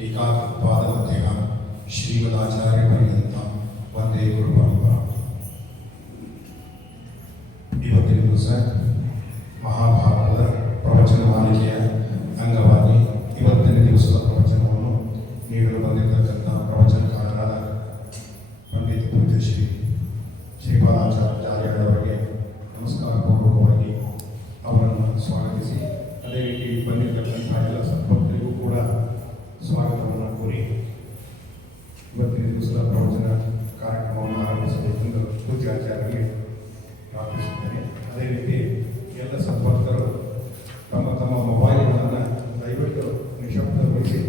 टीकाकृत्पादमध्यः ಶ್ರೀಮದಾಚಾರ್ಯಪರ್ಯಂತ ವಂದೇ ಗುರುಪರಂಪರಾ. ಇವತ್ತಿನ ದಿವಸ ಮಹಾಭಾರತದ ಪ್ರವಚನ ಮಾಲಿಕೆಯ ಅಂಗವಾಗಿ ಇವತ್ತಿನ ದಿವಸದ ಪ್ರವಚನವನ್ನು ನೀಡಲು ಬಂದಿರತಕ್ಕಂಥ ಪ್ರವಚನಕಾರರಾದ ಪಂಡಿತ ಪೂಜ್ಯ ಶ್ರೀಪಾದಾಚಾರ್ಯರವರಿಗೆ ನಮಸ್ಕಾರ ಪೂರ್ವಕವಾಗಿ ಅವರನ್ನು ಸ್ವಾಗತಿಸಿ, ಅದೇ ರೀತಿ ಬಂದಿರತಕ್ಕಂಥ ಎಲ್ಲ ಸದ್ಭಕ್ತರಿಗೂ ಕೂಡ ಸ್ವಾಗತವನ್ನು ಕೋರಿ ಇವತ್ತಿನ ದಿವಸದ ಪ್ರವಚನ ಕಾರ್ಯಕ್ರಮವನ್ನು ಆರಂಭಿಸಬೇಕೆಂದು ಪೂಜ್ಯಾಚಾರ್ಯರಿಗೆ ಪ್ರಾರ್ಥಿಸುತ್ತೇನೆ. ಅದೇ ರೀತಿ ಎಲ್ಲ ಸದ್ಭಕ್ತರು ತಮ್ಮ ತಮ್ಮ ಮೊಬೈಲ್ಗಳನ್ನು ದಯವಿಟ್ಟು ನಿಶಬ್ದಗೊಳಿಸಿ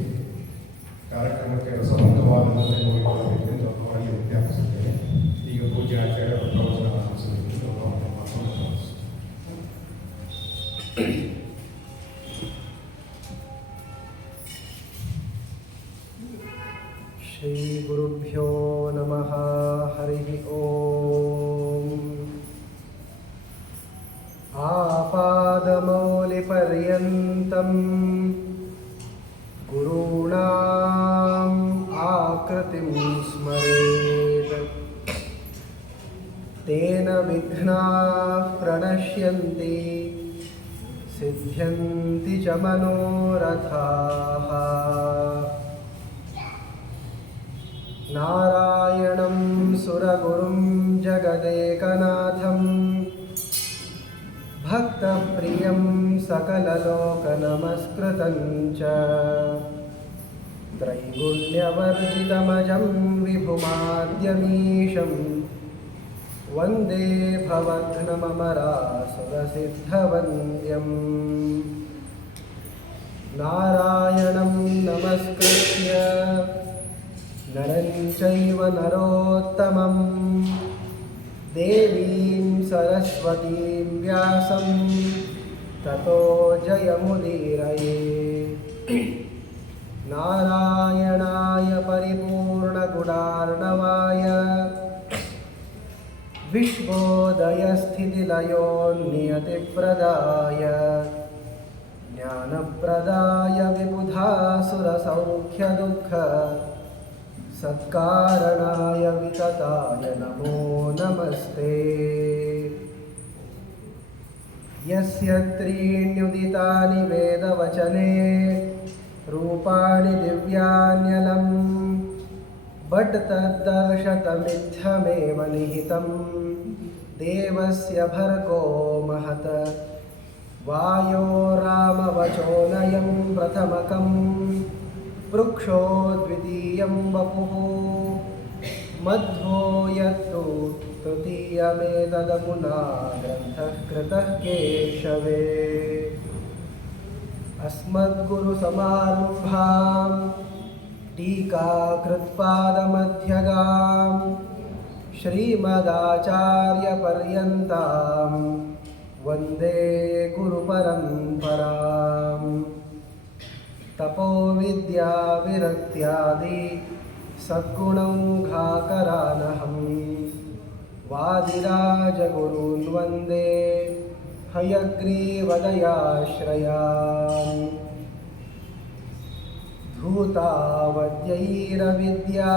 ಕಾರ್ಯಕ್ರಮಕ್ಕೆ ರಸಭಂಗವಾದಂತೆ ನೋಡಿಕೊಳ್ಳಬೇಕೆಂದು ಅವರಿಗೆ ವಿಜ್ಞಾಪಿಸುತ್ತೇನೆ. ಈಗ ಪೂಜ್ಯಾಚಾರ್ಯರ ಪ್ರವಚನ ಆರಂಭಿಸಬೇಕೆಂದು ಅವರನ್ನು ಮಾತನ್ನು ಪ್ರಾರ್ಥಿಸುತ್ತೇನೆ. ಶ್ರೀ ಗುರುಭ್ಯೋ ನಮಃ. ಹರಿ ಓಂ. ಆಪಾದಮೌಲಿಪರ್ಯಂತಂ ಗುರುಣಾಂ ಆಕೃತಿಂ ಸ್ಮರೇತ್ ತೇನ ವಿಘ್ನಾಃ ಪ್ರಣಶ್ಯಂತಿ ಸಿದ್ಧ್ಯಂತಿ ಚ ಮನೋರಥಾಃ. ನಾರಾಯಣಂ ಸುರಗುರುಂ ಜಗದೇಕನಾಥಂ ಭಕ್ತಪ್ರಿಯಂ ಸಕಲಲೋಕನಮಸ್ಕೃತಂ ಚ ತ್ರೈಗುಣ್ಯವರ್ಜಿತಮಜಂ ವಿಭುಮಾದ್ಯಮೀಶಂ ವಂದೇ ಭವಘ್ನಮರಾಸುರಸಿದ್ಧವಂದ್ಯಂ. ನಾರಾಯಣಂ ನಮಸ್ಕೃತ್ಯ ನರಂ ಚೈವ ನರೋತ್ತಮಂ ದೇವೀಂ ಸರಸ್ವತೀಂ ವ್ಯಾಸಂ ತತೋ ಜಯಮುದೀರಯೇ. ನಾರಾಯಣಾಯ ಪರಿಪೂರ್ಣಗುಣಾರ್ಣವಾಯ ವಿಶ್ವೋದಯಸ್ಥಿತಿಲಯೋನ್ನಿಯತಿಪ್ರದಾಯ ಜ್ಞಾನಪ್ರದಾಯ ವಿಬುಧಾಸುರಸೌಖ್ಯದುಃಖ ಸತ್ಕಾರಣಾಯ ವಿತತಾಯ ನಮೋ ನಮಸ್ತೆ. ಯಸ್ಯ ತ್ರೀಣ್ಯುದಿತಾನಿ ವೇದವಚನೆ ರೂಪಾಣಿ ದಿವ್ಯಾನ್ಯಲಂ ಬಟ್ ತದ್ದರ್ಶತಮಿಥ್ಯಮೇವ ನಿಹಿತಂ ದೇವಸ್ಯ ಭರ್ಗೋ ಮಹತ ವಾಯೋ ರಾಮವಚೋನಯಂ ಪ್ರಥಮಕಂ ವೃಕ್ಷೋ ದ್ವಿತೀಯಂ ವಪುಃ ಮಧ್ವೋ ಯತ್ತು ತೃತೀಯಮೇತದಮುನಾ ಗ್ರಂಥಃ ಕೃತಃ ಕೇಶವೇ. ಅಸ್ಮದ್ಗುರುಸಮಾರಂಭಾಂ ಟೀಕಾಕೃತ್ಪಾದಮಧ್ಯಗಾಂ ಶ್ರೀಮದಾಚಾರ್ಯಪರ್ಯಂತಾಂ ವಂದೇ ಗುರುಪರಂಪರಾಂ. ತಪೋ ವಿದ್ಯಾ ವಿರಕ್ತ್ಯಾದಿ ಸದ್ಗುಣೌಘಾಕರಾನಹಂ ವಾದಿರಾಜಗುರೂನ್ ವಂದೇ ಹಯಗ್ರೀವದಯಾಶ್ರಯಾನ್. ಧೂತಾವದ್ಯೈರವಿದ್ಯಾ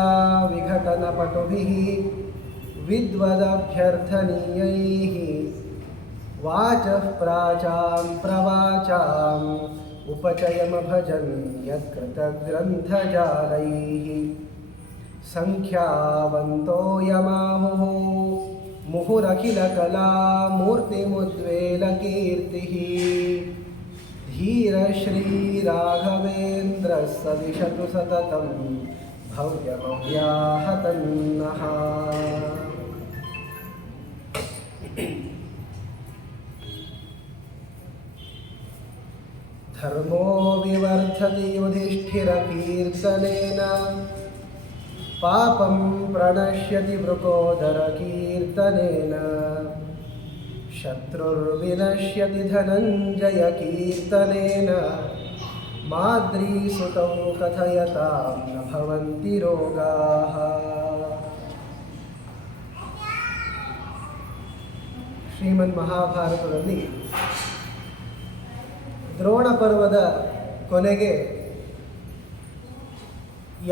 ವಿಘಟನಪಟುಭಿಃ ವಿದ್ವದಭ್ಯರ್ಥನೀಯೈಃ ವಾಚಃ ಪ್ರಾಚಾಂ ಪ್ರವಾಚಾಂ ಉಪಚಯಮಭಜನ್ ಯತ್ಕೃತಗ್ರಂಥಜಾಲೈಃ. ಸಂಖ್ಯಾವಂತೋ ಯಮಾಹುಃ ಮುಹುರಖಿಲಕಲಾಮೂರ್ತಿಮುದ್ವೇಲಕೀರ್ತಿಃ. ಧೀರಶ್ರೀರಾಘವೇಂದ್ರಃ ಸದಿಶತು ಸತತಂ ಭವ್ಯಮವ್ಯಾಹತನ್ನಃ. ಧರ್ಮೋ ವಿವರ್ಧತಿ ಯುಧಿಷ್ಠಿರಕೀರ್ತನೇನ ಪಾಪಂ ಪ್ರಣಶ್ಯತಿ ವೃಕೋದರಕೀರ್ತನೇನ. ಶತ್ರುರ್ವಿನಶ್ಯತಿ ಧನಂಜಯಕೀರ್ತನೇನ ಮಾದ್ರೀಸುತೌ ಕಥಯತಾಂ ನ ಭವಂತಿ ರೋಗಾಃ. ಶ್ರೀಮನ್ ಮಹಾಭಾರತದಲ್ಲಿ ದ್ರೋಣ ಪರ್ವದ ಕೊನೆಗೆ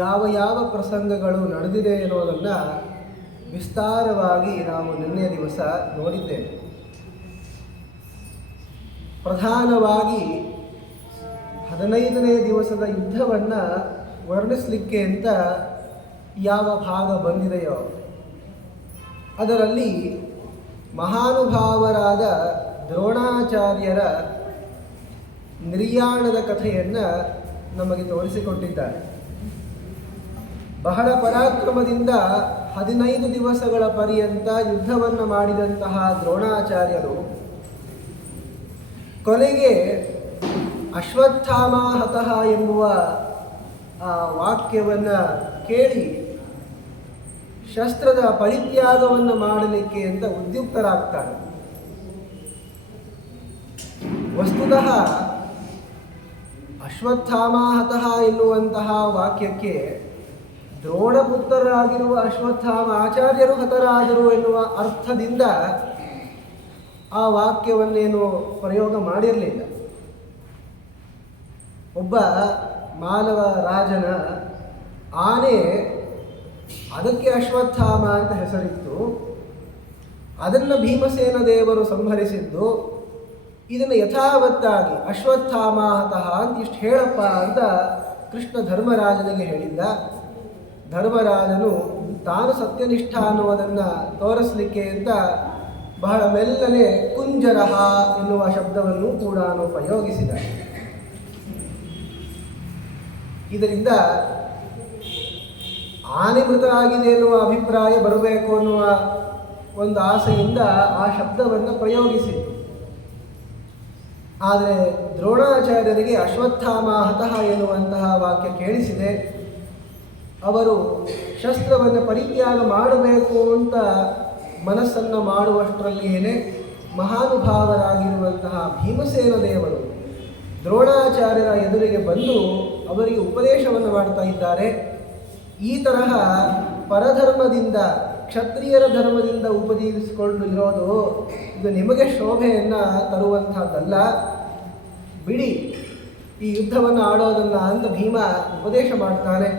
ಯಾವ ಯಾವ ಪ್ರಸಂಗಗಳು ನಡೆದಿದೆ ಎನ್ನುವುದನ್ನು ವಿಸ್ತಾರವಾಗಿ ನಾವು ನಿನ್ನೆಯ ದಿವಸ ನೋಡಿದ್ದೇವೆ. ಪ್ರಧಾನವಾಗಿ 15ನೇ ದಿವಸದ ಯುದ್ಧವನ್ನು ವರ್ಣಿಸಲಿಕ್ಕೆ ಅಂತ ಯಾವ ಭಾಗ ಬಂದಿದೆಯೋ ಅದರಲ್ಲಿ ಮಹಾನುಭಾವರಾದ ದ್ರೋಣಾಚಾರ್ಯರ ನಿರ್ಯಾಣದ ಕಥೆಯನ್ನು ನಮಗೆ ತೋರಿಸಿಕೊಟ್ಟಿದ್ದಾರೆ. ಬಹಳ ಪರಾಕ್ರಮದಿಂದ 15 ದಿವಸಗಳ ಪರ್ಯಂತ ಯುದ್ಧವನ್ನು ಮಾಡಿದಂತಹ ದ್ರೋಣಾಚಾರ್ಯರು ಕೊನೆಗೆ ಅಶ್ವತ್ಥಾಮ ಹತಃ ಎಂಬುವ ಆ ವಾಕ್ಯವನ್ನು ಕೇಳಿ ಶಸ್ತ್ರದ ಪರಿತ್ಯಾಗವನ್ನು ಮಾಡಲಿಕ್ಕೆ ಅಂತ ಉದ್ಯುಕ್ತರಾಗ್ತಾರೆ. ವಸ್ತುತಃ ಅಶ್ವತ್ಥಾಮ ಹತಃ ಎನ್ನುವಂತಹ ವಾಕ್ಯಕ್ಕೆ ದ್ರೋಣಪುತ್ರರಾಗಿರುವ ಅಶ್ವತ್ಥಾಮ ಆಚಾರ್ಯರು ಹತರಾದರು ಎನ್ನುವ ಅರ್ಥದಿಂದ ಆ ವಾಕ್ಯವನ್ನೇನು ಪ್ರಯೋಗ ಮಾಡಿರಲಿಲ್ಲ. ಒಬ್ಬ ಮಾನವ ರಾಜನ ಆನೆ, ಅದಕ್ಕೆ ಅಶ್ವತ್ಥಾಮ ಅಂತ ಹೆಸರಿತ್ತು. ಅದನ್ನು ಭೀಮಸೇನ ದೇವರು ಸಂಹರಿಸಿದ್ದು. ಇದನ್ನು ಯಥಾವತ್ತಾಗಿ ಅಶ್ವತ್ಥಾಮ ಹತಃ ಅಂತ ಇಷ್ಟು ಹೇಳಪ್ಪ ಅಂತ ಕೃಷ್ಣ ಧರ್ಮರಾಜನಿಗೆ ಹೇಳಿದ್ದ. ಧರ್ಮರಾಜನು ತಾನು ಸತ್ಯನಿಷ್ಠ ಅನ್ನುವುದನ್ನು ತೋರಿಸಲಿಕ್ಕೆ ಅಂತ ಬಹಳ ಮೆಲ್ಲನೆ ಕುಂಜರಹ ಎನ್ನುವ ಶಬ್ದವನ್ನು ಕೂಡ ಪ್ರಯೋಗಿಸಿದ. ಇದರಿಂದ ಆನೆ ಮೃತ ಆಗಿದೆ ಎನ್ನುವ ಅಭಿಪ್ರಾಯ ಬರಬೇಕು ಅನ್ನುವ ಒಂದು ಆಸೆಯಿಂದ ಆ ಶಬ್ದವನ್ನು ಪ್ರಯೋಗಿಸಿತು. ಆದರೆ ದ್ರೋಣಾಚಾರ್ಯರಿಗೆ ಅಶ್ವತ್ಥಾಮ ಹತಃ ಎನ್ನುವಂತಹ ವಾಕ್ಯ ಕೇಳಿಸಿದೆ. ಅವರು ಶಸ್ತ್ರವನ್ನು ಪರಿತ್ಯಾಗ ಮಾಡಬೇಕು ಅಂತ ಮನಸ್ಸನ್ನು ಮಾಡುವಷ್ಟರಲ್ಲಿಯೇ ಮಹಾನುಭಾವರಾಗಿರುವಂತಹ ಭೀಮಸೇನ ದೇವರು ದ್ರೋಣಾಚಾರ್ಯರ ಎದುರಿಗೆ ಬಂದು ಅವರಿಗೆ ಉಪದೇಶವನ್ನು ಮಾಡ್ತಾ ಇದ್ದಾರೆ. ಈ ತರಹ ಪರಧರ್ಮದಿಂದ, ಕ್ಷತ್ರಿಯರ ಧರ್ಮದಿಂದ ಉಪಜೀವಿಸಿಕೊಂಡು ಇರೋದು ಇದು ನಿಮಗೆ ಶೋಭೆಯನ್ನು ತರುವಂಥದ್ದಲ್ಲ, ಬಿಡಿ ಈ ಯುದ್ಧವನ್ನು ಆಡೋದನ್ನು ಅಂತ ಭೀಮ ಉಪದೇಶ ಮಾಡ್ತಾನೆ.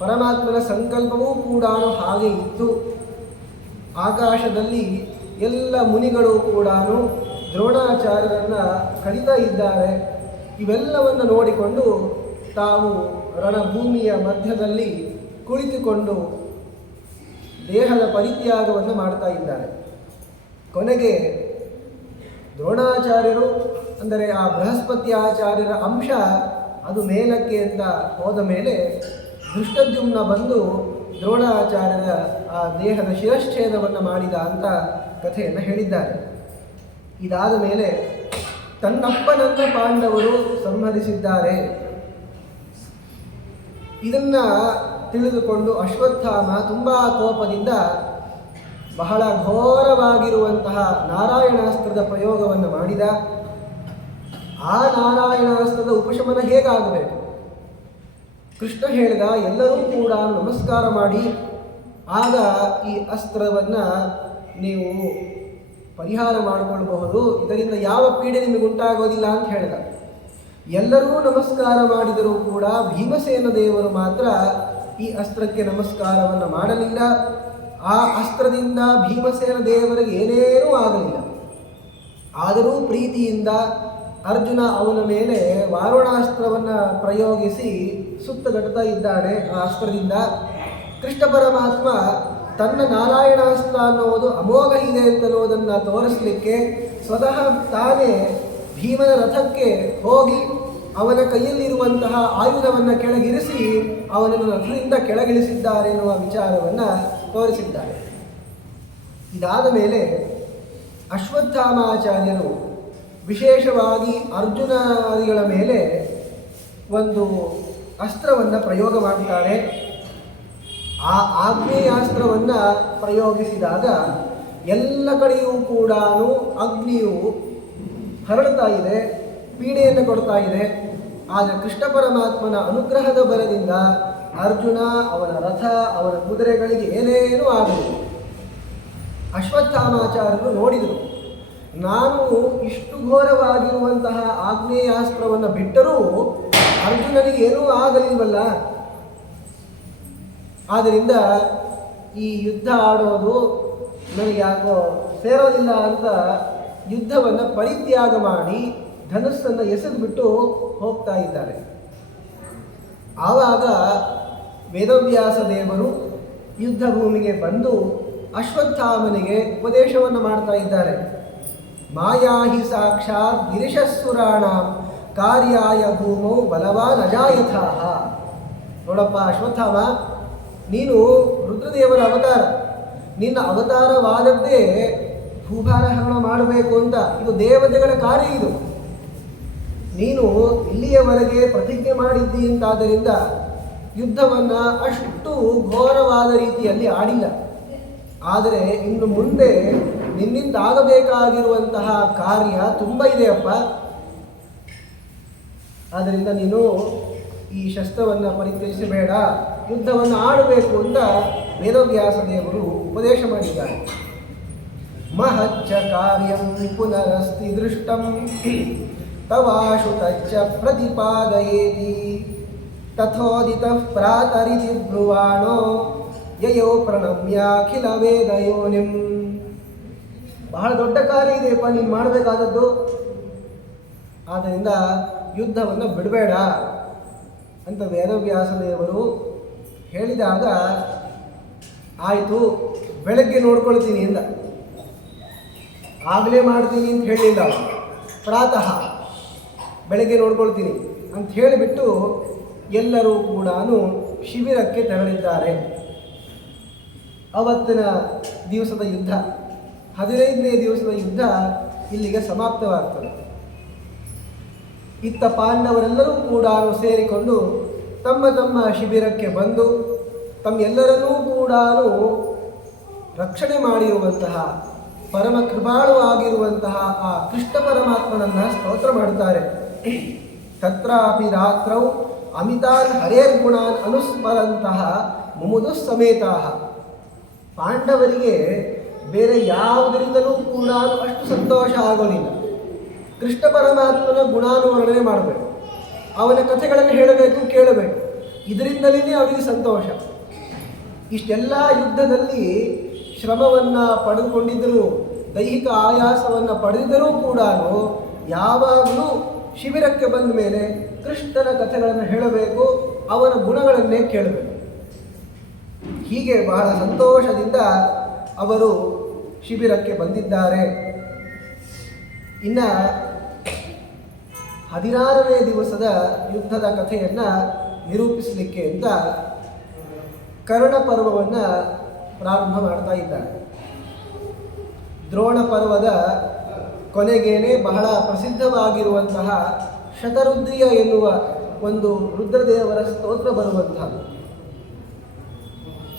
ಪರಮಾತ್ಮನ ಸಂಕಲ್ಪವೂ ಕೂಡ ಹಾಗೆ ಇತ್ತು. ಆಕಾಶದಲ್ಲಿ ಎಲ್ಲ ಮುನಿಗಳು ಕೂಡ ದ್ರೋಣಾಚಾರ್ಯರನ್ನು ಕಲಿತಾ ಇದ್ದಾರೆ. ಇವೆಲ್ಲವನ್ನು ನೋಡಿಕೊಂಡು ತಾವು ರಣಭೂಮಿಯ ಮಧ್ಯದಲ್ಲಿ ಕುಳಿತುಕೊಂಡು ದೇಹದ ಪರಿತ್ಯಾಗವನ್ನು ಮಾಡ್ತಾ ಇದ್ದಾರೆ. ಕೊನೆಗೆ ದ್ರೋಣಾಚಾರ್ಯರು ಅಂದರೆ ಆ ಬೃಹಸ್ಪತ್ಯಾಚಾರ್ಯರ ಅಂಶ ಅದು ಮೇಲಕ್ಕೆ ಅಂತ ಹೋದ ಮೇಲೆ ಧೃಷ್ಟದ್ಯುಮ್ನ ಬಂದು ದ್ರೋಣಾಚಾರ್ಯರ ಆ ದೇಹದ ಶಿರಶ್ಛೇದವನ್ನು ಮಾಡಿದ ಅಂತ ಕಥೆಯನ್ನು ಹೇಳಿದ್ದಾರೆ. ಇದಾದ ಮೇಲೆ ತನ್ನಪ್ಪನನ್ನ ಪಾಂಡವರು ಸಂಹರಿಸಿದ್ದಾರೆ. ಇದನ್ನು ತಿಳಿದುಕೊಂಡು ಅಶ್ವತ್ಥಾಮ ತುಂಬ ಕೋಪದಿಂದ ಬಹಳ ಘೋರವಾಗಿರುವಂತಹ ನಾರಾಯಣಾಸ್ತ್ರದ ಪ್ರಯೋಗವನ್ನು ಮಾಡಿದ. ಆ ನಾರಾಯಣಾಸ್ತ್ರದ ಉಪಶಮನ ಹೇಗಾಗಬೇಕು? ಕೃಷ್ಣ ಹೇಳಿದ, ಎಲ್ಲರೂ ಕೂಡ ನಮಸ್ಕಾರ ಮಾಡಿ, ಆಗ ಈ ಅಸ್ತ್ರವನ್ನು ನೀವು ಪರಿಹಾರ ಮಾಡಿಕೊಳ್ಳಬಹುದು, ಇದರಿಂದ ಯಾವ ಪೀಡೆ ನಿಮಗೆ ಉಂಟಾಗೋದಿಲ್ಲ ಅಂತ ಹೇಳಿದ. ಎಲ್ಲರೂ ನಮಸ್ಕಾರ ಮಾಡಿದರೂ ಕೂಡ ಭೀಮಸೇನ ದೇವರು ಮಾತ್ರ ಈ ಅಸ್ತ್ರಕ್ಕೆ ನಮಸ್ಕಾರವನ್ನು ಮಾಡಲಿಲ್ಲ. ಆ ಅಸ್ತ್ರದಿಂದ ಭೀಮಸೇನ ದೇವರಿಗೆ ಏನೇನೂ ಆಗಲಿಲ್ಲ. ಆದರೂ ಪ್ರೀತಿಯಿಂದ ಅರ್ಜುನ ಅವನ ಮೇಲೆ ವಾರುಣಾಸ್ತ್ರವನ್ನು ಪ್ರಯೋಗಿಸಿ ಸುತ್ತಗಟ್ತಾ ಇದ್ದಾನೆ. ಆ ಅಸ್ತ್ರದಿಂದ ಕೃಷ್ಣ ಪರಮಾತ್ಮ ತನ್ನ ನಾರಾಯಣಾಸ್ತ್ರ ಅನ್ನೋದು ಅಮೋಘ ಇದೆ ಅಂತನ್ನೋದನ್ನು ತೋರಿಸಲಿಕ್ಕೆ ಸ್ವತಃ ತಾನೇ ಭೀಮನ ರಥಕ್ಕೆ ಹೋಗಿ ಅವನ ಕೈಯಲ್ಲಿರುವಂತಹ ಆಯುಧವನ್ನು ಕೆಳಗಿರಿಸಿ ಅವನನ್ನು ರಥದಿಂದ ಕೆಳಗಿಳಿಸಿದ್ದಾರೆ ಎನ್ನುವ ವಿಚಾರವನ್ನು ತೋರಿಸಿದ್ದಾರೆ. ಇದಾದ ಮೇಲೆ ಅಶ್ವತ್ಥಾಮಾಚಾರ್ಯರು ವಿಶೇಷವಾಗಿ ಅರ್ಜುನಾದಿಗಳ ಮೇಲೆ ಒಂದು ಅಸ್ತ್ರವನ್ನು ಪ್ರಯೋಗ ಮಾಡ್ತಾರೆ. ಆ ಆಗ್ನೇಯಾಸ್ತ್ರವನ್ನು ಪ್ರಯೋಗಿಸಿದಾಗ ಎಲ್ಲ ಕಡೆಯೂ ಕೂಡ ಅಗ್ನಿಯು ಹರಡ್ತಾ ಇದೆ, ಪೀಡೆಯನ್ನು ಕೊಡ್ತಾ ಇದೆ. ಆದರೆ ಕೃಷ್ಣ ಪರಮಾತ್ಮನ ಅನುಗ್ರಹದ ಬಲದಿಂದ ಅರ್ಜುನ, ಅವನ ರಥ, ಅವನ ಕುದುರೆಗಳಿಗೆ ಏನೇನೂ ಆಗಲಿಲ್ಲ. ಅಶ್ವತ್ಥಾಮಾಚಾರ್ಯರು ನೋಡಿದರು, ನಾನು ಇಷ್ಟು ಘೋರವಾಗಿರುವಂತಹ ಆಗ್ನೇಯಾಸ್ತ್ರವನ್ನು ಬಿಟ್ಟರೂ ಅರ್ಜುನನಿಗೆ ಏನೂ ಆಗಲಿಲ್ವಲ್ಲ, ಆದ್ದರಿಂದ ಈ ಯುದ್ಧ ಆಡೋದು ನನಗೆ ಯಾಕೋ ಸೇರೋದಿಲ್ಲ ಅಂತ ಯುದ್ಧವನ್ನು ಪರಿತ್ಯಾಗ ಮಾಡಿ ಧನುಸ್ಸನ್ನು ಎಸೆದುಬಿಟ್ಟು ಹೋಗ್ತಾ ಇದ್ದಾರೆ. ಆವಾಗ ವೇದವ್ಯಾಸ ದೇವರು ಯುದ್ಧ ಭೂಮಿಗೆ ಬಂದು ಅಶ್ವತ್ಥಾಮನಿಗೆ ಉಪದೇಶವನ್ನು ಮಾಡ್ತಾ ಇದ್ದಾರೆ. ಮಾಯಾ ಹಿ ಸಾಕ್ಷಾತ್ ಗಿರಿಶಸ್ಸುರಾಣ ಕಾರ್ಯಾಯ ಭೂಮೌ ಬಲವಾನ್ ಅಜಾಯಥಾಹ. ನೋಡಪ್ಪ ಅಶ್ವತ್ಥಾಮ, ನೀನು ರುದ್ರದೇವರ ಅವತಾರ. ನಿನ್ನ ಅವತಾರವಾದದ್ದೇ ಭೂಭಾರಹರಣ ಮಾಡಬೇಕು ಅಂತ. ಇದು ದೇವತೆಗಳ ಕಾರ್ಯ. ಇದು ನೀನು ಇಲ್ಲಿಯವರೆಗೆ ಪ್ರತಿಜ್ಞೆ ಮಾಡಿದ್ದಿ ಅಂತಾದ್ದರಿಂದ ಯುದ್ಧವನ್ನು ಅಷ್ಟು ಘೋರವಾದ ರೀತಿಯಲ್ಲಿ ಆಡಿಲ್ಲ. ಆದರೆ ಇನ್ನು ಮುಂದೆ ನಿನ್ನಿಂದ ಆಗಬೇಕಾಗಿರುವಂತಹ ಕಾರ್ಯ ತುಂಬ ಇದೆಯಪ್ಪ. ಆದ್ದರಿಂದ ನೀನು ಈ ಶಸ್ತ್ರವನ್ನು ಪರಿತ್ಯಜಿಸಬೇಡ, ಯುದ್ಧವನ್ನು ಆಡಬೇಕು ಅಂತ ವೇದವ್ಯಾಸ ದೇವರು ಉಪದೇಶ ಮಾಡಿದ್ದಾರೆ. ಮಹಚ್ಚ ಕಾರ್ಯಂ ಪುನರಸ್ತಿ ದೃಷ್ಟಂ ತವಾಶು ತಚ್ಚ ಪ್ರತಿಪಾದಯೇತಿ ತಥೋದಿತಃ ಪ್ರಾತರಿತಿ ಬ್ರುವಾಣೋ ಯಯೋ ಪ್ರಣಮ್ಯಾಖಿಲ ವೇದಯೋನಿಂ. ಬಹಳ ದೊಡ್ಡ ಕಾರ್ಯ ಇದೆಯಪ್ಪ ನೀನು ಮಾಡಬೇಕಾದದ್ದು. ಆದ್ದರಿಂದ ಯುದ್ಧವನ್ನು ಬಿಡಬೇಡ ಅಂತ ವೇದವ್ಯಾಸ ದೇವರು ಹೇಳಿದಾಗ, ಆಯಿತು ಬೆಳಗ್ಗೆ ನೋಡ್ಕೊಳ್ತೀನಿ ಎಂದ. ಆಗಲೇ ಮಾಡ್ತೀನಿ ಅಂತ ಹೇಳಿಲ್ಲ, ಪ್ರಾತಃ ಬೆಳಗ್ಗೆ ನೋಡ್ಕೊಳ್ತೀನಿ ಅಂತ ಹೇಳಿಬಿಟ್ಟು ಎಲ್ಲರೂ ಕೂಡ ಶಿಬಿರಕ್ಕೆ ತೆರಳಿದ್ದಾರೆ. ಅವತ್ತಿನ ದಿವಸದ ಯುದ್ಧ, 15ನೇ ದಿವಸದ ಯುದ್ಧ ಇಲ್ಲಿಗೆ ಸಮಾಪ್ತವಾಗ್ತದೆ. ಇತ್ತ ಪಾಂಡವರೆಲ್ಲರೂ ಕೂಡ ಸೇರಿಕೊಂಡು ತಮ್ಮ ತಮ್ಮ ಶಿಬಿರಕ್ಕೆ ಬಂದು ತಮ್ಮೆಲ್ಲರನ್ನೂ ಕೂಡ ರಕ್ಷಣೆ ಮಾಡಿರುವಂತಹ ಪರಮ ಕೃಪಾಳುವಾಗಿರುವಂತಹ ಆ ಕೃಷ್ಣ ಪರಮಾತ್ಮನನ್ನು ಸ್ತೋತ್ರ ಮಾಡುತ್ತಾರೆ. ತತ್ರಾಪಿ ರಾತ್ರೌ ಅಮಿತಾನ್ ಹರೇರ್ಗುಣಾನ್ ಅನುಸ್ಮರಂತಹ ಮುಮುದು ಸಮೇತಾಹ. ಪಾಂಡವರಿಗೆ ಬೇರೆ ಯಾವುದರಿಂದಲೂ ಕೂಡ ಅಷ್ಟು ಸಂತೋಷ ಆಗೋದಿಲ್ಲ. ಕೃಷ್ಣ ಪರಮಾತ್ಮನ ಗುಣಾನುವರ್ಣನೆ ಮಾಡಬೇಕು, ಅವನ ಕಥೆಗಳನ್ನು ಹೇಳಬೇಕು, ಕೇಳಬೇಕು. ಇದರಿಂದಲೇ ಅವರಿಗೆ ಸಂತೋಷ. ಇಷ್ಟೆಲ್ಲ ಯುದ್ಧದಲ್ಲಿ ಶ್ರಮವನ್ನು ಪಡೆದುಕೊಂಡಿದ್ದರೂ, ದೈಹಿಕ ಆಯಾಸವನ್ನು ಪಡೆದಿದ್ದರೂ ಕೂಡ ಯಾವಾಗಲೂ ಶಿಬಿರಕ್ಕೆ ಬಂದ ಮೇಲೆ ಕೃಷ್ಣನ ಕಥೆಗಳನ್ನು ಹೇಳಬೇಕು, ಅವನ ಗುಣಗಳನ್ನೇ ಕೇಳಬೇಕು. ಹೀಗೆ ಬಹಳ ಸಂತೋಷದಿಂದ ಅವರು ಶಿಬಿರಕ್ಕೆ ಬಂದಿದ್ದಾರೆ. ಇನ್ನು 16ನೇ ದಿವಸದ ಯುದ್ಧದ ಕಥೆಯನ್ನು ನಿರೂಪಿಸಲಿಕ್ಕೆ ಅಂತ ಕರ್ಣ ಪರ್ವವನ್ನು ಪ್ರಾರಂಭ ಮಾಡ್ತಾ ಇದ್ದಾರೆ. ದ್ರೋಣ ಪರ್ವದ ಕೊನೆಗೇನೆ ಬಹಳ ಪ್ರಸಿದ್ಧವಾಗಿರುವಂತಹ ಶತರುದ್ರಿಯ ಎನ್ನುವ ಒಂದು ರುದ್ರದೇವರ ಸ್ತೋತ್ರ ಬರುವಂಥದ್ದು.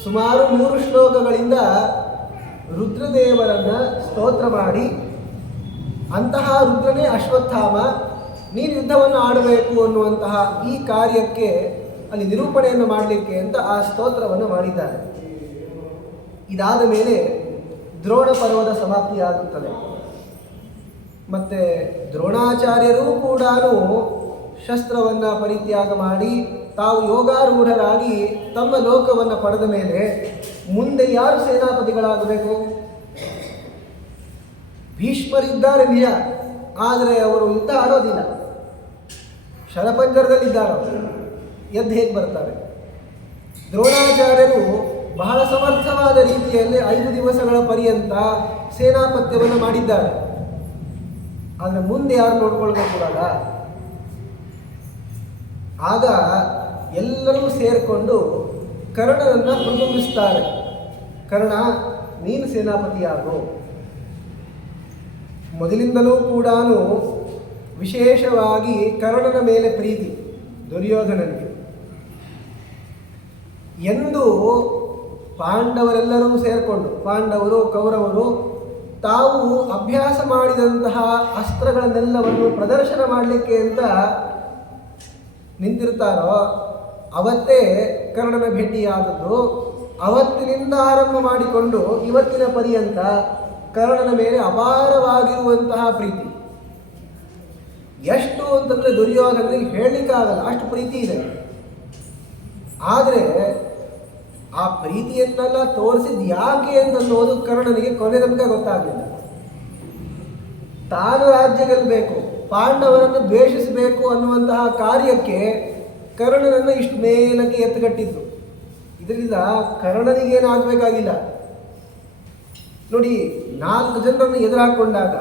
ಸುಮಾರು 3 ಶ್ಲೋಕಗಳಿಂದ ರುದ್ರದೇವರನ್ನು ಸ್ತೋತ್ರ ಮಾಡಿ, ಅಂತಹ ರುದ್ರನೇ ಅಶ್ವತ್ಥಾಮ, ನೀನು ಯುದ್ಧವನ್ನು ಆಡಬೇಕು ಅನ್ನುವಂತಹ ಈ ಕಾರ್ಯಕ್ಕೆ ಅಲ್ಲಿ ನಿರೂಪಣೆಯನ್ನು ಮಾಡಲಿಕ್ಕೆ ಅಂತ ಆ ಸ್ತೋತ್ರವನ್ನು ಮಾಡಿದ್ದಾರೆ. ಇದಾದ ಮೇಲೆ ದ್ರೋಣ ಪರ್ವದ ಸಮಾಪ್ತಿಯಾಗುತ್ತದೆ. ಮತ್ತು ದ್ರೋಣಾಚಾರ್ಯರೂ ಕೂಡ ಶಸ್ತ್ರವನ್ನು ಪರಿತ್ಯಾಗ ಮಾಡಿ ತಾವು ಯೋಗಾರೂಢರಾಗಿ ತಮ್ಮ ಲೋಕವನ್ನು ಪಡೆದ ಮೇಲೆ ಮುಂದೆ ಯಾರು ಸೇನಾಪತಿಗಳಾಗಬೇಕು? ಭೀಷ್ಮರಿದ್ದಾರೆ ನಿಜ, ಆದರೆ ಅವರು ಯುದ್ಧ ಆಡೋದಿಲ್ಲ. ಶರಪಂಜರದಲ್ಲಿದ್ದಾರೆ, ಅವರು ಎದ್ದು ಹೇಗೆ ಬರ್ತಾರೆ? ದ್ರೋಣಾಚಾರ್ಯರು ಬಹಳ ಸಮರ್ಥವಾದ ರೀತಿಯಲ್ಲಿ 5 ದಿವಸಗಳ ಪರ್ಯಂತ ಸೇನಾಪತ್ಯವನ್ನು ಮಾಡಿದ್ದಾರೆ. ಆದರೆ ಮುಂದೆ ಯಾರು ನೋಡ್ಕೊಳ್ಬೇಕೂಡಲ್ಲ. ಆಗ ಎಲ್ಲರೂ ಸೇರಿಕೊಂಡು ಕರ್ಣನನ್ನು ಪ್ರತಿಬಿಂಬಿಸ್ತಾರೆ. ಕರ್ಣ, ನೀನು ಸೇನಾಪತಿಯಾಗು. ಮೊದಲಿಂದಲೂ ಕೂಡ ವಿಶೇಷವಾಗಿ ಕರ್ಣನ ಮೇಲೆ ಪ್ರೀತಿ ದುರ್ಯೋಧನನಿಗೆ ಎಂದು ಪಾಂಡವರೆಲ್ಲರೂ ಸೇರಿಕೊಂಡು, ಪಾಂಡವರು ಕೌರವರು ತಾವು ಅಭ್ಯಾಸ ಮಾಡಿದಂತಹ ಅಸ್ತ್ರಗಳನ್ನೆಲ್ಲವನ್ನು ಪ್ರದರ್ಶನ ಮಾಡಲಿಕ್ಕೆ ಅಂತ ನಿಂತಿರ್ತಾರೋ ಅವತ್ತೇ ಕರ್ಣನ ಭೇಟಿಯಾದದ್ದು. ಅವತ್ತಿನಿಂದ ಆರಂಭ ಮಾಡಿಕೊಂಡು ಇವತ್ತಿನ ಪರ್ಯಂತ ಕರ್ಣನ ಮೇಲೆ ಅಪಾರವಾಗಿರುವಂತಹ ಪ್ರೀತಿ. ಎಷ್ಟು ಅಂತಂದರೆ ದುರ್ಯೋಧನಿಗೆ ಹೇಳಲಿಕ್ಕಾಗಲ್ಲ, ಅಷ್ಟು ಪ್ರೀತಿ ಇದೆ. ಆದರೆ ಆ ಪ್ರೀತಿಯನ್ನೆಲ್ಲ ತೋರಿಸಿದ್ ಯಾಕೆ ಅಂತನ್ನೋದು ಕರ್ಣನಿಗೆ ಕೊನೆ ತನಕ ಗೊತ್ತಾಗಲಿಲ್ಲ. ತಾನು ರಾಜ್ಯ ಗೆಲ್ಲಬೇಕು, ಪಾಂಡವರನ್ನು ದ್ವೇಷಿಸಬೇಕು ಅನ್ನುವಂತಹ ಕಾರ್ಯಕ್ಕೆ ಕರ್ಣನನ್ನು ಇಷ್ಟು ಮೇಲಕ್ಕೆ ಎತ್ತುಗಟ್ಟಿದ್ದು. ಇದರಿಂದ ಕರ್ಣನಿಗೇನಾಗಬೇಕಾಗಿಲ್ಲ. ನೋಡಿ, 4 ಜನರನ್ನು ಎದುರಾಕೊಂಡಾಗ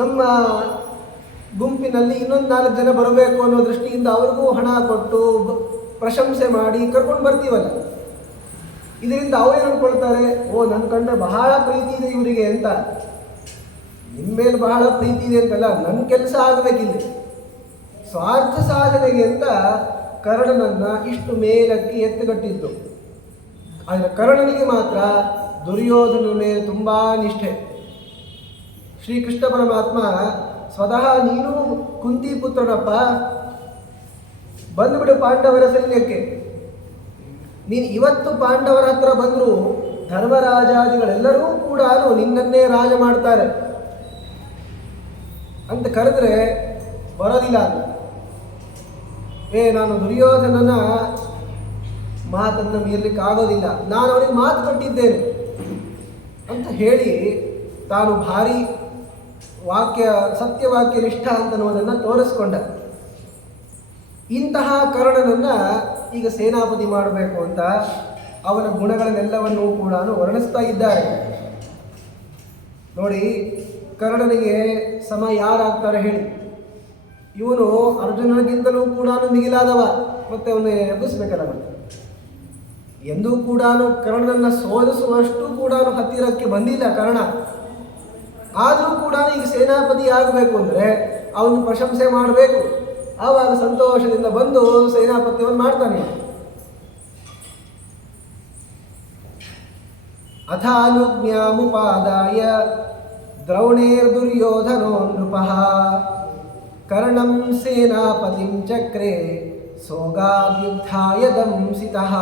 ನಮ್ಮ ಗುಂಪಿನಲ್ಲಿ ಇನ್ನೊಂದು 4 ಜನ ಬರಬೇಕು ಅನ್ನೋ ದೃಷ್ಟಿಯಿಂದ ಅವ್ರಿಗೂ ಹಣ ಕೊಟ್ಟು ಪ್ರಶಂಸೆ ಮಾಡಿ ಕರ್ಕೊಂಡು ಬರ್ತೀವಲ್ಲ. ಇದರಿಂದ ಅವರೇನು ಅನ್ಕೊಳ್ತಾರೆ, ಓ ನನ್ನ ಕಂಡ್ರೆ ಬಹಳ ಪ್ರೀತಿ ಇದೆ ಇವರಿಗೆ ಅಂತ. ನಿಮ್ಮ ಮೇಲೆ ಬಹಳ ಪ್ರೀತಿ ಇದೆ ಅಂತಲ್ಲ, ನನ್ನ ಕೆಲಸ ಆಗಬೇಕಿಲ್ಲ. ಸ್ವಾರ್ಥ ಸಾಧನೆಗೆ ಅಂತ ಕರ್ಣನನ್ನು ಇಷ್ಟು ಮೇಲಕ್ಕೆ ಎತ್ತುಗಟ್ಟಿದ್ದು. ಆದರೆ ಕರ್ಣನಿಗೆ ಮಾತ್ರ ದುರ್ಯೋಧನ ಮೇಲೆ ತುಂಬ ನಿಷ್ಠೆ. ಶ್ರೀಕೃಷ್ಣ ಪರಮಾತ್ಮ ಸ್ವತಃ ನೀನು ಕುಂತಿ ಪುತ್ರನಪ್ಪ, ಬಂದುಬಿಡು ಪಾಂಡವರ ಸೈನ್ಯಕ್ಕೆ. ನೀನು ಇವತ್ತು ಪಾಂಡವರ ಹತ್ರ ಬಂದರೂ ಧರ್ಮರಾಜಾದಿಗಳೆಲ್ಲರೂ ಕೂಡ ನಿನ್ನನ್ನೇ ರಾಜ ಮಾಡ್ತಾರೆ ಅಂತ ಕರೆದ್ರೆ ಬರೋದಿಲ್ಲ. ನಾನು ದುರ್ಯೋಧನನ ಮಾತನ್ನು ಮೀರಲಿಕ್ಕಾಗೋದಿಲ್ಲ, ನಾನು ಅವನಿಗೆ ಮಾತು ಕೊಟ್ಟಿದ್ದೇನೆ ಅಂತ ಹೇಳಿ ತಾನು ಭಾರಿ ಸತ್ಯವಾಕ್ಯ ನಿಷ್ಠ ಅಂತನ್ನುವುದನ್ನು ತೋರಿಸ್ಕೊಂಡ. ಇಂತಹ ಕರ್ಣನನ್ನು ಈಗ ಸೇನಾಪತಿ ಮಾಡಬೇಕು ಅಂತ ಅವನ ಗುಣಗಳನ್ನೆಲ್ಲವನ್ನೂ ಕೂಡ ವರ್ಣಿಸ್ತಾ ಇದ್ದಾರೆ. ನೋಡಿ, ಕರ್ಣನಿಗೆ ಸಮ ಯಾರಾಗ್ತಾರೆ ಹೇಳಿ? ಇವನು ಅರ್ಜುನನಿಗಿಂತಲೂ ಕೂಡ ಮಿಗಿಲಾದವ, ಮತ್ತೆ ಅವನು ಎಬ್ಬಿಸ್ಬೇಕಲ್ಲ. ಮತ್ತೆ ಎಂದೂ ಕೂಡ ಕರ್ಣನನ್ನು ಸೋಲಿಸುವಷ್ಟು ಕೂಡ ಹತ್ತಿರಕ್ಕೆ ಬಂದಿಲ್ಲ ಕರ್ಣ. ಆದರೂ ಕೂಡ ಈಗ ಸೇನಾಪತಿ ಆಗಬೇಕು ಅಂದರೆ ಅವನು ಪ್ರಶಂಸೆ ಮಾಡಬೇಕು. ಆವಾಗ ಸಂತೋಷದಿಂದ ಬಂದು ಸೇನಾಪತ್ಯವನ್ನು ಮಾಡ್ತಾನೆ. ಅಥಾನುಜ್ಞಾಮುಪಾದಾಯ ದ್ರೌಣೇರ್ದುರ್ಯೋಧನೋ ನೃಪಃ ಕರ್ಣಂ ಸೇನಾಪತಿಂ ಚಕ್ರೆ ಸೋಗಾದ್ಯುದ್ಧಾಯ ದಂಸಿತಃ.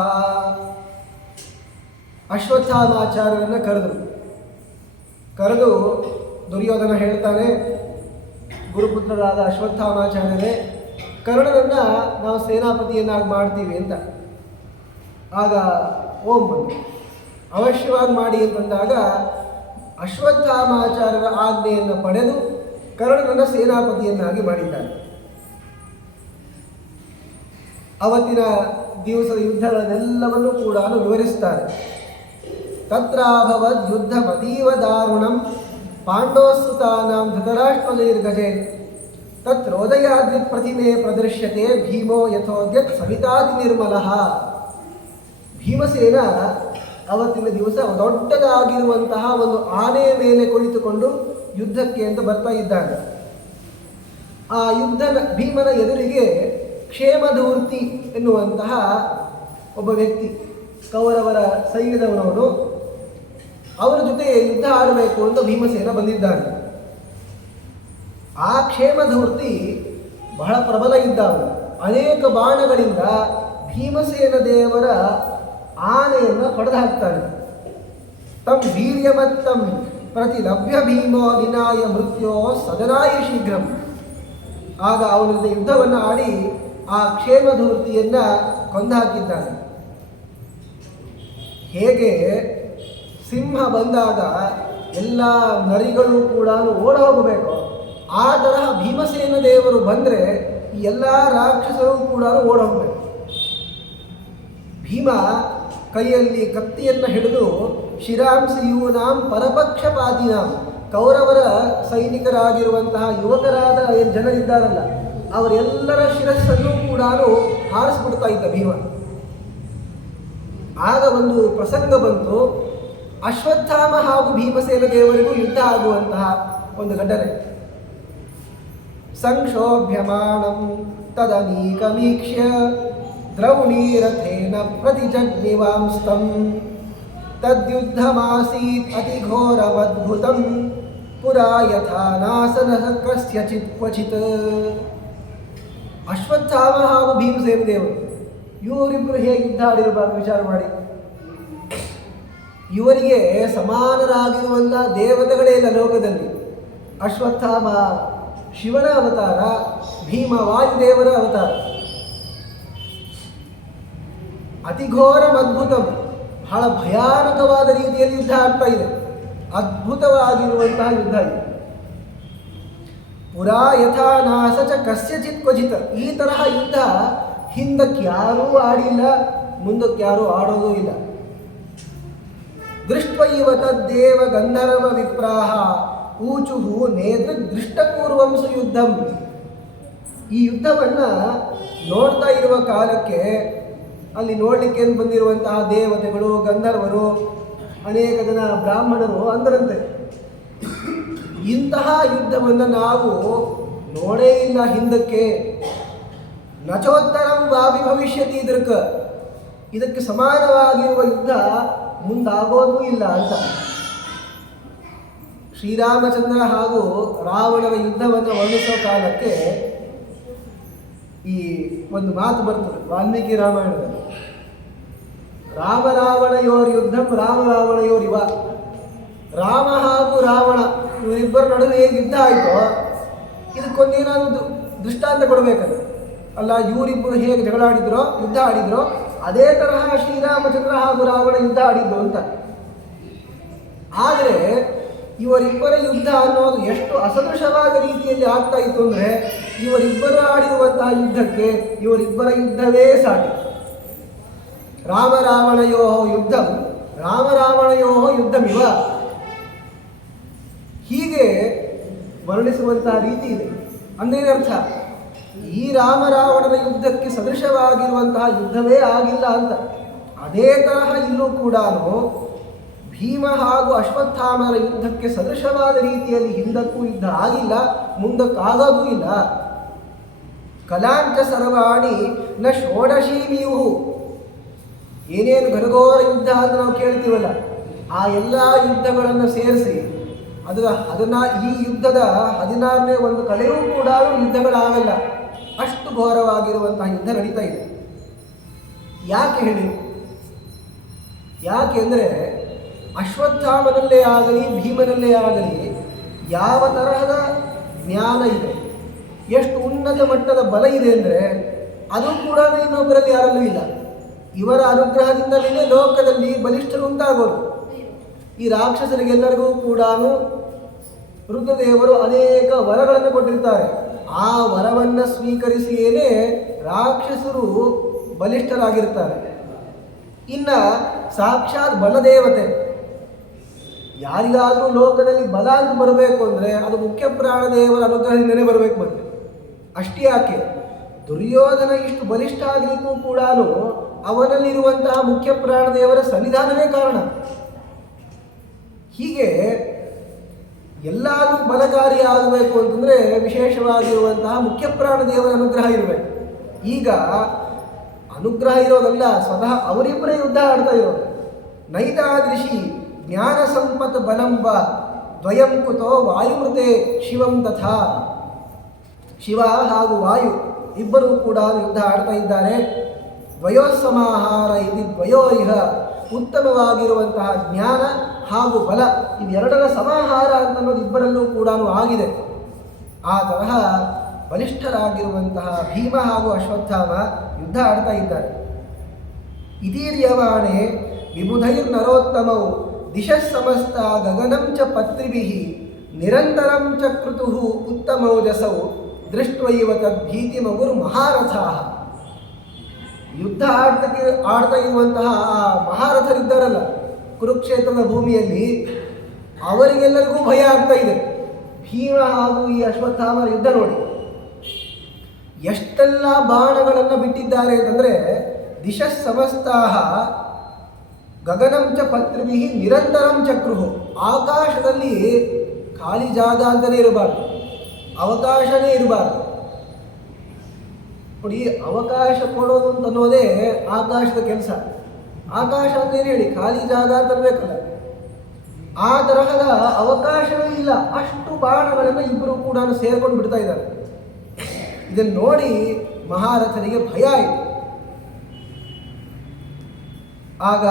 ಅಶ್ವತ್ಥಾಮಾಚಾರ್ಯರನ್ನು ಕರೆದು ದುರ್ಯೋಧನ ಹೇಳ್ತಾನೆ, ಗುರುಪುತ್ರರಾದ ಅಶ್ವತ್ಥಾಮಾಚಾರ್ಯರೇ, ಕರ್ಣನನ್ನು ನಾವು ಸೇನಾಪತಿಯನ್ನಾಗಿ ಮಾಡ್ತೀವಿ ಅಂತ. ಆಗ ಓಂ ಬಂದು ಅವಶ್ಯವಾಗಿ ಮಾಡಿ ಅಂತಂದಾಗ ಅಶ್ವತ್ಥಾಮಾಚಾರ್ಯರ ಆಜ್ಞೆಯನ್ನು ಪಡೆದು ಕರ್ಣನನ್ನು ಸೇನಾಪತಿಯನ್ನಾಗಿ ಮಾಡಿದ್ದಾನೆ. ಅವತ್ತಿನ ದಿವಸದ ಯುದ್ಧಗಳನ್ನೆಲ್ಲವನ್ನೂ ಕೂಡ ವಿವರಿಸ್ತಾರೆ. ತತ್ರಾಭವದ್ ಯುದ್ಧಮತೀವ ದಾರುಣಂ ಪಾಂಡವಸುತಾನಾಂ ಧೃತರಾಷ್ಟ್ರದೈರ್ಗಜೆ ತತ್ರೋದಯಾದ್ರಿ ಪ್ರತಿಮೆ ಪ್ರದೃಶ್ಯತೆ ಭೀಮೋ ಯಥೋದ್ಯತ್ ಸವಿತಾದಿ ನಿರ್ಮಲಃ. ಭೀಮಸೇನ ಅವತ್ತಿನ ದಿವಸ ದೊಡ್ಡದಾಗಿರುವಂತಹ ಒಂದು ಆನೆಯ ಮೇಲೆ ಕುಳಿತುಕೊಂಡು ಯುದ್ಧಕ್ಕೆ ಅಂತ ಬರ್ತಾ ಇದ್ದಾನೆ. ಆ ಭೀಮನ ಎದುರಿಗೆ ಕ್ಷೇಮಧೂರ್ತಿ ಎನ್ನುವಂತಹ ಒಬ್ಬ ವ್ಯಕ್ತಿ, ಕೌರವರ ಸೈನ್ಯದವನವನು, ಅವರ ಜೊತೆ ಯುದ್ಧ ಆಡಬೇಕು ಅಂತ ಭೀಮಸೇನ ಬಂದಿದ್ದಾನೆ. ಆ ಕ್ಷೇಮಧೂರ್ತಿ ಬಹಳ ಪ್ರಬಲ ಇದ್ದವನು. ಅನೇಕ ಬಾಣಗಳಿಂದ ಭೀಮಸೇನ ದೇವರ ಆನೆಯನ್ನು ಹೊಡೆದು ಹಾಕ್ತಾನೆ. ತಮ್ ವೀರ್ಯಮತ್ತಂ ಪ್ರತಿಲಭ್ಯ ಭೀಮೋ ವಿನಾಯ ಮೃತ್ಯೋ ಸದನಾಯ ಶೀಘ್ರಂ. ಆಗ ಅವನ ಯುದ್ಧವನ್ನು ಆಡಿ ಆ ಕ್ಷೇಮಧೂರ್ತಿಯನ್ನು ಕೊಂದು ಹಾಕಿದ್ದಾನೆ. ಹೇಗೆ ಸಿಂಹ ಬಂದಾಗ ಎಲ್ಲ ನರಿಗಳು ಕೂಡ ಓಡ ಹೋಗಬೇಕು, ಆ ತರಹ ಭೀಮಸೇನ ದೇವರು ಬಂದರೆ ಎಲ್ಲ ರಾಕ್ಷಸರು ಕೂಡ ಓಡ ಹೋಗಬೇಕು. ಭೀಮ ಕೈಯಲ್ಲಿ ಕತ್ತಿಯನ್ನು ಹಿಡಿದು ಶಿರಾಂಸಿಯೂನಾಂ ಪರಪಕ್ಷಪಾತಿನಾಂ, ಕೌರವರ ಸೈನಿಕರಾಗಿರುವಂತಹ ಯುವಕರಾದ ಏನು ಜನರಿದ್ದಾರಲ್ಲ ಅವರೆಲ್ಲರ ಶಿರಸ್ಸನ್ನು ಕೂಡ ಹಾರಿಸ್ಬಿಡ್ತಾ ಇದ್ದ ಭೀಮ. ಆಗ ಒಂದು ಪ್ರಸಂಗ ಬಂತು, ಅಶ್ವತ್ಥಾಮ ಹಾಗೂ ಭೀಮಸೇನ ದೇವರಿಗೂ ಯುದ್ಧ ಆಗುವಂತಹ ಒಂದು ಘಟನೆ. ಸಂಕ್ಷೋಭ್ಯಮಾಣಂ ತದನೀಕಮೀಕ್ಷ್ಯ ದ್ರೌಣೀರಥೇನ ಪ್ರತಿಜಗ್ನಿವಾಂಸ್ತಂ ತದ್ಯುದ್ಧಮಾಸೀತ್ ಅತಿಘೋರಮದ್ಭುತಂ ಪುರಾ ಯಥಾ ನಾಸನ ಕಸ್ಯಚಿತ್ ಕ್ವಚಿತ್. ಅಶ್ವತ್ಥಾಮ ಹಾಗೂ ಭೀಮಸೇನ ದೇವರು ಇವರಿಬ್ಬರು ಹೇಗೆ ಯುದ್ಧ ಆಡಿರಬಾರ್ದು ವಿಚಾರ ಮಾಡಿ. ಇವರಿಗೆ ಸಮಾನರಾಗಿರುವಂಥ ದೇವತೆಗಳೇ ಇಲ್ಲ ಲೋಕದಲ್ಲಿ. ಅಶ್ವತ್ಥಾಮ ಶಿವನ ಅವತಾರ, ಭೀಮ ವಾಯುದೇವರ ಅವತಾರ. ಅತಿಘೋರಂ ಅದ್ಭುತಂ, ಬಹಳ ಭಯಾನಕವಾದ ರೀತಿಯಲ್ಲಿ ಯುದ್ಧ ಆಗ್ತಾ ಇದೆ. ಅದ್ಭುತವಾಗಿರುವಂತಹ ಯುದ್ಧ ಇದೆ. ಪುರಾ ಯಥಾ ನಾಸ ಚ ಕಸ್ಯಚಿತ್ ಕ್ವಚಿತ್, ಈ ತರಹ ಯುದ್ಧ ಹಿಂದಕ್ಕೆ ಯಾರೂ ಆಡಿಲ್ಲ, ಮುಂದಕ್ಕೆ ಯಾರೂ ಆಡೋದೂ ಇಲ್ಲ. ದೃಷ್ಟ್ವೈವ ತದ್ದೇವ ಗಂಧರ್ವ ವಿಪ್ರಾಹ ಊಚುಹು ನೇತೃ ದೃಷ್ಟಪೂರ್ವಂ ಸುಯುದ್ಧಂ. ಈ ಯುದ್ಧವನ್ನ ನೋಡ್ತಾ ಇರುವ ಕಾಲಕ್ಕೆ ಅಲ್ಲಿ ನೋಡ್ಲಿಕ್ಕೆ ಬಂದಿರುವಂತಹ ದೇವತೆಗಳು, ಗಂಧರ್ವರು, ಅನೇಕ ಜನ ಬ್ರಾಹ್ಮಣರು ಅಂದರಂತೆ, ಇಂತಹ ಯುದ್ಧವನ್ನು ನಾವು ನೋಡೇ ಇಲ್ಲ ಹಿಂದಕ್ಕೆ. ನಚೋತ್ತರಂ ವಾಪಿ ಭವಿಷ್ಯತಿ ಇದಕ್ಕೆ ಸಮಾನವಾಗಿರುವ ಯುದ್ಧ ಮುಂದಾಗೋದೂ ಇಲ್ಲ ಅಂತ. ಶ್ರೀರಾಮಚಂದ್ರ ಹಾಗೂ ರಾವಣನ ಯುದ್ಧವನ್ನು ವರ್ಣಿಸೋ ಕಾಲಕ್ಕೆ ಈ ಒಂದು ಮಾತು ಬರ್ತದೆ ವಾಲ್ಮೀಕಿ ರಾಮಾಯಣದಲ್ಲಿ. ರಾಮ ರಾವಣಯೋರ್ ಯುದ್ಧಂ ರಾಮ ರಾವಣಯೋರಿವ. ರಾಮ ಹಾಗೂ ರಾವಣ ಇವರಿಬ್ಬರ ನಡುವೆ ಹೇಗೆ ಯುದ್ಧ ಆಯಿತೋ ಇದಕ್ಕೊಂದೇನಾದ್ರು ದೃಷ್ಟಾಂತ ಕೊಡಬೇಕಲ್ಲ. ಅಲ್ಲ, ಇವರಿಬ್ಬರು ಹೇಗೆ ಜಗಳ ಆಡಿದ್ರೋ, ಯುದ್ಧ ಆಡಿದ್ರೋ, ಅದೇ ತರಹ ಶ್ರೀರಾಮಚಂದ್ರ ಹಾಗೂ ರಾವಣ ಯುದ್ಧ ಆಡಿದ್ರು ಅಂತ. ಆದರೆ ಇವರಿಬ್ಬರ ಯುದ್ಧ ಅನ್ನೋದು ಎಷ್ಟು ಅಸದೃಶವಾದ ರೀತಿಯಲ್ಲಿ ಆಗ್ತಾ ಇತ್ತು ಅಂದರೆ, ಇವರಿಬ್ಬರು ಆಡಿರುವಂತಹ ಯುದ್ಧಕ್ಕೆ ಇವರಿಬ್ಬರ ಯುದ್ಧವೇ ಸಾಟಿ. ರಾಮ ರಾವಣಯೋ ಯುದ್ಧಂ ರಾಮ ರಾವಣಯೋ ಯುದ್ಧಮಿವ, ಹೀಗೆ ವರ್ಣಿಸುವಂತಹ ರೀತಿ ಇದೆ. ಅಂದ್ರೆ ಅರ್ಥ, ಈ ರಾಮ ರಾವಣನ ಯುದ್ಧಕ್ಕೆ ಸದೃಶವಾಗಿರುವಂತಹ ಯುದ್ಧವೇ ಆಗಿಲ್ಲ ಅಂತ. ಅದೇ ತರಹ ಇಲ್ಲೂ ಕೂಡ ಭೀಮ ಹಾಗೂ ಅಶ್ವತ್ಥಾಮರ ಯುದ್ಧಕ್ಕೆ ಸದೃಶವಾದ ರೀತಿಯಲ್ಲಿ ಹಿಂದಕ್ಕೂ ಯುದ್ಧ ಆಗಿಲ್ಲ, ಮುಂದಕ್ಕಾಗೋದೂ ಇಲ್ಲ. ಕಲಾಂಚ ಸರ್ವಾಣಿ ನ ಷೋಡಶೀಮಿಯು, ಏನೇನು ಘನಘೋರ ಯುದ್ಧ ಅಂತ ನಾವು ಕೇಳ್ತೀವಲ್ಲ, ಆ ಎಲ್ಲ ಯುದ್ಧಗಳನ್ನು ಸೇರಿಸಿ ಈ ಯುದ್ಧದ 16ನೇ ಒಂದು ಕಲೆಯೂ ಕೂಡ ಯುದ್ಧಗಳಾಗಲ್ಲ. ಅಷ್ಟು ಘೋರವಾಗಿರುವಂತಹ ಯುದ್ಧ ನಡೀತಾ ಇದೆ. ಯಾಕೆ ಹೇಳಿ? ಯಾಕೆ ಅಂದರೆ ಅಶ್ವತ್ಥಾಮನಲ್ಲೇ ಆಗಲಿ ಭೀಮನಲ್ಲೇ ಆಗಲಿ ಯಾವ ತರಹದ ಜ್ಞಾನ ಇದೆ, ಎಷ್ಟು ಉನ್ನತ ಮಟ್ಟದ ಬಲ ಇದೆ ಅಂದರೆ ಅದು ಕೂಡ ಇನ್ನೊಬ್ಬರಲ್ಲಿ ಯಾರಲ್ಲೂ ಇಲ್ಲ. ಇವರ ಅನುಗ್ರಹದಿಂದಲೇ ಲೋಕದಲ್ಲಿ ಬಲಿಷ್ಠರು ಉಂಟಾಗೋದು. ಈ ರಾಕ್ಷಸರಿಗೆಲ್ಲರಿಗೂ ಕೂಡ ರುದ್ರದೇವರು ಅನೇಕ ವರಗಳನ್ನು ಕೊಟ್ಟಿರ್ತಾರೆ. ಆ ವರವನ್ನು ಸ್ವೀಕರಿಸಿಯೇ ರಾಕ್ಷಸರು ಬಲಿಷ್ಠರಾಗಿರ್ತಾರೆ. ಇನ್ನು ಸಾಕ್ಷಾತ್ ಬಲದೇವತೆ, ಯಾರಿಗಾದರೂ ಲೋಕದಲ್ಲಿ ಬಲ ಅಂತ ಬರಬೇಕು ಅಂದರೆ ಅದು ಮುಖ್ಯ ಪ್ರಾಣದೇವರ ಅನುಗ್ರಹದಿಂದಲೇ ಬರಬೇಕು. ಮತ್ತೆ ಅಷ್ಟೇ ಯಾಕೆ, ದುರ್ಯೋಧನ ಇಷ್ಟು ಬಲಿಷ್ಠ ಆಗಲಿಕ್ಕೂ ಕೂಡ ಅವನಲ್ಲಿರುವಂತಹ ಮುಖ್ಯ ಪ್ರಾಣದೇವರ ಸನ್ನಿಧಾನವೇ ಕಾರಣ. ಹೀಗೆ ಎಲ್ಲರೂ ಬಲಕಾರಿಯಾಗಬೇಕು ಅಂತಂದರೆ ವಿಶೇಷವಾಗಿರುವಂತಹ ಮುಖ್ಯ ಪ್ರಾಣದೇವರ ಅನುಗ್ರಹ ಇರಬೇಕು. ಈಗ ಅನುಗ್ರಹ ಇರೋದಲ್ಲ, ಸ್ವತಃ ಅವರಿಬ್ಬರೇ ಯುದ್ಧ ಆಡ್ತಾ ಇರೋದು. ನೈತಾದೃಶಿ ಜ್ಞಾನ ಸಂಪತ್ ಬಲಂಬ ದ್ವಯಂ ಕುತೋ ವಾಯುಮೃತೆ ಶಿವಂ ತಥಾ. ಶಿವ ಹಾಗೂ ವಾಯು ಇಬ್ಬರೂ ಕೂಡ ಯುದ್ಧ ಆಡ್ತಾ ಇದ್ದಾರೆ. ದ್ವಯೋಸಮಾಹಾರ ಇದು ದ್ವಯೋ ಇಹ, ಉತ್ತಮವಾಗಿರುವಂತಹ ಜ್ಞಾನ ಹಾಗೂ ಬಲ ಇವೆರಡರ ಸಮಾಹಾರ ಅಂತ ಅನ್ನೋದು ಇಬ್ಬರಲ್ಲೂ ಕೂಡ ಆಗಿದೆ. ಆ ತರಹ ಬಲಿಷ್ಠರಾಗಿರುವಂತಹ ಭೀಮ ಹಾಗೂ ಅಶ್ವತ್ಥಾಮ ಯುದ್ಧ ಆಡ್ತಾ ಇದ್ದಾರೆ. ಇದೀರ್ಯವಾಣೆ ವಿಬುಧೈರ್ ನರೋತ್ತಮೌ ದಿಶಃ ಸಮಸ್ತ ಗಗನಂ ಚ ಪತ್ರಿಭಿಃ ನಿರಂತರಂ ಚ ಕೃತುಃ ಉತ್ತಮೌಜಸೌ ದೃಷ್ಟ್ವೈವ ತದ್ಭೀತಿಮಗುರ್ ಮಹಾರಥಾಃ. ಯುದ್ಧ ಆಡ್ತಾ ಇರುವಂತಹ ಆ ಮಹಾರಥರಿದ್ದಾರಲ್ಲ ಕುರುಕ್ಷೇತ್ರದ ಭೂಮಿಯಲ್ಲಿ, ಅವರಿಗೆಲ್ಲರಿಗೂ ಭಯ ಆಗ್ತಾ ಇದೆ. ಭೀಮ ಹಾಗೂ ಈ ಅಶ್ವತ್ಥಾಮರ ಯುದ್ಧ ನೋಡಿ ಎಷ್ಟೆಲ್ಲ ಬಾಣಗಳನ್ನು ಬಿಟ್ಟಿದ್ದಾರೆ ಅಂತಂದರೆ, ದಿಶಃ ಸಮಸ್ತಾಹ ಗಗನಂ ಚ ಪತ್ರಿಭಿಃ ನಿರಂತರಂ ಚಕ್ರುಹು. ಆಕಾಶದಲ್ಲಿ ಖಾಲಿ ಜಾಗ ಅಂತಲೇ ಇರಬಾರ್ದು, ಅವಕಾಶನೇ ಇರಬಾರ್ದು. ನೋಡಿ, ಅವಕಾಶ ಕೊಡೋದು ಅಂತನ್ನೋದೇ ಆಕಾಶದ ಕೆಲಸ. ಆಕಾಶ ಅಂತ ಏನು ಹೇಳಿ, ಖಾಲಿ ಜಾಗ ಅಂತ ಅನ್ಬೇಕಲ್ಲ. ಆ ತರಹದ ಅವಕಾಶವೇ ಇಲ್ಲ. ಅಷ್ಟು ಬಾಣಗಳನ್ನು ಇಬ್ಬರು ಕೂಡ ಸೇರ್ಕೊಂಡು ಬಿಡ್ತಾ ಇದ್ದಾರೆ. ಇದನ್ನು ನೋಡಿ ಮಹಾರಥನಿಗೆ ಭಯ ಆಯಿತು. ಆಗ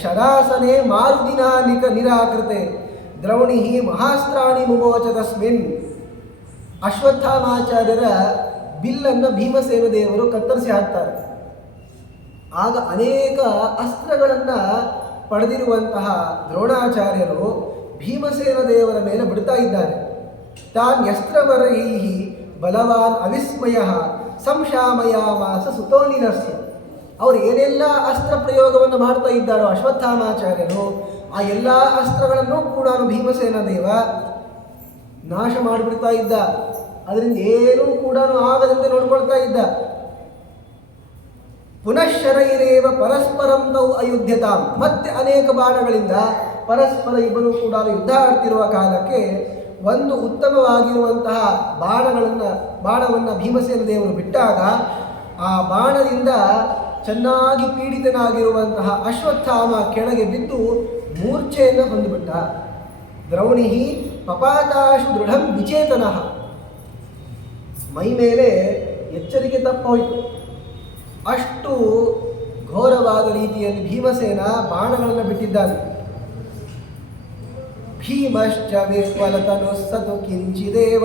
ಶರಾಸನೆ ಮಾರುದಿನ ನಿರಾಕೃತೆ ದ್ರೌಣಿ ಮಹಾಸ್ತ್ರಾಣಿ ಮುಮೋಚ ತಸ್ಮಿನ್. ಅಶ್ವತ್ಥಾಮಾಚಾರ್ಯರ ಬಿಲ್ಲನ್ನು ಭೀಮಸೇನ ದೇವರು ಕತ್ತರಿಸಿ ಹಾಕ್ತಾರೆ. ಆಗ ಅನೇಕ ಅಸ್ತ್ರಗಳನ್ನು ಪಡೆದಿರುವಂತಹ ದ್ರೋಣಾಚಾರ್ಯರು ಭೀಮಸೇನ ದೇವರ ಮೇಲೆ ಬಿಡ್ತಾ ಇದ್ದಾರೆ. ತಾನ್ಯಸ್ತ್ರವರೈಹಿ ಬಲವಾನ್ ಅವಿಸ್ಮಯ ಸಂಶಾಮಯಾಮಾಸ ಸುತೋನಿಲಸ್ಯ. ಅವರು ಏನೆಲ್ಲ ಅಸ್ತ್ರ ಪ್ರಯೋಗವನ್ನು ಮಾಡ್ತಾ ಇದ್ದಾರೋ ಅಶ್ವತ್ಥಾಮಾಚಾರ್ಯರು, ಆ ಎಲ್ಲ ಅಸ್ತ್ರಗಳನ್ನು ಕೂಡ ಭೀಮಸೇನ ದೇವ ನಾಶ ಮಾಡಿಬಿಡ್ತಾ ಇದ್ದ. ಅದರಿಂದ ಏನೂ ಕೂಡ ಆಗದಂತೆ ನೋಡ್ಕೊಳ್ತಾ ಇದ್ದ. ಪುನಃಶರೈರೇವ ಪರಸ್ಪರಂ ತೌ ಅಯುಧ್ಯತಾಂ. ಮತ್ತೆ ಅನೇಕ ಬಾಣಗಳಿಂದ ಪರಸ್ಪರ ಇಬ್ಬರು ಕೂಡ ಯುದ್ಧ ಆಡ್ತಿರುವ ಕಾಲಕ್ಕೆ ಒಂದು ಉತ್ತಮವಾಗಿರುವಂತಹ ಬಾಣವನ್ನು ಭೀಮಸೇನ ದೇವರು ಬಿಟ್ಟಾಗ ಆ ಬಾಣದಿಂದ ಚೆನ್ನಾಗಿ ಪೀಡಿತನಾಗಿರುವಂತಹ ಅಶ್ವತ್ಥಾಮ ಕೆಳಗೆ ಬಿದ್ದು ಮೂರ್ಛೆಯನ್ನು ಹೊಂದಿಬಿಟ್ಟ. ದ್ರೌಣಿ ಪಪಾತಾಶು ದೃಢಂ ವಿಚೇತನಃ. ಮೈ ಮೇಲೆ ಎಚ್ಚರಿಕೆ ತಪ್ಪೋಯಿತು. ಅಷ್ಟು ಘೋರವಾದ ರೀತಿಯಲ್ಲಿ ಭೀಮಸೇನ ಬಾಣಗಳನ್ನು ಬಿಟ್ಟಿದ್ದಾನೆ. ಭೀಮಶ್ಚ ವಿಫಲತನು ಸತು ಕಿಂಚಿದೇವ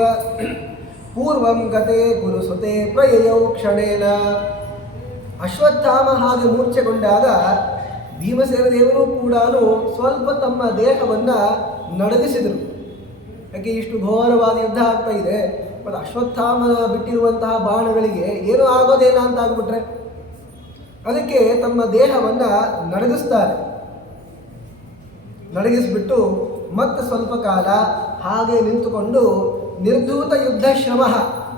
ಪೂರ್ವಂ ಗತೆ ಗುರುಸುತೆ ಪ್ರಯಯೌ ಕ್ಷಣೇನ. ಅಶ್ವತ್ಥಾಮ ಹಾಗೆ ಮೂರ್ಛೆಗೊಂಡಾಗ ಭೀಮಸೇನ ದೇವರು ಕೂಡ ಸ್ವಲ್ಪ ತಮ್ಮ ದೇಹವನ್ನು ನಡಗಿಸಿದರು. ಯಾಕೆ ಇಷ್ಟು ಘೋರವಾದ ಯುದ್ಧ ಆಗ್ತಾ ಇದೆ, ಮತ್ತು ಅಶ್ವತ್ಥಾಮನ ಬಿಟ್ಟಿರುವಂತಹ ಬಾಣಗಳಿಗೆ ಏನೂ ಆಗೋದೇನ ಅಂತ ಆಗ್ಬಿಟ್ರೆ ಅದಕ್ಕೆ ತಮ್ಮ ದೇಹವನ್ನು ನಡಗಿಸ್ತಾರೆ. ನಡಗಿಸ್ಬಿಟ್ಟು ಮತ್ತೆ ಸ್ವಲ್ಪ ಕಾಲ ಹಾಗೆ ನಿಂತುಕೊಂಡು ನಿರ್ಧೂತ ಯುದ್ಧ ಶ್ರಮ,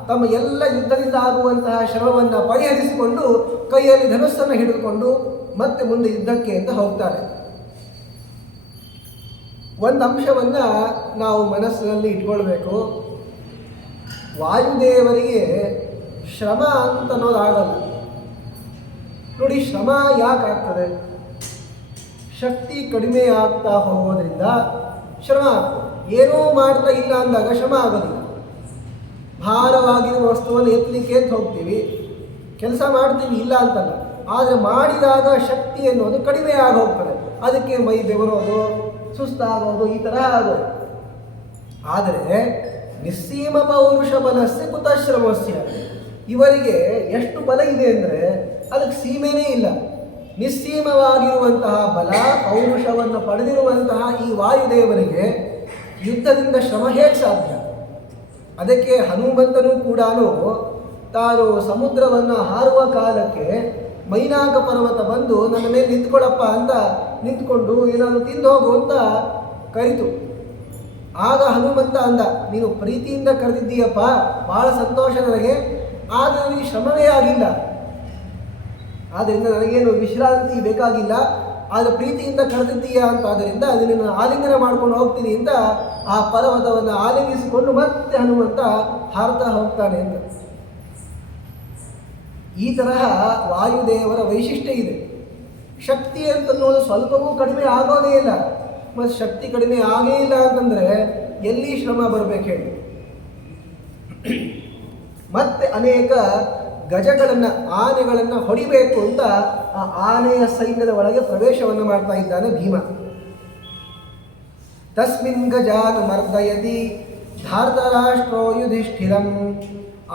ತಮ್ಮ ಎಲ್ಲ ಯುದ್ಧದಿಂದ ಆಗುವಂತಹ ಶ್ರಮವನ್ನು ಪರಿಹರಿಸಿಕೊಂಡು ಕೈಯಲ್ಲಿ ಧನುಸ್ಸನ್ನು ಹಿಡಿದುಕೊಂಡು ಮತ್ತೆ ಮುಂದೆ ಯುದ್ಧಕ್ಕೆ ಅಂತ ಹೋಗ್ತಾರೆ. ಒಂದು ಅಂಶವನ್ನು ನಾವು ಮನಸ್ಸಿನಲ್ಲಿ ಇಟ್ಕೊಳ್ಬೇಕು. ವಾಯುದೇವರಿಗೆ ಶ್ರಮ ಅಂತ ಅನ್ನೋದಾಗಲ್ಲ. ನೋಡಿ, ಶ್ರಮ ಯಾಕಾಗ್ತದೆ? ಶಕ್ತಿ ಕಡಿಮೆ ಆಗ್ತಾ ಹೋಗೋದ್ರಿಂದ ಶ್ರಮ ಆಗ್ತದೆ. ಏನೂ ಮಾಡ್ತಾ ಇಲ್ಲ ಅಂದಾಗ ಶ್ರಮ ಆಗೋದಿಲ್ಲ. ಭಾರವಾಗಿರುವ ವಸ್ತುವನ್ನು ಎತ್ತಲಿಕ್ಕೆ ಅಂತ ಹೋಗ್ತೀವಿ, ಕೆಲಸ ಮಾಡ್ತೀವಿ, ಇಲ್ಲ ಅಂತಲ್ಲ. ಆದರೆ ಮಾಡಿದಾಗ ಶಕ್ತಿ ಅನ್ನೋದು ಕಡಿಮೆ ಆಗೋಗ್ತದೆ. ಅದಕ್ಕೆ ಮೈ ಬೆವರೋದು, ಸುಸ್ತಾಗೋದು, ಈ ಥರ ಆಗೋದು. ಆದರೆ ನಿಸ್ಸೀಮ ಪೌರುಷ ಬಲಸ್ಯ ಕುತಶ್ರಮಸ್ಯ. ಇವರಿಗೆ ಎಷ್ಟು ಬಲ ಇದೆ ಅಂದರೆ ಅದಕ್ಕೆ ಸೀಮೆನೇ ಇಲ್ಲ. ನಿಸ್ಸೀಮವಾಗಿರುವಂತಹ ಬಲ ಪೌರುಷವನ್ನು ಪಡೆದಿರುವಂತಹ ಈ ವಾಯುದೇವರಿಗೆ ಯುದ್ಧದಿಂದ ಶ್ರಮ ಹೇಗೆ ಸಾಧ್ಯ? ಅದಕ್ಕೆ ಹನುಮಂತನೂ ಕೂಡ ತಾನು ಸಮುದ್ರವನ್ನು ಹಾರುವ ಕಾಲಕ್ಕೆ ಮೈನಾಕ ಪರ್ವತ ಬಂದು ನನ್ನ ಮೇಲೆ ನಿಂತ್ಕೊಳ್ಳಪ್ಪ ಅಂತ ನಿಂತ್ಕೊಂಡು ಏನಾದರೂ ತಿಂದು ಹೋಗು ಅಂತ ಕರಿತು. ಆಗ ಹನುಮಂತ ಅಂದ, ನೀನು ಪ್ರೀತಿಯಿಂದ ಕರೆದಿದ್ದೀಯಪ್ಪ, ಭಾಳ ಸಂತೋಷ ನನಗೆ, ಆದರೆ ನನಗೆ ಶ್ರಮವೇ ಆಗಿಲ್ಲ, ಆದ್ದರಿಂದ ನನಗೇನು ವಿಶ್ರಾಂತಿ ಬೇಕಾಗಿಲ್ಲ, ಆದರೆ ಪ್ರೀತಿಯಿಂದ ಕರೆದಿದ್ದೀಯಾ ಅಂತ ಆದ್ದರಿಂದ ಅದನ್ನು ಆಲಿಂಗನ ಮಾಡ್ಕೊಂಡು ಹೋಗ್ತೀನಿ ಅಂತ ಆ ಪರ್ವತವನ್ನು ಆಲಿಂಗಿಸಿಕೊಂಡು ಮತ್ತೆ ಹನುಮಂತ ಹಾರ್ತಾ ಹೋಗ್ತಾನೆ ಅಂತ. ಈ ತರಹ ವಾಯುದೇವರ ವೈಶಿಷ್ಟ್ಯ ಇದೆ. ಶಕ್ತಿ ಅಂತನ್ನೋದು ಸ್ವಲ್ಪವೂ ಕಡಿಮೆ ಆಗೋದೇ ಇಲ್ಲ. ಮತ್ತು ಶಕ್ತಿ ಕಡಿಮೆ ಆಗೇ ಇಲ್ಲ ಅಂತಂದರೆ ಎಲ್ಲಿ ಶ್ರಮ ಬರಬೇಕು ಹೇಳಿ? ಮತ್ತೆ ಅನೇಕ ಗಜಗಳನ್ನು, ಆನೆಗಳನ್ನು ಹೊಡಿಬೇಕು ಅಂತ ಆ ಆನೆಯ ಸೈನ್ಯದ ಒಳಗೆ ಪ್ರವೇಶವನ್ನು ಮಾಡ್ತಾ ಇದ್ದಾನೆ ಭೀಮ. ತಸ್ಮಿನ್ ಗಜಾನ್ ಮರ್ದಯತಿ ಧಾರ್ತರಾಷ್ಟ್ರೋ ಯುಧಿಷ್ಠಿರಂ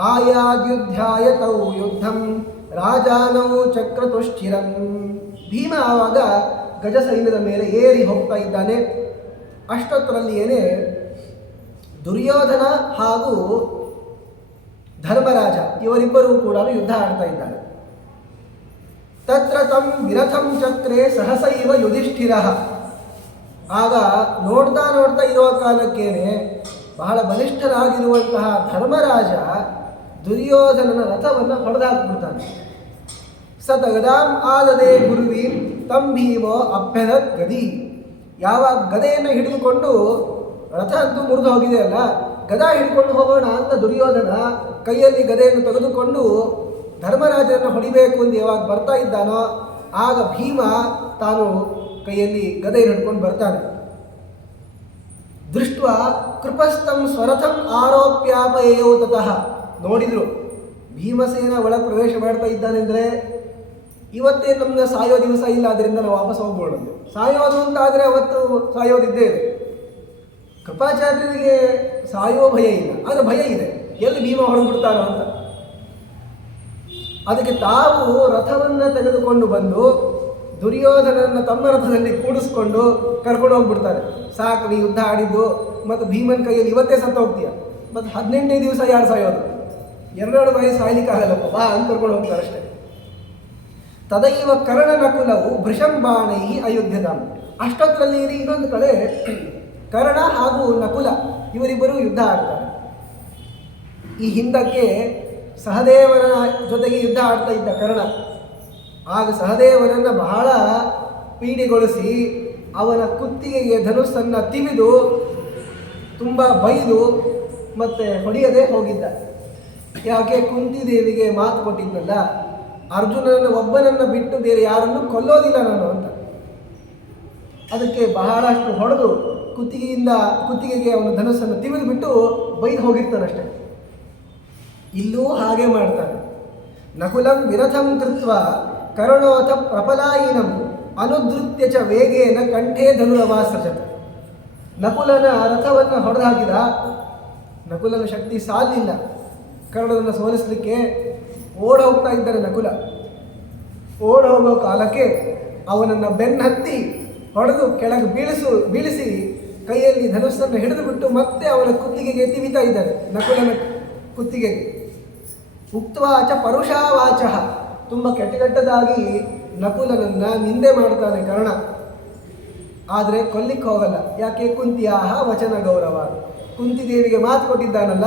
ಆಯಾದ್ಯುಧ್ಯಾಯ ತೌ ಯುದ್ಧಂ ರಾಜಾನೌ ಚಕ್ರತುಷ್ಠಿರಂ. ಭೀಮ ಆವಾಗ ಗಜ ಸೈನ್ಯದ ಮೇಲೆ ಏರಿ ಹೋಗ್ತಾ ಇದ್ದಾನೆ. ಅಷ್ಟೊತ್ತರಲ್ಲಿಯೇ ದುರ್ಯೋಧನ ಹಾಗೂ ಧರ್ಮರಾಜ ಇವರಿಬ್ಬರೂ ಕೂಡ ಯುದ್ಧ ಆಡ್ತಾ ಇದ್ದಾರೆ. ತತ್ರ ತಂ ವಿರಥಂ ಚಕ್ರೆ ಸಹಸೈವ ಯುಧಿಷ್ಠಿರ. ಆಗ ನೋಡ್ತಾ ಇರುವ ಕಾಲಕ್ಕೇನೆ ಬಹಳ ಬಲಿಷ್ಠರಾಗಿರುವಂತಹ ಧರ್ಮರಾಜ ದುರ್ಯೋಧನನ ರಥವನ್ನು ಹೊಡೆದಾಕ್ಬಿಡ್ತಾನೆ. ಸತಗದಾಂ ಆದದೆ ಗುರುವಿ ತಂ ಭೀಮೋ ಅಭ್ಯದತ್ ಗದಿ. ಯಾವಾಗ ಗದೆಯನ್ನು ಹಿಡಿದುಕೊಂಡು, ರಥ ಅಂತೂ ಮುರಿದು ಹೋಗಿದೆ ಅಲ್ಲ, ಗದಾ ಹಿಡ್ಕೊಂಡು ಹೋಗೋಣ ಅಂತ ದುರ್ಯೋಧನ ಕೈಯಲ್ಲಿ ಗದೆಯನ್ನು ತೆಗೆದುಕೊಂಡು ಧರ್ಮರಾಜನನ್ನು ಹೊಡಿಬೇಕು ಎಂದು ಯಾವಾಗ ಬರ್ತಾ ಇದ್ದಾನೋ ಆಗ ಭೀಮ ತಾನು ಕೈಯಲ್ಲಿ ಗದೆಯನ್ನು ಹಿಡ್ಕೊಂಡು ಬರ್ತಾನೆ. ದೃಷ್ಟ ಕೃಪಸ್ಥಂ ಸ್ವರಥಂ ಆರೋಪ್ಯಾಪಯೋ ತತಃ. ನೋಡಿದ್ರು ಭೀಮಸೇನ ಒಳಗೆ ಪ್ರವೇಶ ಮಾಡ್ತಾ ಇದ್ದಾನೆಂದರೆ ಇವತ್ತೇ ನಮ್ಗೆ ಸಾಯೋ ದಿವಸ ಇಲ್ಲ, ಅದರಿಂದ ನಾವು ವಾಪಸ್ ಹೋಗ್ಬೋದು. ಸಾಯೋದು ಅಂತ ಆದರೆ ಅವತ್ತು ಸಾಯೋದಿದ್ದೇ ಇದೆ. ಕೃಪಾಚಾರ್ಯರಿಗೆ ಸಾಯೋ ಭಯ ಇಲ್ಲ, ಆದರೆ ಭಯ ಇದೆ, ಎಲ್ಲಿ ಭೀಮ ಹೊರಬಿಡ್ತಾನೋ ಅಂತ. ಅದಕ್ಕೆ ತಾವು ರಥವನ್ನು ತೆಗೆದುಕೊಂಡು ಬಂದು ದುರ್ಯೋಧನನ ತಮ್ಮ ರಥದಲ್ಲಿ ಕೂಡಿಸ್ಕೊಂಡು ಕರ್ಕೊಂಡು ಹೋಗ್ಬಿಡ್ತಾರೆ. ಸಾಕು ನೀ ಯುದ್ಧ ಆಡಿದ್ದು, ಮತ್ತು ಭೀಮನ್ ಕೈಯಲ್ಲಿ ಇವತ್ತೇ ಸತ್ತು ಹೋಗ್ತೀಯ, ಮತ್ತು 18ನೇ ದಿವಸ ಯಾರು ಸಾಯೋದು, 2 ವಯಸ್ಸು ಸಾಯ್ಲಿಕ್ಕಾಗಲ್ಲಪ್ಪ ಬಾ ಅಂತ ಕರ್ಕೊಂಡು ಹೋಗ್ತಾರೆ ಅಷ್ಟೇ. ತದೈವ ಕರ್ಣ ನಕುಲವು ಭೃಶಂಬಾಣೈ ಅಯುಧ್ಯಧಾಮ. ಅಷ್ಟೊತ್ತರಲ್ಲಿ ಇನ್ನೊಂದು ಕಡೆ ಕರ್ಣ ಹಾಗೂ ನಕುಲ ಇವರಿಬ್ಬರು ಯುದ್ಧ ಆಡ್ತಾರೆ. ಈ ಹಿಂದಕ್ಕೆ ಸಹದೇವನ ಜೊತೆಗೆ ಯುದ್ಧ ಆಡ್ತಾ ಇದ್ದ ಕರ್ಣ ಆಗ ಸಹದೇವನನ್ನು ಬಹಳ ಪೀಡಿಗೊಳಿಸಿ ಅವನ ಕುತ್ತಿಗೆಗೆ ಧನುಸ್ಸನ್ನು ತಿವಿದು ತುಂಬ ಬೈದು ಮತ್ತೆ ಹೊಡೆಯದೇ ಹೋಗಿದ್ದ. ಯಾಕೆ? ಕುಂತಿದೇವಿಗೆ ಮಾತು ಕೊಟ್ಟಿದ್ನಲ್ಲ, ಅರ್ಜುನನ ಒಬ್ಬನನ್ನು ಬಿಟ್ಟು ಬೇರೆ ಯಾರನ್ನು ಕೊಲ್ಲೋದಿಲ್ಲ ನಾನು ಅಂತ. ಅದಕ್ಕೆ ಬಹಳಷ್ಟು ಹೊಡೆದು ಕುತ್ತಿಗೆಗೆ ಅವನ ಧನುಸ್ಸನ್ನು ತಿವಿದು ಬಿಟ್ಟು ಬೈದು ಹೋಗಿರ್ತಾನಷ್ಟೆ. ಇಲ್ಲೂ ಹಾಗೆ ಮಾಡ್ತಾನೆ. ನಕುಲಂ ವಿರಥಂ ಕೃತ್ವ ಕರ್ಣೋಥ ಪ್ರಪಲಾಯಿನಂ ಅನುಧೃತ್ಯ ಚ ವೇಗೇನ ಕಂಠೇ ಧನುರವಾಸೃಜತ್. ನಕುಲನ ರಥವನ್ನು ಹೊಡೆದು ಹಾಕಿದ. ನಕುಲನ ಶಕ್ತಿ ಸಾಲಿಲ್ಲ ಕರ್ಣನನ್ನು ಸೋಲಿಸಲಿಕ್ಕೆ. ಓಡ ಹೋಗ್ತಾ ಇದ್ದಾರೆ ನಕುಲ. ಓಡ ಹೋಗೋ ಕಾಲಕ್ಕೆ ಅವನನ್ನು ಬೆನ್ನತ್ತಿ ಹೊಡೆದು ಕೆಳಗೆ ಬೀಳಿಸಿ ಕೈಯಲ್ಲಿ ಧನುಸ್ಸನ್ನು ಹಿಡಿದು ಬಿಟ್ಟು ಮತ್ತೆ ಅವನ ಕುತ್ತಿಗೆಗೆ ತಿವಿತಾ ಇದ್ದಾರೆ, ನಕುಲನ ಕುತ್ತಿಗೆಗೆ. ಉಕ್ತವಾಚ ಪರುಷಾವಾಚ, ತುಂಬ ಕೆಟ್ಟದಾಗಿ ನಕುಲನನ್ನು ನಿಂದೆ ಮಾಡ್ತಾನೆ ಕರ್ಣ. ಆದರೆ ಕೊಲ್ಲಿಕ್ಕೆ ಹೋಗಲ್ಲ. ಯಾಕೆ? ಕುಂತಿಯಾಹ ವಚನ ಗೌರವ. ಕುಂತಿದೇವಿಗೆ ಮಾತು ಕೊಟ್ಟಿದ್ದಾನಲ್ಲ,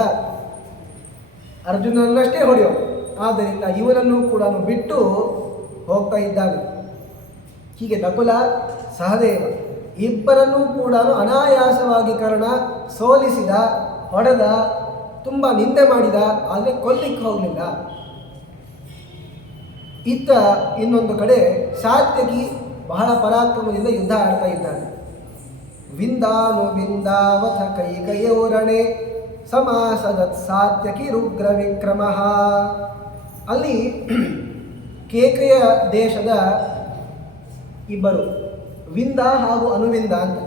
ಅರ್ಜುನನ್ನಷ್ಟೇ ಹೊಡೆಯೋ, ಆದ್ದರಿಂದ ಇವನನ್ನು ಕೂಡ ಬಿಟ್ಟು ಹೋಗ್ತಾ ಇದ್ದಾನೆ. ಹೀಗೆ ನಕುಲ ಸಹದೇವ ಇಬ್ಬರನ್ನೂ ಕೂಡ ಅನಾಯಾಸವಾಗಿ ಕರ್ಣ ಸೋಲಿಸಿದ, ಹೊಡೆದ, ತುಂಬ ನಿಂದೆ ಮಾಡಿದ, ಆದರೆ ಕೊಲ್ಲಿಕ್ಕೆ ಹೋಗಲಿಲ್ಲ. ಇತ್ತ ಇನ್ನೊಂದು ಕಡೆ ಸಾತ್ಯಕಿ ಬಹಳ ಪರಾಕ್ರಮದಿಂದ ಯುದ್ಧ ಆಡ್ತಾ ಇದ್ದಾನೆ. ವಿಂದಾನು ವಿಂದಾವಥ ಕೈಕಯೋರಣೆ ಸಮಾಸದತ್ ಸಾತ್ಯಕಿ ರುಗ್ರ ವಿಕ್ರಮ. ಅಲ್ಲಿ ಕೇಕೆಯ ದೇಶದ ಇಬ್ಬರು ವಿಂದ ಹಾಗೂ ಅನುವಿಂದ ಅಂತ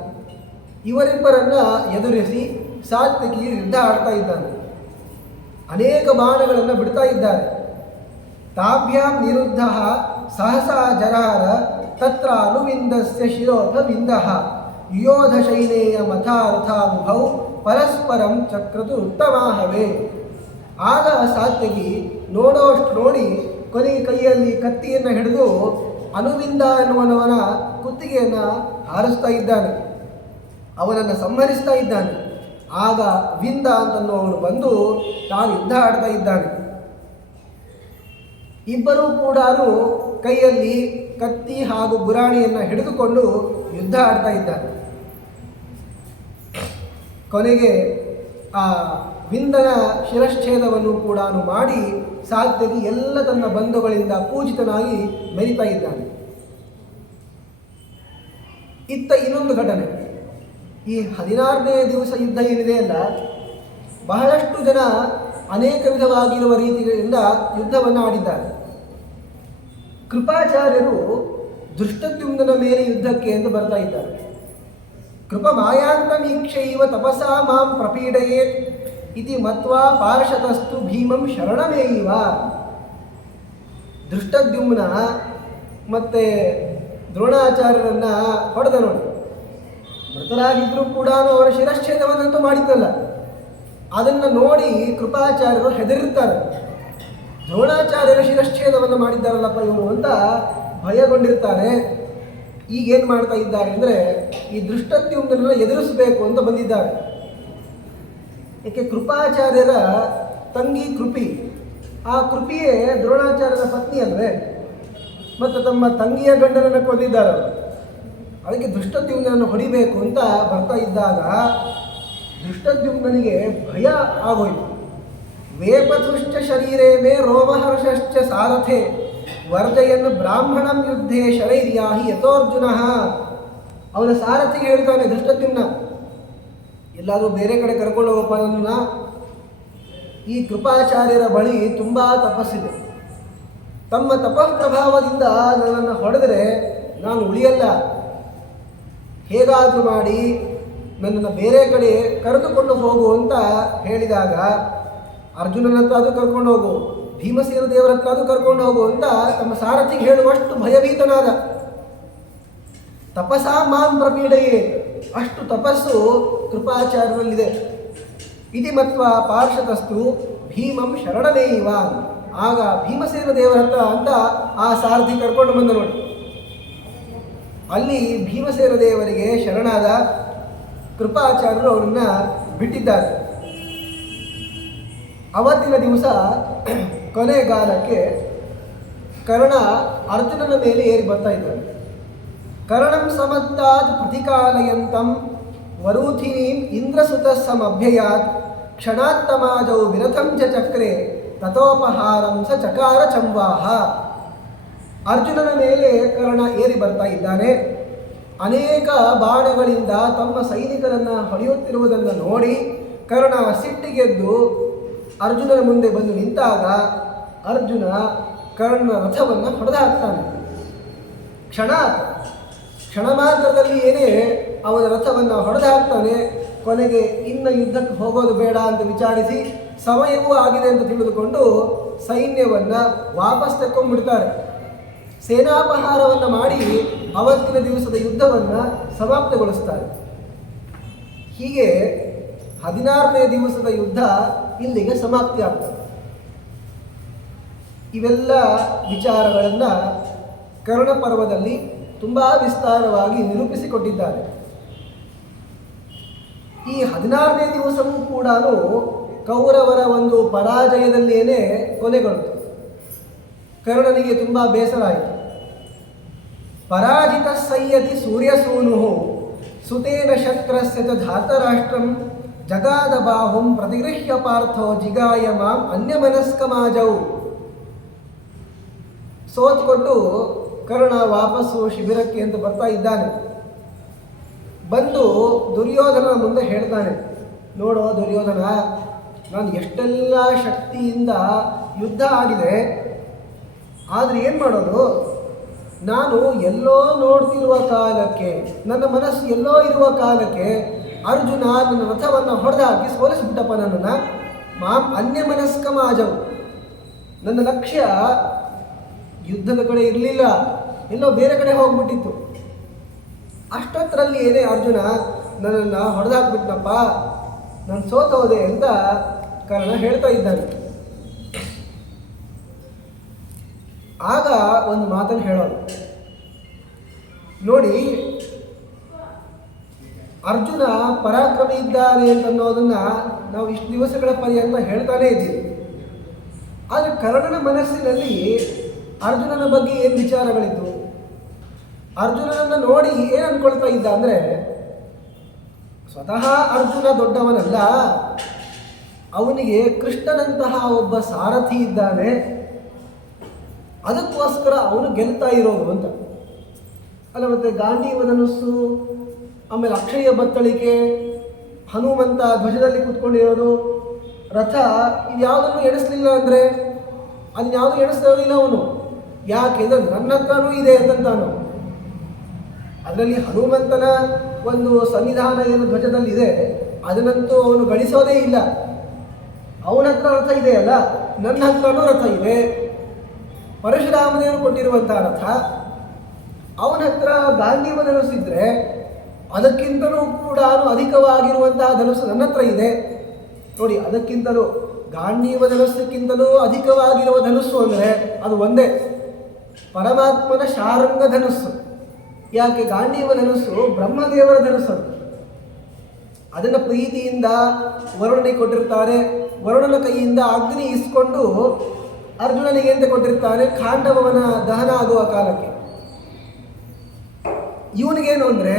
ಇವರಿಬ್ಬರನ್ನ ಎದುರಿಸಿ ಸಾತ್ಯಕಿ ಯುದ್ಧ ಆಡ್ತಾ ಇದ್ದಾನೆ. ಅನೇಕ ಬಾಣಗಳನ್ನು ಬಿಡ್ತಾ ಇದ್ದಾರೆ. ತಾಭ್ಯಾಂ ನಿರುದ್ಧ ಸಹಸಾ ಜರಾರ ತತ್ರ ಅನುವಿಂದಸ್ಯ ಶಿರೋಧ ವಿಂದಃ ಯೋಧ ಶೈಲೇಯ ಮಥಾರ್ಥಾಮುಭೌ ಪರಸ್ಪರಂ ಚಕ್ರತು ಉತ್ತಮಾಹವೇ. ಆಗ ಸಾತ್ಯಕಿ ನೋಡೋಷ್ಟು ನೋಡಿ ಕೊನೆಗೆ ಕೈಯಲ್ಲಿ ಕತ್ತಿಯನ್ನು ಹಿಡಿದು ಅನುವಿಂದ ಎನ್ನುವನವನ ಕುತ್ತಿಗೆಯನ್ನು ಹಾರಿಸ್ತಾ ಇದ್ದಾನೆ, ಅವನನ್ನು ಸಂಹರಿಸ್ತಾ ಇದ್ದಾನೆ. ಆಗ ವಿಂದ ಅಂತನ್ನುವನು ಬಂದು ತಾನು ಯುದ್ಧ ಆಡ್ತಾ ಇದ್ದಾನೆ. ಇಬ್ಬರೂ ಕೂಡ ಕೈಯಲ್ಲಿ ಕತ್ತಿ ಹಾಗೂ ಗುರಾಣಿಯನ್ನು ಹಿಡಿದುಕೊಂಡು ಯುದ್ಧ ಆಡ್ತಾ ಇದ್ದಾನೆ. ಕೊನೆಗೆ ಆ ವಿಂದನ ಶಿರಶ್ಛೇದವನ್ನು ಕೂಡ ಮಾಡಿ ಸಾತ್ಯಕಿ ಎಲ್ಲ ತನ್ನ ಬಂಧುಗಳಿಂದ ಪೂಜಿತನಾಗಿ ಮೆರಿತಾ ಇದ್ದಾನೆ. ಇತ್ತ ಇನ್ನೊಂದು ಘಟನೆ. ಈ 16ನೇ ದಿವಸ ಯುದ್ಧ ಏನಿದೆ ಅಲ್ಲ, ಬಹಳಷ್ಟು ಜನ ಅನೇಕ ವಿಧವಾಗಿರುವ ರೀತಿಗಳಿಂದ ಯುದ್ಧವನ್ನು ಆಡಿದ್ದಾರೆ. ಕೃಪಾಚಾರ್ಯರು ದೃಷ್ಟದ್ಯುಮ್ನನ ಮೇಲೆ ಯುದ್ಧಕ್ಕೆ ಎಂದು ಬರ್ತಾ ಇದ್ದಾರೆ. ಕೃಪ ಮಾಯಾಂತಮೀಕ್ಷೈವ ತಪಸಾ ಮಾಂ ಪ್ರಪೀಡಯೇತ್ ಇತಿ ಮತ್ವಾ ಪಾರ್ಷತಸ್ತು ಭೀಮಂ ಶರಣಮೇಯಿವ. ದೃಷ್ಟದ್ಯುಮ್ನ ಮತ್ತೆ ದ್ರೋಣಾಚಾರ್ಯರನ್ನ ಹೊಡೆದ ನೋಡಿ. ಮೃತರಾಗಿದ್ದರೂ ಕೂಡ ಅವರ ಶಿರಶ್ಛೇದವನ್ನಂತೂ ಮಾಡಿದ್ದಲ್ಲ. ಅದನ್ನು ನೋಡಿ ಕೃಪಾಚಾರ್ಯರು ಹೆದರಿರ್ತಾರೆ. ದ್ರೋಣಾಚಾರ್ಯರ ಶಿರಶ್ಛೇದವನ್ನು ಮಾಡಿದ್ದಾರಲ್ಲಪ್ಪ ಇವರು ಅಂತ ಭಯಗೊಂಡಿರ್ತಾರೆ. ಈಗೇನು ಮಾಡ್ತಾ ಇದ್ದಾರೆ ಅಂದರೆ ಈ ದೃಷ್ಟದ್ಯುಮ್ನನ್ನು ಎದುರಿಸಬೇಕು ಅಂತ ಬಂದಿದ್ದಾರೆ. ಏಕೆ? ಕೃಪಾಚಾರ್ಯರ ತಂಗಿ ಕೃಪಿ, ಆ ಕೃಪಿಯೇ ದ್ರೋಣಾಚಾರ್ಯರ ಪತ್ನಿ ಅಲ್ವೇ, ಮತ್ತು ತಮ್ಮ ತಂಗಿಯ ಗಂಡನನ್ನು ಕೊಂದಿದ್ದಾರೆ. ಅದಕ್ಕೆ ದೃಷ್ಟದ್ಯುಮ್ನನ್ನು ಹೊಡಿಬೇಕು ಅಂತ ಬರ್ತಾ ಇದ್ದಾಗ ದೃಷ್ಟದ್ಯುಮ್ನಿಗೆ ಭಯ ಆಗೋಯ್ತು. ವೇಪತೃಶ್ಚ ಶರೀರೇ ಮೇ ರೋಮಹರ್ಷಶ್ಚ ಸಾರಥೆ ವರ್ಜಯನ್ ಬ್ರಾಹ್ಮಣಂ ಯುದ್ಧೇ ಶರೈರ್ಯಾಹಿ ಯಥೋರ್ಜುನ. ಅವನ ಸಾರಥಿಗೆ ಹೇಳ್ತಾನೆ ದೃಷ್ಟದ್ಯುಮ್ನ, ಎಲ್ಲಾದರೂ ಬೇರೆ ಕಡೆ ಕರ್ಕೊಂಡು ಹೋಗಪ್ಪ ನನ್ನ. ಈ ಕೃಪಾಚಾರ್ಯರ ಬಳಿ ತುಂಬ ತಪಸ್ಸಿದೆ. ತಮ್ಮ ತಪಃಪ್ರಭಾವದಿಂದ ನನ್ನನ್ನು ಹೊಡೆದರೆ ನಾನು ಉಳಿಯಲ್ಲ. ಹೇಗಾದರೂ ಮಾಡಿ ನನ್ನನ್ನು ಬೇರೆ ಕಡೆ ಕರೆದುಕೊಂಡು ಹೋಗು ಅಂತ ಹೇಳಿದಾಗ ಅರ್ಜುನನಂತ ಅದು ಕರ್ಕೊಂಡು ಹೋಗು, ಭೀಮಸೇನ ದೇವರ ಹತ್ರ ಅದು ಕರ್ಕೊಂಡು ಹೋಗು ಅಂತ ತಮ್ಮ ಸಾರಥಿಗೆ ಹೇಳುವಷ್ಟು ಭಯಭೀತನಾದ. ತಪಸಾ ಮಾಂ ಪ್ರಪೀಡೆಯೇ, ಅಷ್ಟು ತಪಸ್ಸು ಕೃಪಾಚಾರ್ಯರಲ್ಲಿದೆ. ಇತಿ ಮತ್ವ ಪಾರ್ಷದಸ್ತು ಭೀಮಂ ಶರಣನೇವ. ಆಗ ಭೀಮಸೇನ ದೇವರ ಹತ್ರ ಅಂತ ಆ ಸಾರಥಿ ಕರ್ಕೊಂಡು ಬಂದ ನೋಡಿ. ಅಲ್ಲಿ ಭೀಮಸೇನ ದೇವರಿಗೆ ಶರಣಾದ ಕೃಪಾಚಾರ್ಯರು ಅವರನ್ನ ಬಿಟ್ಟಿದ್ದಾರೆ. ಅವತ್ತಿನ ದಿವಸ ಕೊನೆಗಾಲಕ್ಕೆ ಕರ್ಣ ಅರ್ಜುನನ ಮೇಲೆ ಏರಿ ಬರ್ತಾ ಇದ್ದಾನೆ. ಕರ್ಣಂ ಸಮತ್ತಾದ್ ಪ್ರತಿಕಾಲಯಂತಂ ವರೂಥಿನೀಂ ಇಂದ್ರಸುತ ಸಮಭ್ಯಯಾತ್ ಕ್ಷಣಾತ್ತಮಾಜೌ ವಿರಥಂ ಚ ಚಕ್ರೆ ತಥೋಪಹಾರಂ ಸ ಚಕಾರ ಚಂವಾಹ. ಅರ್ಜುನನ ಮೇಲೆ ಕರ್ಣ ಏರಿ ಬರ್ತಾ ಇದ್ದಾನೆ. ಅನೇಕ ಬಾಣಗಳಿಂದ ತಮ್ಮ ಸೈನಿಕರನ್ನು ಹೊಡೆಯುತ್ತಿರುವುದನ್ನು ನೋಡಿ ಕರ್ಣ ಸಿಟ್ಟಿಗೆದ್ದು ಅರ್ಜುನನ ಮುಂದೆ ಬಂದು ನಿಂತಾಗ ಅರ್ಜುನ ಕರ್ಣನ ರಥವನ್ನು ಹೊಡೆದು ಹಾಕ್ತಾನೆ. ಕ್ಷಣ ಮಾತ್ರದಲ್ಲಿ ಏನೇ ಅವನ ರಥವನ್ನು ಹೊಡೆದು ಹಾಕ್ತಾನೆ. ಕೊನೆಗೆ ಇನ್ನು ಯುದ್ಧಕ್ಕೆ ಹೋಗೋದು ಬೇಡ ಅಂತ ವಿಚಾರಿಸಿ ಸಮಯವೂ ಆಗಿದೆ ಅಂತ ತಿಳಿದುಕೊಂಡು ಸೈನ್ಯವನ್ನು ವಾಪಸ್ ತೆಕ್ಕೊಂಡ್ಬಿಡ್ತಾರೆ. ಸೇನಾಪಹಾರವನ್ನು ಮಾಡಿ ಅವತ್ತಿನ ದಿವಸದ ಯುದ್ಧವನ್ನು ಸಮಾಪ್ತಗೊಳಿಸ್ತಾರೆ. ಹೀಗೆ 16ನೇ ದಿವಸದ ಯುದ್ಧ ಇಲ್ಲಿಗೆ ಸಮಾಪ್ತಿ ಆಗ್ತದೆ. ಇವೆಲ್ಲ ವಿಚಾರಗಳನ್ನು ಕರ್ಣ ಪರ್ವದಲ್ಲಿ ತುಂಬ ವಿಸ್ತಾರವಾಗಿ ನಿರೂಪಿಸಿಕೊಟ್ಟಿದ್ದಾರೆ. ಈ 16ನೇ ದಿವಸವೂ ಕೂಡ ಕೌರವರ ಒಂದು ಪರಾಜಯದಲ್ಲೇನೆ ಕೊನೆಗೊಳ್ತು. ಕರ್ಣನಿಗೆ ತುಂಬ ಬೇಸರ ಆಯಿತು. ಪರಾಜಿತ ಸಯ್ಯತಿ ಸೂರ್ಯಸೂನು ಸುತೇನ ಶಕ್ರಸ್ಯ ಚ ಧಾತರಾಷ್ಟ್ರಂ ಜಗಾದ ಬಾಹುಂ ಪ್ರತಿಗೃಹ್ಯ ಪಾರ್ಥೋ ಜಿಗಾಯ ಮಾಂ ಅನ್ಯಮನಸ್ಕಮಾಜೌ. ಸೋತ್ಕೊಟ್ಟು ಕರ್ಣ ವಾಪಸ್ಸು ಶಿಬಿರಕ್ಕೆ ಅಂತ ಬರ್ತಾ ಇದ್ದಾನೆ. ಬಂದು ದುರ್ಯೋಧನನ ಮುಂದೆ ಹೇಳ್ತಾನೆ, ನೋಡೋ ದುರ್ಯೋಧನ, ನಾನು ಎಷ್ಟೆಲ್ಲ ಶಕ್ತಿಯಿಂದ ಯುದ್ಧ ಆಗಿದೆ, ಆದರೆ ಏನು ಮಾಡೋದು, ನಾನು ಎಲ್ಲೋ ನೋಡ್ತಿರುವ ಕಾಲಕ್ಕೆ, ನನ್ನ ಮನಸ್ಸು ಎಲ್ಲೋ ಇರುವ ಕಾಲಕ್ಕೆ ಅರ್ಜುನ ನನ್ನ ರಥವನ್ನು ಹೊಡೆದಾಕಿ ಸೋಲಿಸ್ಬಿಟ್ಟಪ್ಪ ನನ್ನನ್ನು. ಮಾಂ ಅನ್ಯಮನಸ್ಕ ಮಾಜವು, ನನ್ನ ಲಕ್ಷ್ಯ ಯುದ್ಧದ ಕಡೆ ಇರಲಿಲ್ಲ, ಎಲ್ಲೋ ಬೇರೆ ಕಡೆ ಹೋಗ್ಬಿಟ್ಟಿತ್ತು. ಅಷ್ಟೊತ್ತರಲ್ಲಿ ಏನೇ ಅರ್ಜುನ ನನ್ನನ್ನು ಹೊಡೆದಾಕ್ಬಿಟ್ನಪ್ಪ, ನಾನು ಸೋತೋದೆ ಅಂತ ಕರ್ಣ ಹೇಳ್ತಾ ಇದ್ದಾನೆ. ಆಗ ಒಂದು ಮಾತನ್ನು ಹೇಳೋದು ನೋಡಿ, ಅರ್ಜುನ ಪರಾಕ್ರಮಿ ಇದ್ದಾನೆ ಅಂತನ್ನೋದನ್ನು ನಾವು ಇಷ್ಟು ದಿವಸಗಳ ಪರ್ಯಂತ ಹೇಳ್ತಾನೇ ಇದ್ದೀವಿ. ಆದರೆ ಕರ್ಣನ ಮನಸ್ಸಿನಲ್ಲಿ ಅರ್ಜುನನ ಬಗ್ಗೆ ಏನು ವಿಚಾರಗಳಿತ್ತು? ಅರ್ಜುನನನ್ನು ನೋಡಿ ಏನು ಅಂದ್ಕೊಳ್ತಾ ಇದ್ದ ಅಂದರೆ, ಸ್ವತಃ ಅರ್ಜುನ ದೊಡ್ಡವನಲ್ಲ, ಅವನಿಗೆ ಕೃಷ್ಣನಂತಹ ಒಬ್ಬ ಸಾರಥಿ ಇದ್ದಾನೆ, ಅದಕ್ಕೋಸ್ಕರ ಅವನು ಗೆಲ್ತಾ ಇರೋದು ಅಂತ ಅಲ್ಲ. ಮತ್ತು ಗಾಂಡೀವ ಧನುಸ್ಸು, ಆಮೇಲೆ ಅಕ್ಷಯ ಬತ್ತಳಿಕೆ, ಹನುಮಂತ ಧ್ವಜದಲ್ಲಿ ಕೂತ್ಕೊಂಡಿರೋದು, ರಥ, ಇದು ಯಾವುದನ್ನು ಎಣಿಸ್ಲಿಲ್ಲ ಅಂದರೆ ಅದನ್ನ ಯಾವುದು ಎಣಿಸ್ತಾ ಇರಲಿಲ್ಲ ಅವನು. ಯಾಕೆಂದರೆ ನನ್ನ ಹತ್ರನೂ ಇದೆ ಅಂತಂತಾನು. ಅದರಲ್ಲಿ ಹನುಮಂತನ ಒಂದು ಸನ್ನಿಧಾನ ಏನು ಧ್ವಜದಲ್ಲಿದೆ ಅದನ್ನಂತೂ ಅವನು ಗಳಿಸೋದೇ ಇಲ್ಲ. ಅವನ ಹತ್ರ ರಥ ಇದೆಯಲ್ಲ, ನನ್ನ ಹತ್ರನೂ ರಥ ಇದೆ. ಪರಶುರಾಮದೇವರು ಕೊಟ್ಟಿರುವಂತಹ ರಥ, ಅವನ ಹತ್ರ ಗಾಂಡೀವ ಧನುಸ್ಸಿದ್ರೆ ಅದಕ್ಕಿಂತಲೂ ಕೂಡ ಅಧಿಕವಾಗಿರುವಂತಹ ಧನುಸ್ಸು ನನ್ನ ಹತ್ರ ಇದೆ ನೋಡಿ. ಅದಕ್ಕಿಂತಲೂ ಗಾಂಡೀವ ಧನುಸ್ಸಕ್ಕಿಂತಲೂ ಅಧಿಕವಾಗಿರುವ ಧನುಸ್ಸು ಅಂದರೆ ಅದು ಒಂದೇ, ಪರಮಾತ್ಮನ ಶಾರಂಗ ಧನುಸ್ಸು. ಯಾಕೆ? ಗಾಂಡೀವ ಧನುಸ್ಸು ಬ್ರಹ್ಮದೇವರ ಧನುಸ್ಸು. ಅದನ್ನು ಪ್ರೀತಿಯಿಂದ ವರುಣನಿಗೆ ಕೊಟ್ಟಿರ್ತಾರೆ. ವರುಣನ ಕೈಯಿಂದ ಅಗ್ನಿ ಇಸ್ಕೊಂಡು ಅರ್ಜುನನಿಗೆ ಅಂತ ಕೊಟ್ಟಿರ್ತಾನೆ ಖಾಂಡವನ ದಹನ ಆಗುವ ಕಾಲಕ್ಕೆ. ಇವನಿಗೇನು ಅಂದರೆ,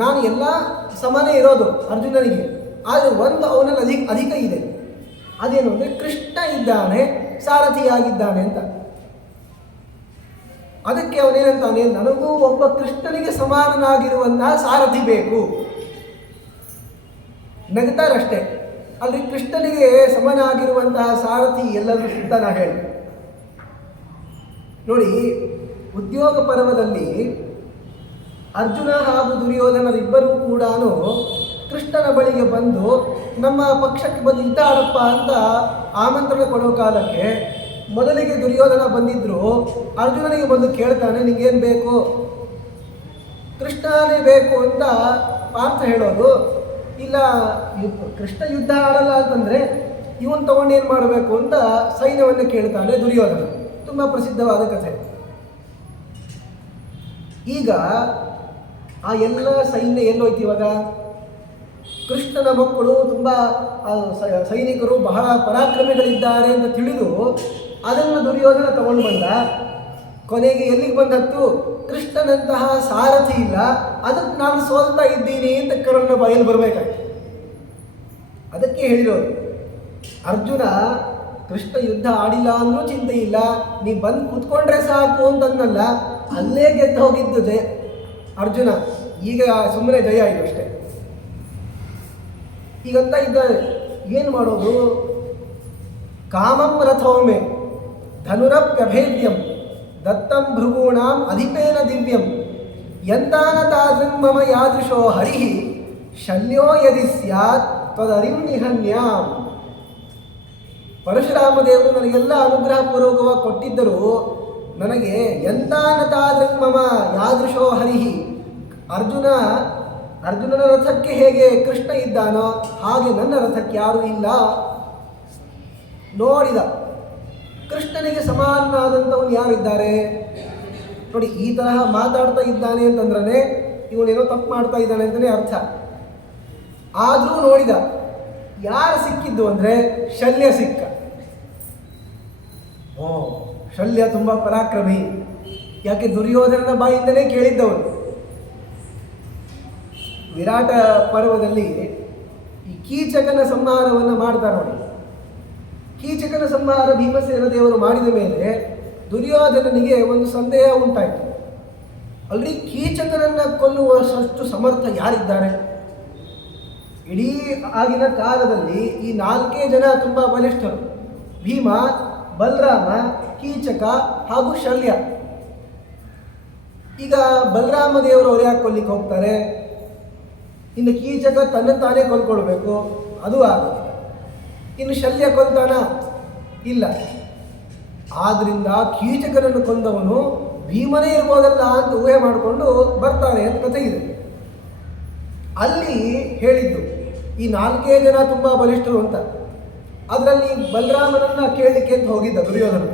ನಾನು ಎಲ್ಲ ಸಮಾನ ಇರೋದು ಅರ್ಜುನನಿಗೆ, ಆದರೆ ಒಂದು ಅವನಲ್ಲಿ ಅಧಿಕ ಇದೆ. ಅದೇನು ಅಂದರೆ ಕೃಷ್ಣ ಇದ್ದಾನೆ, ಸಾರಥಿಯಾಗಿದ್ದಾನೆ ಅಂತ. ಅದಕ್ಕೆ ಅವನೇನಂತಾನೆ, ನನಗೂ ಒಬ್ಬ ಕೃಷ್ಣನಿಗೆ ಸಮಾನನಾಗಿರುವಂತಹ ಸಾರಥಿ ಬೇಕು. ನಗ್ತಾರಷ್ಟೇ, ಅಲ್ಲಿ ಕೃಷ್ಣನಿಗೆ ಸಮನಾಗಿರುವಂತಹ ಸಾರಥಿ ಎಲ್ಲರೂ ಸಿದ್ಧನ ಹೇಳಿ ನೋಡಿ. ಉದ್ಯೋಗ ಪರ್ವದಲ್ಲಿ ಅರ್ಜುನ ಹಾಗೂ ದುರ್ಯೋಧನರಿಬ್ಬರೂ ಕೂಡ ಕೃಷ್ಣನ ಬಳಿಗೆ ಬಂದು ನಮ್ಮ ಪಕ್ಷಕ್ಕೆ ಬಂದು ಇದ್ದಾರಪ್ಪ ಅಂತ ಆಮಂತ್ರಣ ಕೊಡೋ ಕಾಲಕ್ಕೆ ಮೊದಲಿಗೆ ದುರ್ಯೋಧನ ಬಂದಿದ್ರು, ಅರ್ಜುನನಿಗೆ ಬಂದು ಕೇಳ್ತಾನೆ ನಿಂಗೇನು ಬೇಕು? ಕೃಷ್ಣನೇ ಬೇಕು ಅಂತ ಪಾರ್ಥ ಹೇಳೋದು. ಇಲ್ಲ ಕೃಷ್ಣ ಯುದ್ಧ ಆಡಲ್ಲ ಅಂತಂದರೆ ಇವನ್ ತಗೊಂಡು ಏನು ಮಾಡಬೇಕು ಅಂತ ಸೈನ್ಯವನ್ನು ಕೇಳ್ತಾನೆ ದುರ್ಯೋಧನ. ತುಂಬ ಪ್ರಸಿದ್ಧವಾದ ಕಥೆ. ಈಗ ಆ ಎಲ್ಲ ಸೈನ್ಯ ಎಲ್ಲೋಯ್ತು ಇವಾಗ? ಕೃಷ್ಣನ ಮಕ್ಕಳು ತುಂಬ ಸೈನಿಕರು ಬಹಳ ಪರಾಕ್ರಮಿಗಳಿದ್ದಾರೆ ಅಂತ ತಿಳಿದು ಅದನ್ನು ದುರ್ಯೋಧನ ತಗೊಂಡು ಬಂದ. ಕೊನೆಗೆ ಎಲ್ಲಿಗೆ ಬಂದತ್ತು? ಕೃಷ್ಣನಂತಹ ಸಾರಥಿ ಇಲ್ಲ, ಅದಕ್ಕೆ ನಾನು ಸೋಲ್ತಾ ಇದ್ದೀನಿ ಅಂತ ಕರ್ಣನ ಬಾಯಲ್ಲಿ ಬರಬೇಕಾಯ್ತು. ಅದಕ್ಕೆ ಹೇಳಿರೋದು ಅರ್ಜುನ ಕೃಷ್ಣ ಯುದ್ಧ ಆಡಿಲ್ಲ ಅಂದ್ರೂ ಚಿಂತೆ ಇಲ್ಲ, ನೀ ಬಂದು ಕೂತ್ಕೊಂಡ್ರೆ ಸಾಕು ಅಂತಂದಲ್ಲ, ಅಲ್ಲೇ ಗೆದ್ದು ಹೋಗಿದ್ದು ಜಯ ಅರ್ಜುನ. ಈಗ ಸುಮ್ಮನೆ ಜಯ ಇದು ಅಷ್ಟೇ. ಈಗಂತ ಇದ್ದಾರೆ ಏನು ಮಾಡೋದು? ಕಾಮಂ ರಥೋಮೆ ಧನುರಪ್ಯಭೇದ್ಯಂ ದತ್ತಂ ಭೃಗೂಣಾಂ ಅಧಿಪೇನ ದಿವ್ಯಂ ಯಂತಾನ ತಾದೃಂ ಮಮ ಯಾದೃಶೋ ಹರಿಃ ಶಲ್ಯೋ ಯದಿ ಸ್ಯಾತ್ ತ್ವದರಿಂ ನಿಹನ್ಯಾಂ. ಪರಶುರಾಮ ದೇವರು ನನಗೆಲ್ಲ ಅನುಗ್ರಹ ಪೂರ್ವಕವಾಗಿ ಕೊಟ್ಟಿದ್ದರು, ನನಗೆ ಎಂತಾನ ತಾದೃಂ ಮಮ ಯಾದೃಶೋ ಹರಿಃ, ಅರ್ಜುನನ ರಥಕ್ಕೆ ಹೇಗೆ ಕೃಷ್ಣ ಇದ್ದಾನೋ ಹಾಗೆ ನನ್ನ ರಥಕ್ಕೆ ಯಾರೂ ಇಲ್ಲ. ನೋಡಿದ ಕೃಷ್ಣನಿಗೆ ಸಮಾನನಾದಂಥವನು ಯಾರಿದ್ದಾರೆ ನೋಡಿ. ಈ ತರಹ ಮಾತಾಡ್ತಾ ಇದ್ದಾನೆ ಅಂತಂದ್ರೆ ಇವನೇನೋ ತಪ್ಪು ಮಾಡ್ತಾ ಇದ್ದಾನೆ ಅಂತಲೇ ಅರ್ಥ. ಆದರೂ ನೋಡಿದ ಯಾರು ಸಿಕ್ಕಿದ್ದು ಅಂದರೆ ಶಲ್ಯ ಸಿಕ್ಕ. ಶಲ್ಯ ತುಂಬ ಪರಾಕ್ರಮಿ. ಯಾಕೆ? ದುರ್ಯೋಧನನ ಬಾಯಿಂದಲೇ ಕೇಳಿದ್ದವನು. ವಿರಾಟ ಪರ್ವದಲ್ಲಿ ಈ ಕೀಚಕನ ಸಂಹಾರವನ್ನು ಮಾಡ್ತಾರೆ ನೋಡಿ. ಕೀಚಕನ ಸಂಹಾರ ಭೀಮಸೇನ ದೇವರು ಮಾಡಿದ ಮೇಲೆ ದುರ್ಯೋಧನನಿಗೆ ಒಂದು ಸಂದೇಹ ಉಂಟಾಯಿತು. ಅಲ್ಲಿ ಕೀಚಕನನ್ನು ಕೊಲ್ಲುವಷ್ಟು ಸಮರ್ಥ ಯಾರಿದ್ದಾರೆ? ಇಡೀ ಆಗಿನ ಕಾಲದಲ್ಲಿ ಈ 4 ಜನ ತುಂಬ ಬಲಿಷ್ಠರು: ಭೀಮ, ಬಲರಾಮ, ಕೀಚಕ ಹಾಗೂ ಶಲ್ಯ. ಈಗ ಬಲರಾಮ ದೇವರು ಅವ್ರು ಯಾಕೆ ಕೊಲ್ಲಿಕ್ಕೆ ಹೋಗ್ತಾರೆ? ಇನ್ನು ಕೀಚಕ ತನ್ನ ತಾನೇ ಕೊಲ್ಕೊಳ್ಬೇಕು, ಅದು ಆಗೋದಿಲ್ಲ. ಇನ್ನು ಶಲ್ಯ ಕೊಲ್ತಾನ? ಇಲ್ಲ. ಆದ್ರಿಂದ ಕೀಚಕನನ್ನು ಕೊಂದವನು ಭೀಮನೇ ಇರ್ಬೋದಲ್ಲ ಅಂತ ಊಹೆ ಮಾಡಿಕೊಂಡು ಬರ್ತಾರೆ ಅಂತ ಕಥೆ ಇದೆ. ಅಲ್ಲಿ ಹೇಳಿದ್ದು ಈ 4 ಜನ ತುಂಬ ಬಲಿಷ್ಠರು ಅಂತ. ಅದರಲ್ಲಿ ಬಲರಾಮನನ್ನ ಕೇಳಲಿಕ್ಕೆ ಅಂತ ಹೋಗಿದ್ದ ದುರ್ಯೋಧನ.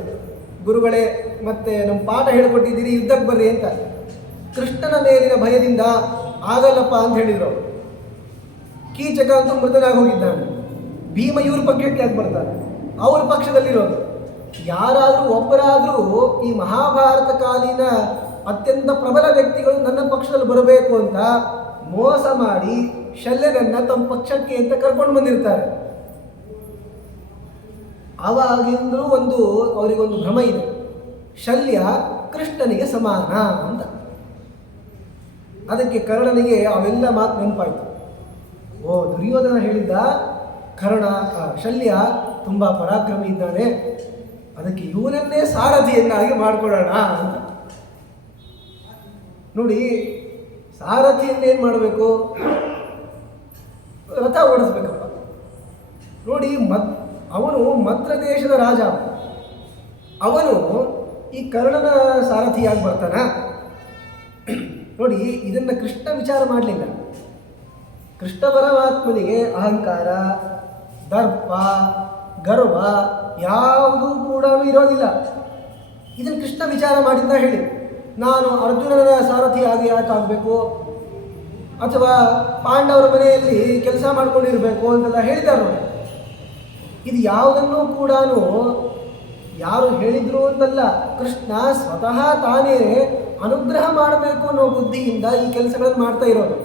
ಗುರುಗಳೇ, ಮತ್ತೆ ನಮ್ಮ ಪಾಠ ಹೇಳಿಕೊಟ್ಟಿದ್ದೀರಿ, ಯುದ್ಧಕ್ಕೆ ಬರ್ರಿ ಅಂತ. ಕೃಷ್ಣನ ಮೇಲಿನ ಭಯದಿಂದ ಆಗಲ್ಲಪ್ಪ ಅಂತ ಹೇಳಿದರು. ಕೀಚಕ ಅಂತೂ ಮೃತನಾಗಿ ಹೋಗಿದ್ದಾನೆ. ಭೀಮ ಇವ್ರ ಪಕ್ಷಕ್ಕೆ ಯಾಕೆ ಬರ್ತಾರೆ? ಅವ್ರ ಪಕ್ಷದಲ್ಲಿರೋದು ಯಾರಾದರೂ ಒಬ್ಬರಾದರೂ ಈ ಮಹಾಭಾರತ ಕಾಲೀನ ಅತ್ಯಂತ ಪ್ರಬಲ ವ್ಯಕ್ತಿಗಳು ನನ್ನ ಪಕ್ಷದಲ್ಲಿ ಬರಬೇಕು ಅಂತ ಮೋಸ ಮಾಡಿ ಶಲ್ಯನನ್ನ ತಮ್ಮ ಪಕ್ಷಕ್ಕೆ ಅಂತ ಕರ್ಕೊಂಡು ಬಂದಿರ್ತಾರೆ. ಅವಾಗಿಂದ್ರೂ ಅವರಿಗೊಂದು ಭ್ರಮ ಇದೆ, ಶಲ್ಯ ಕೃಷ್ಣನಿಗೆ ಸಮಾನ ಅಂತ. ಅದಕ್ಕೆ ಕರ್ಣನಿಗೆ ಅವೆಲ್ಲ ಮಾತು ನೆನಪಾಯಿತು. ದುರ್ಯೋಧನ ಹೇಳಿದ್ದ ಶಲ್ಯ ತುಂಬ ಪರಾಕ್ರಮಿ ಇದ್ದಾನೆ, ಅದಕ್ಕೆ ಇವನನ್ನೇ ಸಾರಥಿಯನ್ನಾಗಿ ಮಾಡಿಕೊಳ್ಳೋಣ ಅಂತ. ನೋಡಿ, ಸಾರಥಿಯನ್ನೇನು ಮಾಡಬೇಕು? ರಥ ಓಡಿಸ್ಬೇಕಪ್ಪ. ನೋಡಿ, ಅವನು ಮದ್ರ ದೇಶದ ರಾಜ. ಅವನು ಈ ಕರ್ಣನ ಸಾರಥಿಯಾಗಿ ಬರ್ತಾನ? ನೋಡಿ, ಇದನ್ನು ಕೃಷ್ಣ ವಿಚಾರ ಮಾಡಲಿಲ್ಲ. ಕೃಷ್ಣ ಪರಮಾತ್ಮನಿಗೆ ಅಹಂಕಾರ, ದರ್ಪ, ಗರ್ವ ಯಾವುದೂ ಕೂಡ ಇರೋದಿಲ್ಲ. ಇದನ್ನು ಕೃಷ್ಣ ವಿಚಾರ ಮಾಡಿದ್ದ ಹೇಳಿ, ನಾನು ಅರ್ಜುನನ ಸಾರಥಿಯಾಗಿ ಯಾಕಾಗಬೇಕು, ಅಥವಾ ಪಾಂಡವರ ಮನೆಯಲ್ಲಿ ಕೆಲಸ ಮಾಡ್ಕೊಂಡಿರಬೇಕು ಅಂತೆಲ್ಲ ಹೇಳಿದ್ದಾರೆ ನೋಡಿ. ಇದು ಯಾವುದನ್ನು ಕೂಡ ಯಾರು ಹೇಳಿದ್ರು ಅಂತಲ್ಲ, ಕೃಷ್ಣ ಸ್ವತಃ ತಾನೇ ಅನುಗ್ರಹ ಮಾಡಬೇಕು ಅನ್ನೋ ಬುದ್ಧಿಯಿಂದ ಈ ಕೆಲಸಗಳನ್ನು ಮಾಡ್ತಾ ಇರೋದು.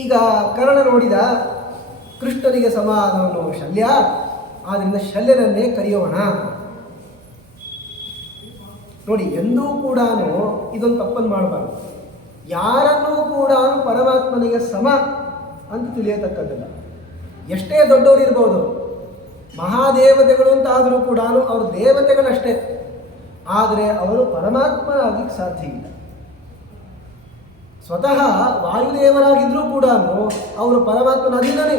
ಈಗ ಕರ್ಣ ನೋಡಿದ ಕೃಷ್ಣನಿಗೆ ಸಮಾನವನು ಶಲ್ಯ, ಆದ್ದರಿಂದ ಶಲ್ಯನನ್ನೇ ಕರೆಯೋಣ. ನೋಡಿ, ಎಂದೂ ಕೂಡ ಇದೊಂದು ತಪ್ಪನ್ನು ಮಾಡಬಾರ್ದು. ಯಾರನ್ನೂ ಕೂಡ ಪರಮಾತ್ಮನಿಗೆ ಸಮ ಅಂತ ತಿಳಿಯತಕ್ಕದ್ದಲ್ಲ. ಎಷ್ಟೇ ದೊಡ್ಡವರು ಇರ್ಬೋದು, ಮಹಾದೇವತೆಗಳು ಅಂತ ಆದರೂ ಕೂಡ ಅವರು ದೇವತೆಗಳಷ್ಟೇ, ಆದರೆ ಅವರು ಪರಮಾತ್ಮ ಆಗಲಿಕ್ಕೆ ಸಾಧ್ಯ ಇಲ್ಲ. ಸ್ವತಃ ವಾಯುದೇವರಾಗಿದ್ದರೂ ಕೂಡ ಅವರು ಪರಮಾತ್ಮನ ಅಧೀನನೇ.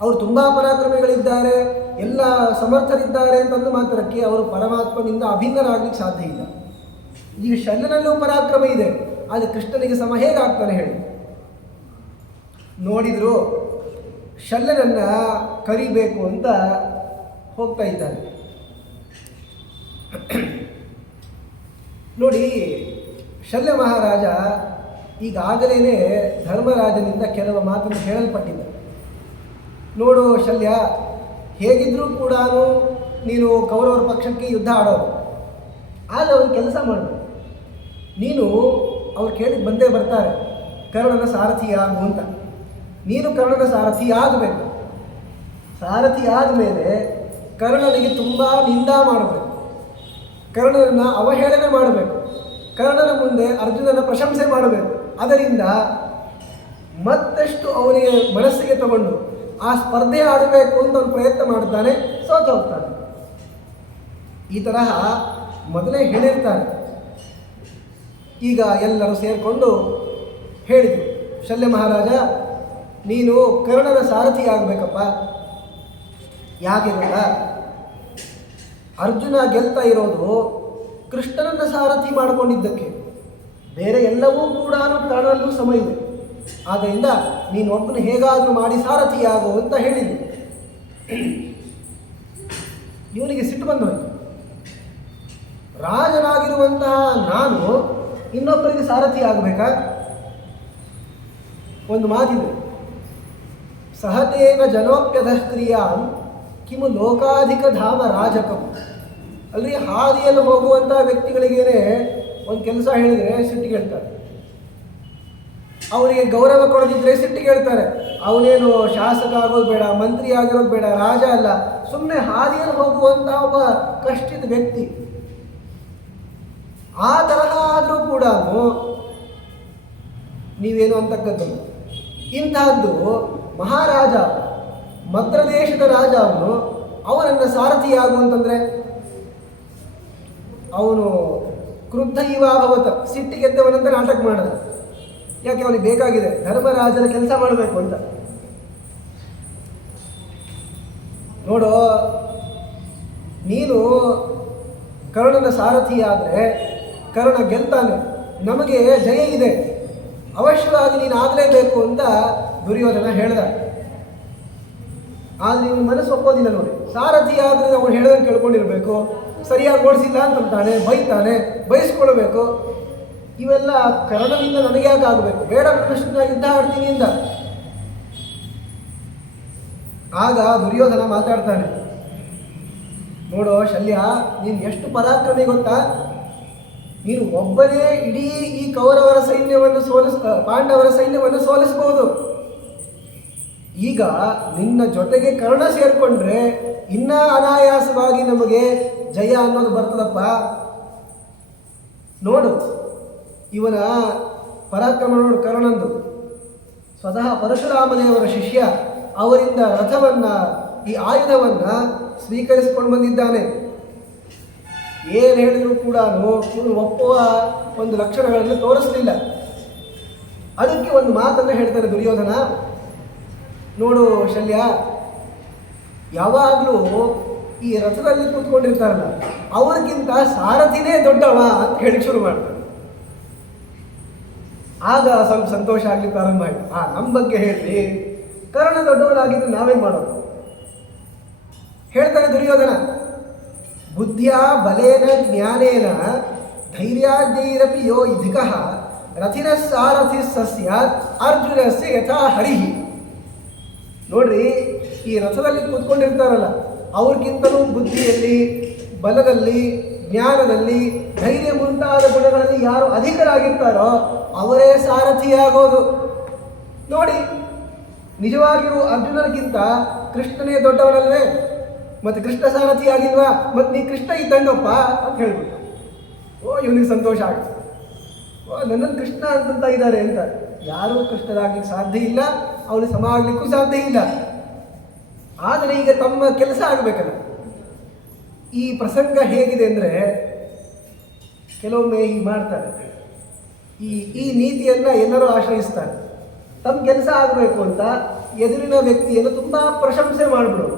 ಅವರು ತುಂಬ ಪರಾಕ್ರಮಿಗಳಿದ್ದಾರೆ, ಎಲ್ಲ ಸಮರ್ಥರಿದ್ದಾರೆ ಅಂತಂದು ಮಾತ್ರಕ್ಕೆ ಅವರು ಪರಮಾತ್ಮನಿಂದ ಅಭಿನ್ನರಾಗಲಿಕ್ಕೆ ಸಾಧ್ಯ ಇಲ್ಲ. ಈಗ ಶಲ್ಯನಲ್ಲೂ ಪರಾಕ್ರಮ ಇದೆ, ಆದರೆ ಕೃಷ್ಣನಿಗೆ ಸಮ ಹೇಗಾಗ್ತಾನೆ ಹೇಳಿ. ನೋಡಿದ್ರು ಶಲ್ಯನನ್ನ ಕರಿಬೇಕು ಅಂತ ಹೋಗ್ತಾ ಇದ್ದಾನೆ. ನೋಡಿ, ಶಲ್ಯ ಮಹಾರಾಜ ಈಗಾಗಲೇ ಧರ್ಮರಾಜನಿಂದ ಕೆಲವು ಮಾತನ್ನು ಹೇಳಲ್ಪಟ್ಟಿದ್ದ. ನೋಡು ಶಲ್ಯ, ಹೇಗಿದ್ರೂ ಕೂಡ ನೀನು ಕೌರವರ ಪಕ್ಷಕ್ಕೆ ಯುದ್ಧ ಆಡೋದು, ಆದರೆ ಒಂದು ಕೆಲಸ ಮಾಡು, ನೀನು ಅವ್ರು ಕೇಳಿದ ಬಂದೇ ಬರ್ತಾರೆ, ಕರ್ಣನ ಸಾರಥಿಯಾಗು ಅಂತ. ನೀನು ಕರ್ಣನ ಸಾರಥಿ ಆಗಬೇಕು. ಸಾರಥಿ ಆದಮೇಲೆ ಕರ್ಣನಿಗೆ ತುಂಬ ನಿಂದ ಮಾಡಬೇಕು, ಕರ್ಣನನ್ನು ಅವಹೇಳನೆ ಮಾಡಬೇಕು, ಕರ್ಣನ ಮುಂದೆ ಅರ್ಜುನನ ಪ್ರಶಂಸೆ ಮಾಡಬೇಕು. ಅದರಿಂದ ಮತ್ತಷ್ಟು ಅವನಿಗೆ ಮನಸ್ಸಿಗೆ ತಗೊಂಡು ಆ ಸ್ಪರ್ಧೆ ಆಡಬೇಕು ಅಂತ ಅವನು ಪ್ರಯತ್ನ ಮಾಡ್ತಾನೆ, ಸೋತು ಹೋಗ್ತಾನೆ. ಈ ತರಹ ಮೊದಲೇ ಹೇಳಿರ್ತಾನೆ. ಈಗ ಎಲ್ಲರೂ ಸೇರಿಕೊಂಡು ಹೇಳಿದರು, ಶಲ್ಯ ಮಹಾರಾಜ, ನೀನು ಕರ್ಣನ ಸಾರಥಿ ಆಗಬೇಕಪ್ಪ. ಯಾಕೆ ಗೊತ್ತಾ, ಅರ್ಜುನ ಗೆಲ್ತಾ ಇರೋದು ಕೃಷ್ಣನನ್ನು ಸಾರಥಿ ಮಾಡಿಕೊಂಡಿದ್ದಕ್ಕೆ, ಬೇರೆ ಎಲ್ಲವೂ ಕೂಡ ಕರ್ಣನಲ್ಲೂ ಸಮ ಇದೆ. ಆದ್ದರಿಂದ ನೀನು ಒಬ್ಬನು ಹೇಗಾದರೂ ಮಾಡಿ ಸಾರಥಿಯಾಗು ಅಂತ ಹೇಳಿದ್ರು. ಇವನಿಗೆ ಸಿಟ್ಟು ಬಂದೋಯ್ತು. ರಾಜನಾಗಿರುವಂತಹ ನಾನು ಇನ್ನೊಬ್ಬರಿಗೆ ಸಾರಥಿ ಆಗಬೇಕಾ? ಒಂದು ಮಾತಿದೆ, ಸಹತೇನ ಜನೋಪ್ಯಧ ಕ್ರಿಯಾಂ ಕಿಮು ಲೋಕಾಧಿಕ ಧಾಮ ರಾಜಕಂ. ಅಲ್ಲಿ ಹಾದಿಯಲ್ಲಿ ಹೋಗುವಂಥ ವ್ಯಕ್ತಿಗಳಿಗೇನೆ ಒಂದು ಕೆಲಸ ಹೇಳಿದರೆ ಸಿಟ್ಟಿಗೆ ಹೇಳ್ತಾರೆ, ಅವರಿಗೆ ಗೌರವ ಕೊಡದಿದ್ದರೆ ಸಿಟ್ಟಿಗೆ ಹೇಳ್ತಾರೆ. ಅವನೇನು ಶಾಸಕ ಆಗೋದು ಬೇಡ, ಮಂತ್ರಿ ಆಗಿರೋದು ಬೇಡ, ರಾಜ ಅಲ್ಲ, ಸುಮ್ಮನೆ ಹಾದಿಯಲ್ಲಿ ಹೋಗುವಂಥ ಒಬ್ಬ ಕಷ್ಟಿತ ವ್ಯಕ್ತಿ. ಆ ತರಹ ಆದರೂ ಕೂಡ ನೀವೇನು ಅಂತಕ್ಕದ್ದು. ಇಂತಹದ್ದು ಮಹಾರಾಜ, ಮದ್ರ ದೇಶದ ರಾಜ, ಅವನನ್ನು ಸಾರಥಿಯಾಗು ಅಂತಂದರೆ ಅವನು ಕ್ರುದ್ಧ ಇವಾಭವತ, ಸಿಟ್ಟಿಗೆದ್ದವನಂತ ನಾಟಕ ಮಾಡಿದ. ಯಾಕೆ, ಅವನಿಗೆ ಬೇಕಾಗಿದೆ ಧರ್ಮರಾಜನ ಕೆಲಸ ಮಾಡಬೇಕು ಅಂತ. ನೋಡು, ನೀನು ಕರ್ಣನ ಸಾರಥಿ ಆದರೆ ಕರ್ಣ ಗೆಲ್ತಾನೆ, ನಮಗೆ ಜಯ ಇದೆ, ಅವಶ್ಯವಾಗಿ ನೀನು ಆಗಲೇಬೇಕು ಅಂತ ದುರ್ಯೋಧನ ಹೇಳ್ದ. ಆದರೆ ಇವನು ಮನಸ್ಸು ಒಪ್ಪೋದಿಲ್ಲ. ನೋಡಿ, ಸಾರಥಿ ಆದರೆ ಅವನು ಹೇಳೋದನ್ನು ಕೇಳ್ಕೊಂಡಿರ್ಬೇಕು, ಸರಿಯಾಗಿ ಓಡಿಸಿಲ್ಲ ಅಂತಂತಾನೆ, ಬೈತಾನೆ, ಬಯಸ್ಕೊಳ್ಬೇಕು. ಇವೆಲ್ಲ ಕರ್ಣನಿಂದ ನನಗೆ ಯಾಕೆ ಆಗಬೇಕು, ಬೇಡ, ಕೃಷ್ಣ ಯುದ್ಧ ಆಡ್ತೀನಿ ಅಂತ. ಆಗ ದುರ್ಯೋಧನ ಮಾತಾಡ್ತಾನೆ, ನೋಡು ಶಲ್ಯ, ನೀನು ಎಷ್ಟು ಪರಾಕ್ರಮಿ ಗೊತ್ತಾ, ನೀನು ಒಬ್ಬನೇ ಇಡೀ ಈ ಕೌರವರ ಸೈನ್ಯವನ್ನು ಪಾಂಡವರ ಸೈನ್ಯವನ್ನು ಸೋಲಿಸಬಹುದು. ಈಗ ನಿನ್ನ ಜೊತೆಗೆ ಕರ್ಣ ಸೇರಿಕೊಂಡ್ರೆ ಇನ್ನ ಅನಾಯಾಸವಾಗಿ ನಮಗೆ ಜಯ ಅನ್ನೋದು ಬರ್ತದಪ್ಪ. ನೋಡು, ಇವನ ಪರಾಕ್ರಮ ನೋಡು, ಕರ್ಣಂದು. ಸ್ವತಃ ಪರಶುರಾಮದೇವರ ಶಿಷ್ಯ, ಅವರಿಂದ ರಥವನ್ನು, ಈ ಆಯುಧವನ್ನು ಸ್ವೀಕರಿಸಿಕೊಂಡು ಬಂದಿದ್ದಾನೆ. ಏನು ಹೇಳಿದರೂ ಕೂಡ ಇವನು ಒಪ್ಪುವ ಒಂದು ಲಕ್ಷಣಗಳನ್ನು ತೋರಿಸಲಿಲ್ಲ. ಅದಕ್ಕೆ ಒಂದು ಮಾತನ್ನು ಹೇಳ್ತಾನೆ ದುರ್ಯೋಧನ, ನೋಡು ಶಲ್ಯ, ಯಾವಾಗಲೂ ಈ ರಥದಲ್ಲಿ ಕೂತ್ಕೊಂಡಿರ್ತಾರಲ್ಲ, ಅವ್ರಿಗಿಂತ ಸಾರಥಿನೇ ದೊಡ್ಡವ ಅಂತ ಹೇಳಿ ಶುರು ಮಾಡ್ತಾರೆ. ಆಗ ಸ್ವಲ್ಪ ಸಂತೋಷ ಆಗಲಿ ಪ್ರಾರಂಭ ಆಯಿತು. ನಮ್ಮ ಬಗ್ಗೆ ಹೇಳಿ, ಕರ್ಣ ದೊಡ್ಡವನಾಗಿದ್ದು ನಾವೇನು ಮಾಡೋದು? ಹೇಳ್ತಾನೆ ದುರ್ಯೋಧನ, ಬುದ್ಧಿಯ ಬಲೇನ ಜ್ಞಾನೇನ ಧೈರ್ಯಾಜ್ಞೈರಪಿ ಯೋ ಇಧಿಕಃ ರಥಿನ ಸಾರಥಿ ಸಸ್ಯಾತ್ ಅರ್ಜುನಸ್ಯ ಯಥಾ ಹರಿಹಿ. ನೋಡ್ರಿ, ಈ ರಥದಲ್ಲಿ ಕೂತ್ಕೊಂಡಿರ್ತಾರಲ್ಲ, ಅವ್ರಿಗಿಂತಲೂ ಬುದ್ಧಿಯಲ್ಲಿ, ಬಲದಲ್ಲಿ, ಜ್ಞಾನದಲ್ಲಿ, ಧೈರ್ಯ ಮುಂತಾದ ಗುಣಗಳಲ್ಲಿ ಯಾರು ಅಧಿಕರಾಗಿರ್ತಾರೋ ಅವರೇ ಸಾರಥಿಯಾಗೋದು. ನೋಡಿ, ನಿಜವಾಗಿಯೂ ಅರ್ಜುನನಿಗಿಂತ ಕೃಷ್ಣನೇ ದೊಡ್ಡವನಲ್ವೇ? ಮತ್ತು ಕೃಷ್ಣ ಸಾರಥಿ ಆಗಿಲ್ವಾ? ಮತ್ತು ನೀ ಕೃಷ್ಣ ಇದ್ದಂಗಪ್ಪ ಅಂತ ಹೇಳ್ಬಿಟ್ಟು, ಇವನಿಗೆ ಸಂತೋಷ ಆಗುತ್ತೆ. ನನ್ನನ್ನು ಕೃಷ್ಣ ಅಂತಂತ ಇದ್ದಾರೆ ಅಂತ. ಯಾರೂ ಕೃಷ್ಣರಾಗ್ಲಿಕ್ಕೆ ಸಾಧ್ಯ ಇಲ್ಲ, ಅವನು ಸಮ ಆಗ್ಲಿಕ್ಕೂ ಸಾಧ್ಯ ಇಲ್ಲ. ಆದರೆ ಈಗ ತಮ್ಮ ಕೆಲಸ ಆಗಬೇಕಲ್ಲ. ಈ ಪ್ರಸಂಗ ಹೇಗಿದೆ ಅಂದರೆ, ಕೆಲವೊಮ್ಮೆ ಹೀಗೆ ಮಾಡ್ತಾರೆ, ಈ ನೀತಿಯನ್ನು ಎಲ್ಲರೂ ಆಶ್ರಯಿಸ್ತಾರೆ. ತಮ್ಮ ಕೆಲಸ ಆಗಬೇಕು ಅಂತ ಎದುರಿನ ವ್ಯಕ್ತಿಯನ್ನು ತುಂಬ ಪ್ರಶಂಸೆ ಮಾಡಿಬಿಡೋದು.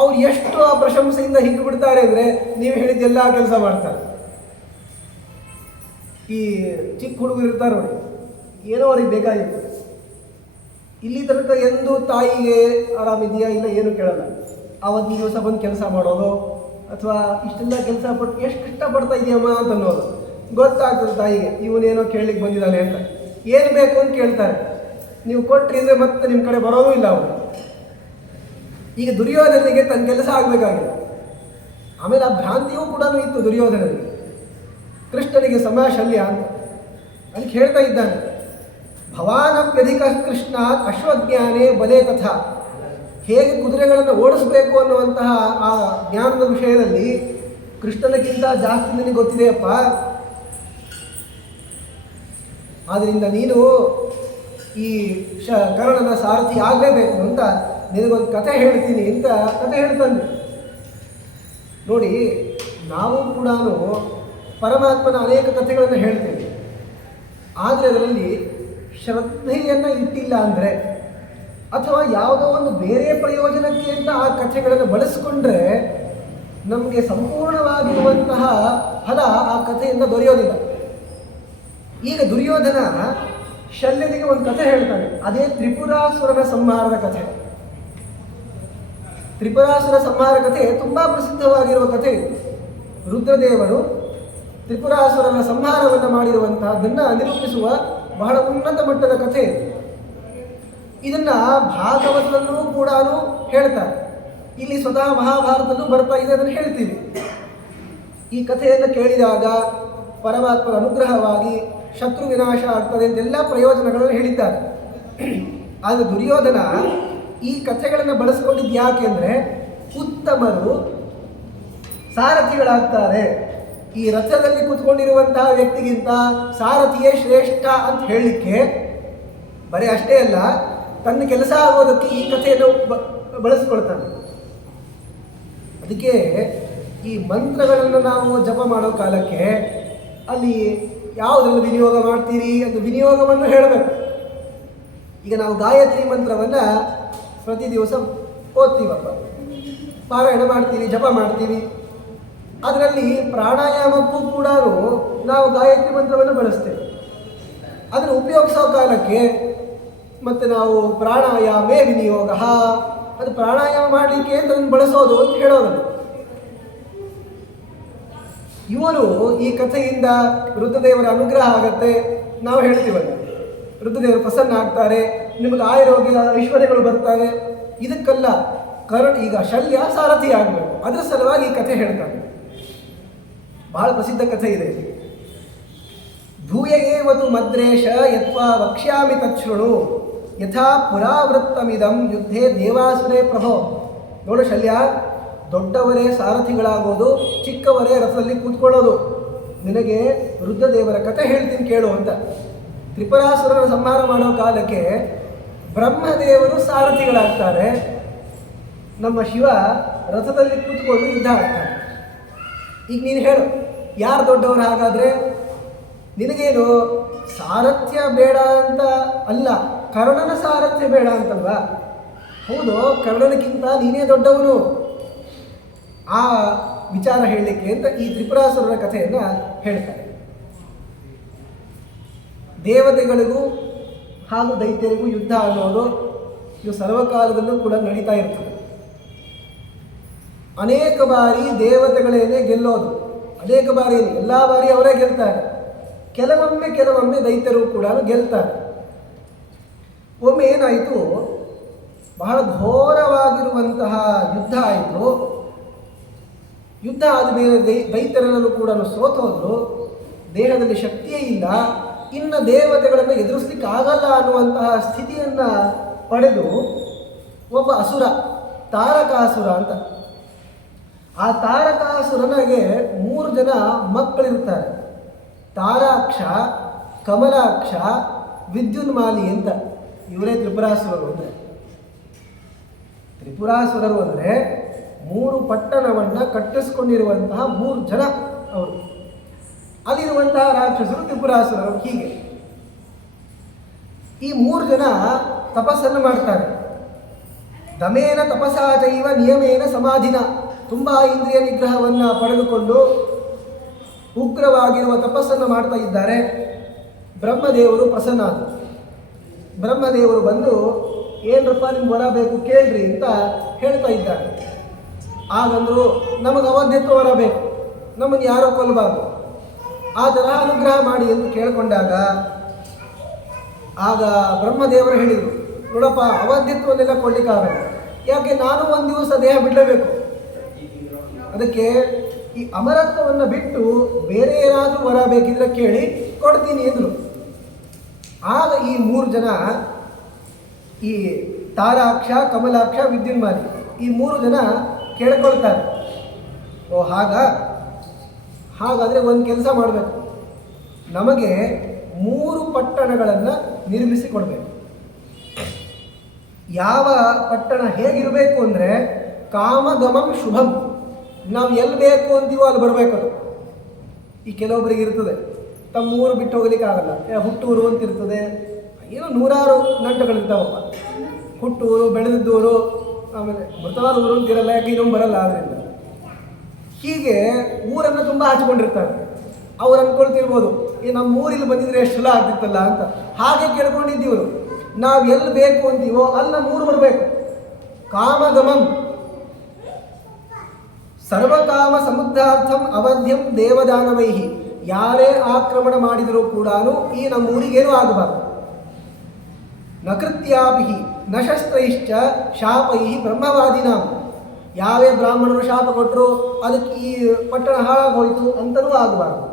ಅವ್ರು ಎಷ್ಟು ಆ ಪ್ರಶಂಸೆಯಿಂದ ಹಿಗ್ಗಿ ಬಿಡ್ತಾರೆ ಅಂದರೆ ನೀವು ಹೇಳಿದ್ದೆಲ್ಲ ಕೆಲಸ ಮಾಡ್ತಾರೆ. ಈ ಚಿಕ್ಕ ಹುಡುಗರು ಇರ್ತಾರೆ ನೋಡಿ, ಏನೋ ಅವ್ರಿಗೆ ಬೇಕಾಗಿರ್ತದೆ. ಇಲ್ಲಿ ತನಕ ಎಂದು ತಾಯಿಗೆ ಆರಾಮಿದೆಯಾ ಇಲ್ಲ ಏನು ಕೇಳಲ್ಲ. ಆವತ್ತಿನ ದಿವಸ ಬಂದು ಕೆಲಸ ಮಾಡೋದು ಅಥವಾ ಇಷ್ಟೆಲ್ಲ ಕೆಲಸ ಪಟ್ಟು ಎಷ್ಟು ಕಷ್ಟಪಡ್ತಾ ಇದೆಯಮ್ಮ ಅಂತ ಅನ್ನೋದು ಗೊತ್ತಾಗ್ತದೆ ತಾಯಿಗೆ, ಇವನೇನೋ ಕೇಳಲಿಕ್ಕೆ ಬಂದಿದ್ದಾನೆ ಅಂತ. ಏನು ಬೇಕು ಅಂತ ಕೇಳ್ತಾರೆ, ನೀವು ಕೊಟ್ರಿ ಅಂದರೆ ಮತ್ತೆ ನಿಮ್ಮ ಕಡೆ ಬರೋದೂ ಇಲ್ಲ ಅವರು. ಈಗ ದುರ್ಯೋಧನಿಗೆ ತನ್ನ ಕೆಲಸ ಆಗಬೇಕಾಗಿಲ್ಲ. ಆಮೇಲೆ ಆ ಭ್ರಾಂತಿಯೂ ಕೂಡ ಇತ್ತು ದುರ್ಯೋಧನಿಗೆ. ಕೃಷ್ಣನಿಗೆ ಶಲ್ಯ ಅಂತ ಅದಕ್ಕೆ ಹೇಳ್ತಾ ಇದ್ದಾನೆ, ಭವಾನಪ್ಯಧಿಕ ಕೃಷ್ಣಾತ್ ಅಶ್ವಜ್ಞಾನೇ ಬಲೆ ಕಥಾ. ಹೇಗೆ ಕುದುರೆಗಳನ್ನು ಓಡಿಸಬೇಕು ಅನ್ನುವಂತಹ ಆ ಜ್ಞಾನದ ವಿಷಯದಲ್ಲಿ ಕೃಷ್ಣನಿಗಿಂತ ಜಾಸ್ತಿ ನಿನಗೆ ಗೊತ್ತಿದೆಯಪ್ಪ. ಆದ್ದರಿಂದ ನೀನು ಈ ಕರ್ಣನ ಸಾರಥಿ ಆಗಲೇಬೇಕು ಅಂತ ನಿನಗೊಂದು ಕಥೆ ಹೇಳ್ತೀನಿ ಅಂತ ಕಥೆ ಹೇಳ್ತಾನೆ. ನೋಡಿ, ನಾವು ಕೂಡ ಪರಮಾತ್ಮನ ಅನೇಕ ಕಥೆಗಳನ್ನು ಹೇಳ್ತೇವೆ. ಆದರೆ ಅದರಲ್ಲಿ ಶ್ರದ್ಧೆಯನ್ನು ಇಟ್ಟಿಲ್ಲ ಅಂದರೆ ಅಥವಾ ಯಾವುದೋ ಒಂದು ಬೇರೆ ಪ್ರಯೋಜನಕ್ಕೆ ಅಂತ ಆ ಕಥೆಗಳನ್ನು ಬಳಸಿಕೊಂಡ್ರೆ ನಮಗೆ ಸಂಪೂರ್ಣವಾಗಿರುವಂತಹ ಫಲ ಆ ಕಥೆಯಿಂದ ದೊರೆಯೋದಿಲ್ಲ. ಈಗ ದುರ್ಯೋಧನ ಶಲ್ಯನಿಗೆ ಒಂದು ಕಥೆ ಹೇಳ್ತಾನೆ, ಅದೇ ತ್ರಿಪುರಾಸುರನ ಸಂಹಾರದ ಕಥೆ. ತ್ರಿಪುರಾಸುರ ಸಂಹಾರ ಕಥೆ ತುಂಬ ಪ್ರಸಿದ್ಧವಾಗಿರುವ ಕಥೆ. ರುದ್ರದೇವರು ತ್ರಿಪುರಾಸುರನ ಸಂಹಾರವನ್ನು ಮಾಡಿರುವಂತಹದ್ದನ್ನು ನಿರೂಪಿಸುವ ಬಹಳ ಉನ್ನತ ಮಟ್ಟದ ಕಥೆ. ಇದನ್ನು ಭಾಗವತದಲ್ಲೂ ಕೂಡ ಹೇಳ್ತಾರೆ. ಇಲ್ಲಿ ಸ್ವತಃ ಮಹಾಭಾರತದಲ್ಲೂ ಬರ್ತಾ ಇದೆ, ಅದನ್ನು ಹೇಳ್ತೀವಿ. ಈ ಕಥೆಯನ್ನು ಕೇಳಿದಾಗ ಪರಮಾತ್ಮನ ಅನುಗ್ರಹವಾಗಿ ಶತ್ರು ವಿನಾಶ ಆಗ್ತದೆ ಅಂತೆಲ್ಲ ಪ್ರಯೋಜನಗಳನ್ನು ಹೇಳಿದ್ದಾರೆ. ಆದರೆ ದುರ್ಯೋಧನ ಈ ಕಥೆಗಳನ್ನು ಬಳಸ್ಕೊಂಡಿದ್ದು ಯಾಕೆ ಅಂದರೆ ಉತ್ತಮರು ಸಾರಥಿಗಳಾಗ್ತಾರೆ. ಈ ರಥದಲ್ಲಿ ಕೂತ್ಕೊಂಡಿರುವಂತಹ ವ್ಯಕ್ತಿಗಿಂತ ಸಾರಥಿಯೇ ಶ್ರೇಷ್ಠ ಅಂತ ಹೇಳಲಿಕ್ಕೆ, ಬರೀ ಅಷ್ಟೇ ಅಲ್ಲ, ತನ್ನ ಕೆಲಸ ಆಗೋದಕ್ಕೆ ಈ ಕಥೆಯನ್ನು ಬಳಸ್ಕೊಳ್ತಾನೆ. ಅದಕ್ಕೆ ಈ ಮಂತ್ರಗಳನ್ನು ನಾವು ಜಪ ಮಾಡೋ ಕಾಲಕ್ಕೆ ಅಲ್ಲಿ ಯಾವುದನ್ನು ವಿನಿಯೋಗ ಮಾಡ್ತೀರಿ ಅಂತ ವಿನಿಯೋಗವನ್ನು ಹೇಳಬೇಕು. ಈಗ ನಾವು ಗಾಯತ್ರಿ ಮಂತ್ರವನ್ನು ಪ್ರತಿ ದಿವಸ ಓದ್ತೀವಪ್ಪ, ಪಾರಾಯಣ ಮಾಡ್ತೀವಿ, ಜಪ ಮಾಡ್ತೀವಿ. ಅದರಲ್ಲಿ ಪ್ರಾಣಾಯಾಮಕ್ಕೂ ಕೂಡ ನಾವು ಗಾಯತ್ರಿ ಮಂತ್ರವನ್ನು ಬಳಸ್ತೇವೆ. ಅದನ್ನು ಉಪಯೋಗಿಸೋ ಕಾಲಕ್ಕೆ ಮತ್ತು ನಾವು ಪ್ರಾಣಾಯಾಮೇ ವಿನಿಯೋಗ, ಅದು ಪ್ರಾಣಾಯಾಮ ಮಾಡಲಿಕ್ಕೆ ಅಂತ ಅದನ್ನು ಬಳಸೋದು ಅಂತ ಹೇಳೋದು. ಇವರು ಈ ಕಥೆಯಿಂದ ರುದ್ರದೇವರ ಅನುಗ್ರಹ ಆಗತ್ತೆ ನಾವು ಹೇಳ್ತೀವಲ್ಲ, ರುದ್ರದೇವರು ಪ್ರಸನ್ನ ಆಗ್ತಾರೆ, ನಿಮಗೆ ಆರೋಗ್ಯ ಐಶ್ವರ್ಯಗಳು ಬರ್ತವೆ. ಇದಕ್ಕೆಲ್ಲ ಈಗ ಶಲ್ಯ ಸಾರಥಿ ಆಗಬೇಕು, ಅದರ ಸಲುವಾಗಿ ಈ ಕಥೆ ಹೇಳ್ತಾರೆ. ಬಹಳ ಪ್ರಸಿದ್ಧ ಕಥೆ ಇದೆ. ಭೂಯ ಏವತು ಮದ್ರೇಶ ಯತ್ವಾ ವಕ್ಷ್ಯಾಮಿ ತಚ್ಛೃಣು ಯಥಾ ಪುರಾವೃತ್ತಮಿದಂ ಯುದ್ಧೇ ದೇವಾಸುರೇ ಪ್ರಭೋ. ನೋಡು ಶಲ್ಯ, ದೊಡ್ಡವರೇ ಸಾರಥಿಗಳಾಗೋದು, ಚಿಕ್ಕವರೇ ರಥದಲ್ಲಿ ಕೂತ್ಕೊಳ್ಳೋದು. ನಿನಗೆ ರುದ್ರದೇವರ ಕಥೆ ಹೇಳ್ತೀನಿ ಕೇಳು ಅಂತ. ತ್ರಿಪುರಾಸುರನ ಸಂಹಾರ ಮಾಡೋ ಕಾಲಕ್ಕೆ ಬ್ರಹ್ಮದೇವರು ಸಾರಥಿಗಳಾಗ್ತಾರೆ, ನಮ್ಮ ಶಿವ ರಥದಲ್ಲಿ ಕೂತ್ಕೊಂಡು ಯುದ್ಧ ಆಗ್ತಾರೆ. ಈಗ ನೀನು ಹೇಳು, ಯಾರು ದೊಡ್ಡವರು? ಹಾಗಾದರೆ ನಿನಗೇನು ಸಾರಥ್ಯ ಬೇಡ ಅಂತ ಅಲ್ಲ, ಕರ್ಣನ ಸಾರಥ್ಯ ಬೇಡ ಅಂತಲ್ವಾ? ಹೌದು, ಕರ್ಣನಕ್ಕಿಂತ ನೀನೇ ದೊಡ್ಡವನು. ಆ ವಿಚಾರ ಹೇಳಲಿಕ್ಕೆ ಅಂತ ಈ ತ್ರಿಪುರಾಸುರನ ಕಥೆಯನ್ನು ಹೇಳ್ತಾರೆ. ದೇವತೆಗಳಿಗೂ ಹಾಗೂ ದೈತ್ಯರಿಗೂ ಯುದ್ಧ ಅನ್ನೋದು ಇದು ಸರ್ವಕಾಲದಲ್ಲೂ ಕೂಡ ನಡೀತಾ ಇರ್ತದೆ. ಅನೇಕ ಬಾರಿ ದೇವತೆಗಳೇನೇ ಗೆಲ್ಲೋದು, ಅನೇಕ ಬಾರಿ, ಎಲ್ಲ ಬಾರಿ ಅವರೇ ಗೆಲ್ತಾರೆ. ಕೆಲವೊಮ್ಮೆ ದೈತ್ಯರು ಕೂಡ ಗೆಲ್ತಾರೆ. ಒಮ್ಮೆ ಏನಾಯಿತು, ಬಹಳ ಘೋರವಾಗಿರುವಂತಹ ಯುದ್ಧ ಆಯಿತು. ಯುದ್ಧ ಆದಮೇಲೆ ದೈತ್ಯರಲ್ಲೂ ಕೂಡ ಸೋತೋದ್ರು, ದೇಹದಲ್ಲಿ ಶಕ್ತಿಯೇ ಇಲ್ಲ, ಇನ್ನು ದೇವತೆಗಳನ್ನು ಎದುರಿಸಲಿಕ್ಕೆ ಆಗಲ್ಲ ಅನ್ನುವಂತಹ ಸ್ಥಿತಿಯನ್ನು ಪಡೆದು ಒಬ್ಬ ಅಸುರ, ತಾರಕಾಸುರ ಅಂತ. ಆ ತಾರಕಾಸುರನಿಗೆ 3 ಜನ ಮಕ್ಕಳಿರ್ತಾರೆ, ತಾರಾಕ್ಷ, ಕಮಲಾಕ್ಷ, ವಿದ್ಯುನ್ಮಾಲಿ ಅಂತ. ಇವರೇ ತ್ರಿಪುರಾಸುರರು ಅಂದರೆ. ತ್ರಿಪುರಾಸುರರು ಅಂದರೆ 3 ಪಟ್ಟಣವನ್ನು ಕಟ್ಟಿಸ್ಕೊಂಡಿರುವಂತಹ 3 ಜನ ಅವರು. ಅಲ್ಲಿರುವಂತಹ ರಾಕ್ಷಸರು ತ್ರಿಪುರಾಸುರರು. ಹೀಗೆ ಈ 3 ಜನ ತಪಸ್ಸನ್ನು ಮಾಡ್ತಾರೆ. ದಮೇನ ತಪಸಾಚೈವ ನಿಯಮೇನ ಸಮಾಧಿನ, ತುಂಬ ಇಂದ್ರಿಯ ನಿಗ್ರಹವನ್ನು ಪಡೆದುಕೊಂಡು ಉಗ್ರವಾಗಿರುವ ತಪಸ್ಸನ್ನು ಮಾಡ್ತಾ ಇದ್ದಾರೆ. ಬ್ರಹ್ಮದೇವರು ಪ್ರಸನ್ನಾದರು. ಬ್ರಹ್ಮದೇವರು ಬಂದು ಏನರಪ್ಪ ನಿಮ್ಗೆ ವರ ಬೇಕು ಕೇಳ್ರಿ ಅಂತ ಹೇಳ್ತಾ ಇದ್ದಾರೆ. ಆಗಂದ್ರು ನಮಗೆ ಅವಧ್ಯತ್ವ ವರ ಬೇಕು, ನಮ್ಮನ್ನು ಯಾರೋ ಕೊಲ್ಲಬಾರ್ದು, ಆ ತರಹ ಅನುಗ್ರಹ ಮಾಡಿ ಎಂದು ಕೇಳಿಕೊಂಡಾಗ ಆಗ ಬ್ರಹ್ಮದೇವರು ಹೇಳಿದರು, ನೋಡಪ್ಪ ಅವಧ್ಯತ್ವನ್ನೆಲ್ಲ ಕೊಡ್ಲಿಕ್ಕಾಗಲ್ಲ, ಯಾಕೆ ನಾನು ಒಂದು ದಿವಸ ದೇಹ ಬಿಡಲೇಬೇಕು, ಅದಕ್ಕೆ ಈ ಅಮರತ್ವವನ್ನು ಬಿಟ್ಟು ಬೇರೆ ಏನಾದರೂ ವರ ಬೇಕಿದ್ರೆ ಕೇಳಿ ಕೊಡ್ತೀನಿ ಎಂದರು. ಆಗ ಈ 3 ಜನ, ಈ ತಾರಾಕ್ಷ, ಕಮಲಾಕ್ಷ, ವಿದ್ಯುನ್ಮಾಲಿ, ಈ 3 ಜನ ಕೇಳ್ಕೊಳ್ತಾರೆ, ಓ ಹಾಗಾದರೆ ಒಂದು ಕೆಲಸ ಮಾಡಬೇಕು, ನಮಗೆ 3 ಪಟ್ಟಣಗಳನ್ನು ನಿರ್ಮಿಸಿ ಕೊಡಬೇಕು. ಯಾವ ಪಟ್ಟಣ ಹೇಗಿರಬೇಕು ಅಂದರೆ ಕಾಮಗಮಂ ಶುಭಂ, ನಾವು ಎಲ್ಲಿ ಬೇಕು ಅಂತೀವೋ ಅಲ್ಲಿ ಬರಬೇಕು. ಈ ಕೆಲವೊಬ್ಬರಿಗೆ ಇರ್ತದೆ ತಮ್ಮ ಊರು ಬಿಟ್ಟು ಹೋಗ್ಲಿಕ್ಕಾಗಲ್ಲ, ಹುಟ್ಟೂರು ಅಂತ ಇರ್ತದೆ, ಏನೋ 100 ನಂಟುಗಳಿರ್ತಾವಪ್ಪ, ಹುಟ್ಟೂರು, ಬೆಳೆದದ್ದೂರು, ಆಮೇಲೆ ಮೃತವಾದ ಊರು ಅಂತಿರಲ್ಲ, ಯಾಕೆ ಇನ್ನೊಂದು ಬರಲ್ಲ. ಆದ್ದರಿಂದ ಹೀಗೆ ಊರನ್ನು ತುಂಬ ಹಚ್ಕೊಂಡಿರ್ತಾರೆ. ಅವ್ರು ಅಂದ್ಕೊಳ್ತಿರ್ಬೋದು, ಈ ನಮ್ಮ ಊರಿಗೆ ಬಂದಿದ್ರೆ ಎಷ್ಟು ಚಲೋ ಆಗ್ತಿತ್ತಲ್ಲ ಅಂತ. ಹಾಗೆ ಕೇಳ್ಕೊಂಡಿದ್ದೀವರು, ನಾವು ಎಲ್ಲಿ ಬೇಕು ಅಂತೀವೋ ಅಲ್ಲಿ ನಮ್ಮ ಊರು ಬರಬೇಕು. ಕಾಮಗಮಂ ಸರ್ವಕಾಮ ಸಮುದ್ಧಾರ್ಥಂ ಅವಧ್ಯಂ ದೇವದಾನವೈಹಿ, ಯಾರೇ ಆಕ್ರಮಣ ಮಾಡಿದರೂ ಕೂಡ ಈ ನಮ್ಮ ಊರಿಗೇನೂ ಆಗಬಾರ್ದು. ನಕೃತ್ಯಾಪಿ ನ ಶಸ್ತ್ರೈಶ್ಚ ಶಾಪೈಹಿ ಬ್ರಹ್ಮವಾದಿನ, ಯಾವೇ ಬ್ರಾಹ್ಮಣರು ಶಾಪ ಕೊಟ್ಟರು ಅದಕ್ಕೆ ಈ ಪಟ್ಟಣ ಹಾಳಾಗೋಯ್ತು ಅಂತಲೂ ಆಗಬಾರ್ದು.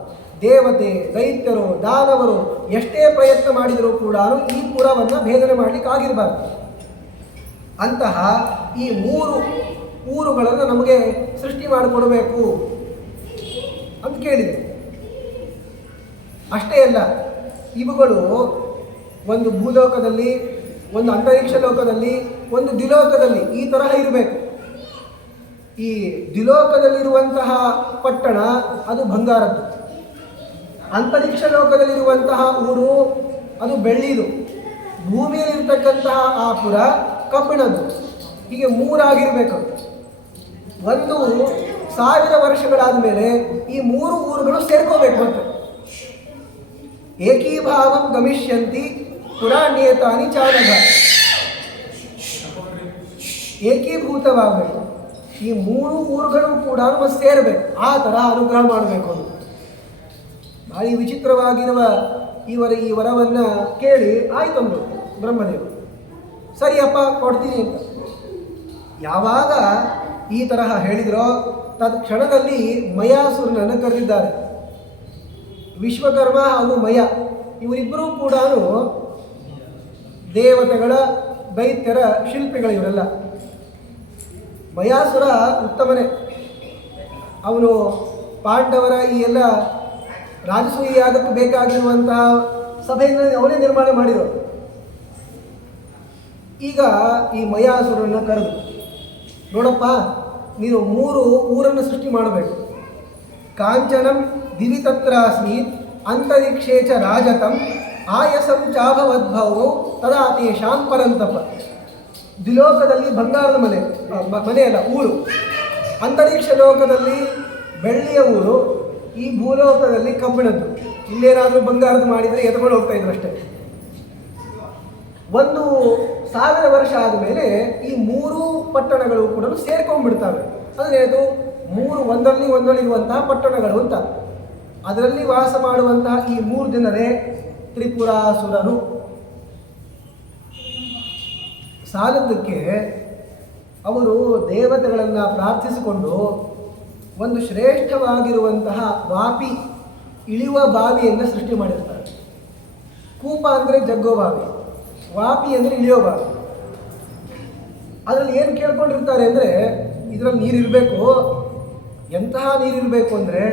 ದೇವತೆ, ದೈತ್ಯರು, ದಾನವರು ಎಷ್ಟೇ ಪ್ರಯತ್ನ ಮಾಡಿದರೂ ಕೂಡ ಈ ಪುರವನ್ನು ಭೇದನೆ ಮಾಡಲಿಕ್ಕೆ ಆಗಿರಬಾರ್ದು. ಅಂತಹ ಈ 3 ಊರುಗಳನ್ನು ನಮಗೆ ಸೃಷ್ಟಿ ಮಾಡಿಕೊಡಬೇಕು ಅಂತ ಕೇಳಿದೆ. ಅಷ್ಟೇ ಅಲ್ಲ, ಇವುಗಳು ಒಂದು ಭೂಲೋಕದಲ್ಲಿ, ಒಂದು ಅಂತರಿಕ್ಷ ಲೋಕದಲ್ಲಿ, ಒಂದು ದ್ವಿಲೋಕದಲ್ಲಿ ಈ ತರಹ ಇರಬೇಕು. ಈ ದ್ವಿಲೋಕದಲ್ಲಿರುವಂತಹ ಪಟ್ಟಣ ಅದು ಬಂಗಾರದ್ದು, ಅಂತರಿಕ್ಷ ಲೋಕದಲ್ಲಿರುವಂತಹ ಊರು ಅದು ಬೆಳ್ಳಿದು, ಭೂಮಿಯಲ್ಲಿರ್ತಕ್ಕಂತಹ ಆ ಪುರ ಕಬ್ಬಿಣದ್ದು. ಹೀಗೆ 3 ಆಗಿರಬೇಕು. 1000 ವರ್ಷಗಳಾದ ಮೇಲೆ ಈ 3 ಊರುಗಳು ಸೇರ್ಕೋಬೇಕು. ಮತ್ತೆ ಏಕೀಭಾವಂ ಗಮಿಷ್ಯಂತಿ ಪುರಾಣ್ಯೇತಾನಿ ಚಾನಗ, ಏಕೀಭೂತವಾಗಬೇಕು. ಈ 3 ಊರುಗಳು ಕೂಡ ಸೇರಬೇಕು, ಆ ಥರ ಅನುಗ್ರಹ ಮಾಡಬೇಕು ಅಂತ. ಭಾರಿ ವಿಚಿತ್ರವಾಗಿರುವ ಈ ವರವನ್ನು ಕೇಳಿ ಆಯ್ತಂದ್ರು ಬ್ರಹ್ಮದೇವರು. ಸರಿಯಪ್ಪ ಕೊಡ್ತೀನಿ ಅಂತ ಯಾವಾಗ ಈ ತರಹ ಹೇಳಿದ್ರೋ ತತ್ಕ್ಷಣದಲ್ಲಿ ಮಯಾಸುರನನ್ನು ಕರೆದಿದ್ದಾರೆ. ವಿಶ್ವಕರ್ಮ ಹಾಗೂ ಮಯ ಇವರಿಬ್ಬರೂ ಕೂಡ ದೇವತೆಗಳ, ದೈತ್ಯರ ಶಿಲ್ಪಿಗಳು ಇವರೆಲ್ಲ. ಮಯಾಸುರ ಉತ್ತಮನೇ, ಅವನು ಪಾಂಡವರ ಈ ಎಲ್ಲ ರಾಜಸೂಯ ಯಾಗಕ್ಕೆ ಬೇಕಾಗಿರುವಂತಹ ಸಭೆಯನ್ನು ಅವನೇ ನಿರ್ಮಾಣ ಮಾಡಿದರು. ಈಗ ಈ ಮಯಾಸುರನ್ನು ಕರೆದು, ನೋಡಪ್ಪ ನೀನು 3 ಊರನ್ನು ಸೃಷ್ಟಿ ಮಾಡಬೇಕು. ಕಾಂಚನಂ ದಿವಿ ತತ್ರಾಸ್ಮೀತ್ ಅಂತರಿಕ್ಷೇಚ ರಾಜತಂ ಆಯಸಂ ಚಾಭವದ್ಭವೋ ತದಾ ತೇಷಾಂ ಪರಂತಪ. ದ್ವಿಲೋಕದಲ್ಲಿ ಬಂಗಾರದ ಮನೆಯಲ್ಲ ಊರು, ಅಂತರಿಕ್ಷ ಲೋಕದಲ್ಲಿ ಬೆಳ್ಳಿಯ ಊರು, ಈ ಭೂಲೋಕದಲ್ಲಿ ಕಬ್ಬಿಣದ್ದು. ಇಲ್ಲೇನಾದರೂ ಬಂಗಾರದ್ದು ಮಾಡಿದರೆ ಎತ್ಕೊಂಡು ಹೋಗ್ತಾ ಇದ್ರು ಅಷ್ಟೇ. 1000 ವರ್ಷ ಆದಮೇಲೆ ಈ 3 ಪಟ್ಟಣಗಳು ಕೂಡ ಸೇರ್ಕೊಂಡ್ಬಿಡ್ತವೆ. ಅಂದರೆ ಅದು 3 ಒಂದರಲ್ಲಿರುವಂತಹ ಪಟ್ಟಣಗಳು ಅಂತ. ಅದರಲ್ಲಿ ವಾಸ ಮಾಡುವಂತಹ ಈ 3 ಜನರೇ ತ್ರಿಪುರಾಸುರರು. ಸಾಲದಕ್ಕೆ ಅವರು ದೇವತೆಗಳನ್ನು ಪ್ರಾರ್ಥಿಸಿಕೊಂಡು ಒಂದು ಶ್ರೇಷ್ಠವಾಗಿರುವಂತಹ ವಾಪಿ, ಇಳಿಯುವ ಬಾವಿಯನ್ನು ಸೃಷ್ಟಿ ಮಾಡಿರ್ತಾರೆ. ಕೂಪ ಅಂದರೆ ಜಗ್ಗೋ ಬಾವಿ, ವಾಪಿ ಅಂದರೆ ಇಳಿಯೋ ಬಾವಿ. ಅದರಲ್ಲಿ ಏನು ಕೇಳ್ಕೊಂಡಿರ್ತಾರೆ ಅಂದರೆ, ಇದರಲ್ಲಿ ನೀರಿರಬೇಕು. ಎಂತಹ ನೀರಿರಬೇಕು ಅಂದರೆ,